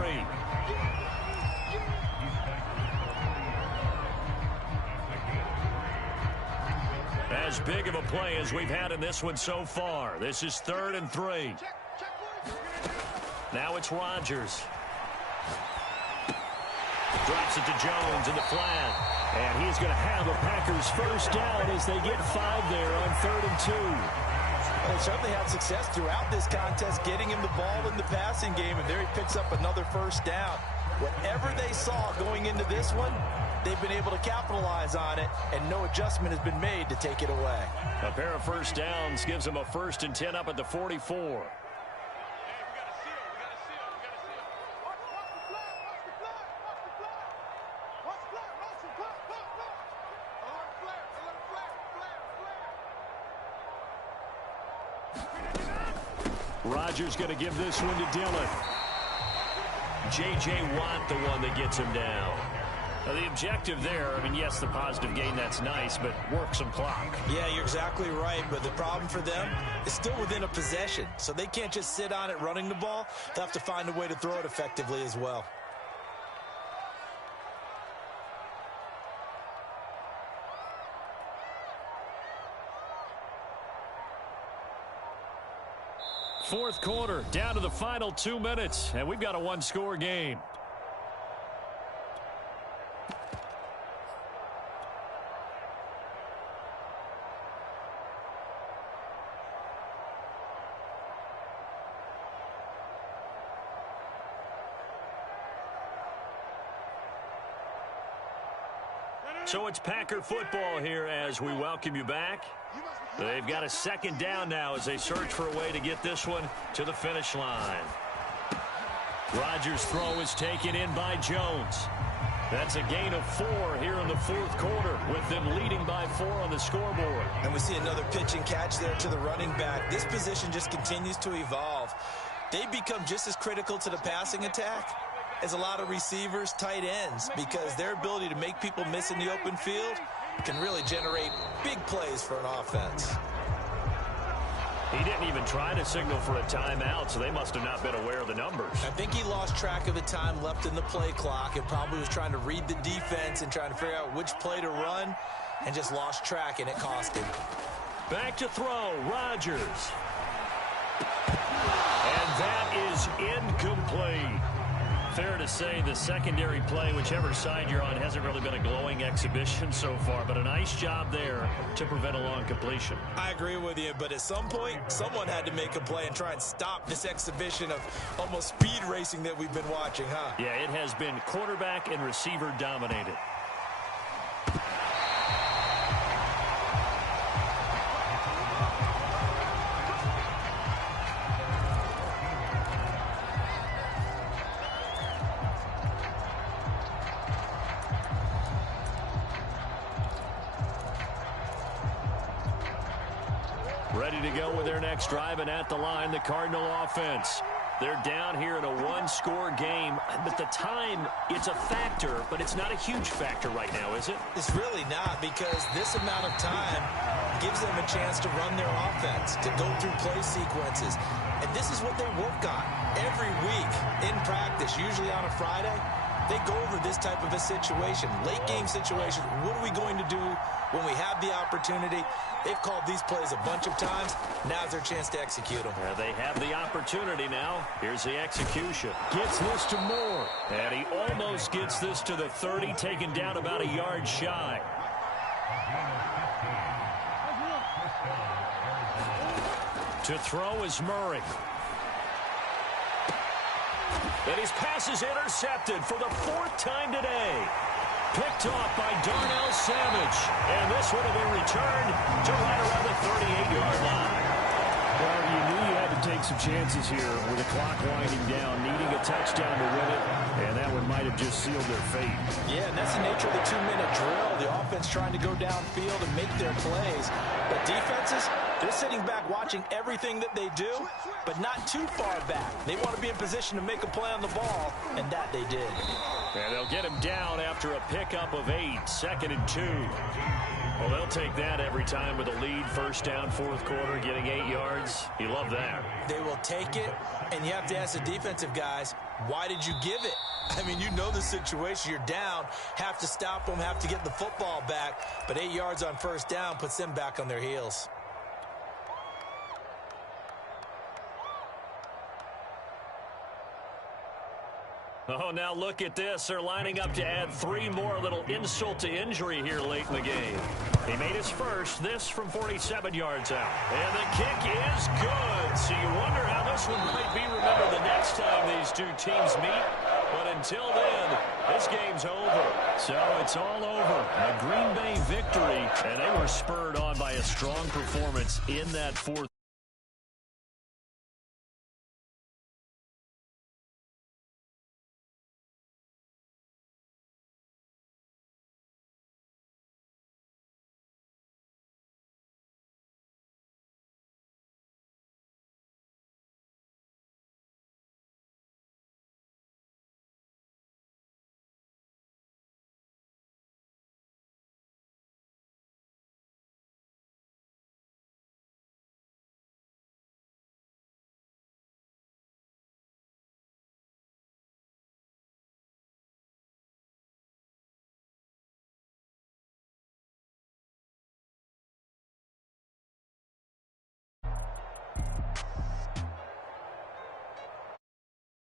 As big of a play as we've had in this one so far. This is 3rd and 3. Now it's Rodgers. Drops it to Jones in the flat. And he's going to have a Packers first down as they get 5 there on 3rd and 2. They certainly had success throughout this contest getting him the ball in the passing game, and there he picks up another first down. Whatever they saw going into this one, they've been able to capitalize on it, and no adjustment has been made to take it away. A pair of first downs gives them a 1st and 10 up at the 44. Rodgers going to give this one to Dillon. J.J. Watt, the one that gets him down. Now, the objective there, I mean, yes, the positive gain, that's nice, but work some clock. Yeah, you're exactly right, but the problem for them is still within a possession, so they can't just sit on it running the ball. They'll have to find a way to throw it effectively as well. Fourth quarter, down to the final 2 minutes, and we've got a one-score game. So it's Packer football here as we welcome you back. They've got a second down now as they search for a way to get this one to the finish line. Rodgers' throw is taken in by Jones. That's a gain of 4 here in the fourth quarter, with them leading by 4 on the scoreboard. And we see another pitch and catch there to the running back. This position just continues to evolve. They become just as critical to the passing attack as a lot of receivers, tight ends, because their ability to make people miss in the open field can really generate big plays for an offense. He didn't even try to signal for a timeout, so they must have not been aware of the numbers. I think he lost track of the time left in the play clock and probably was trying to read the defense and trying to figure out which play to run and just lost track, and it cost him. Back to throw, Rodgers. And that is incomplete. Fair to say the secondary play, whichever side you're on, hasn't really been a glowing exhibition so far, but a nice job there to prevent a long completion. I agree with you, but at some point, someone had to make a play and try and stop this exhibition of almost speed racing that we've been watching, huh? Yeah, it has been quarterback and receiver dominated. Ready to go with their next drive, and at the line, the Cardinal offense. They're down here in a one-score game, but the time, it's a factor, but it's not a huge factor right now, is it? It's really not, because this amount of time gives them a chance to run their offense, to go through play sequences. And this is what they work on every week in practice, usually on a Friday. They go over this type of a situation, late-game situation. What are we going to do when we have the opportunity? They've called these plays a bunch of times. Now's their chance to execute them. They have the opportunity now. Here's the execution. Gets this to Moore. And he almost gets this to the 30, taken down about a yard shy. To throw is Murray. And his pass is intercepted for the 4th time today. Picked off by Darnell Savage. And this one will be returned to right around the 38-yard line. Well, you knew you had to take some chances here with the clock winding down, needing a touchdown to win it, and that one might have just sealed their fate. Yeah, and that's the nature of the 2-minute drill. The offense trying to go downfield and make their plays. But defenses, they're sitting back watching everything that they do, but not too far back. They want to be in position to make a play on the ball, and that they did. And they'll get him down after a pickup of 8, 2nd and 2. Well, they'll take that every time with a lead, first down, fourth quarter, getting 8 yards. You love that. They will take it, and you have to ask the defensive guys, why did you give it? I mean, you know the situation. You're down, have to stop them, have to get the football back. But 8 yards on first down puts them back on their heels. Oh, now look at this. They're lining up to add 3 more, a little insult to injury here late in the game. He made his first, this from 47 yards out. And the kick is good. So you wonder how this one might be remembered the next time these two teams meet. But until then, this game's over. So it's all over. A Green Bay victory, and they were spurred on by a strong performance in that fourth.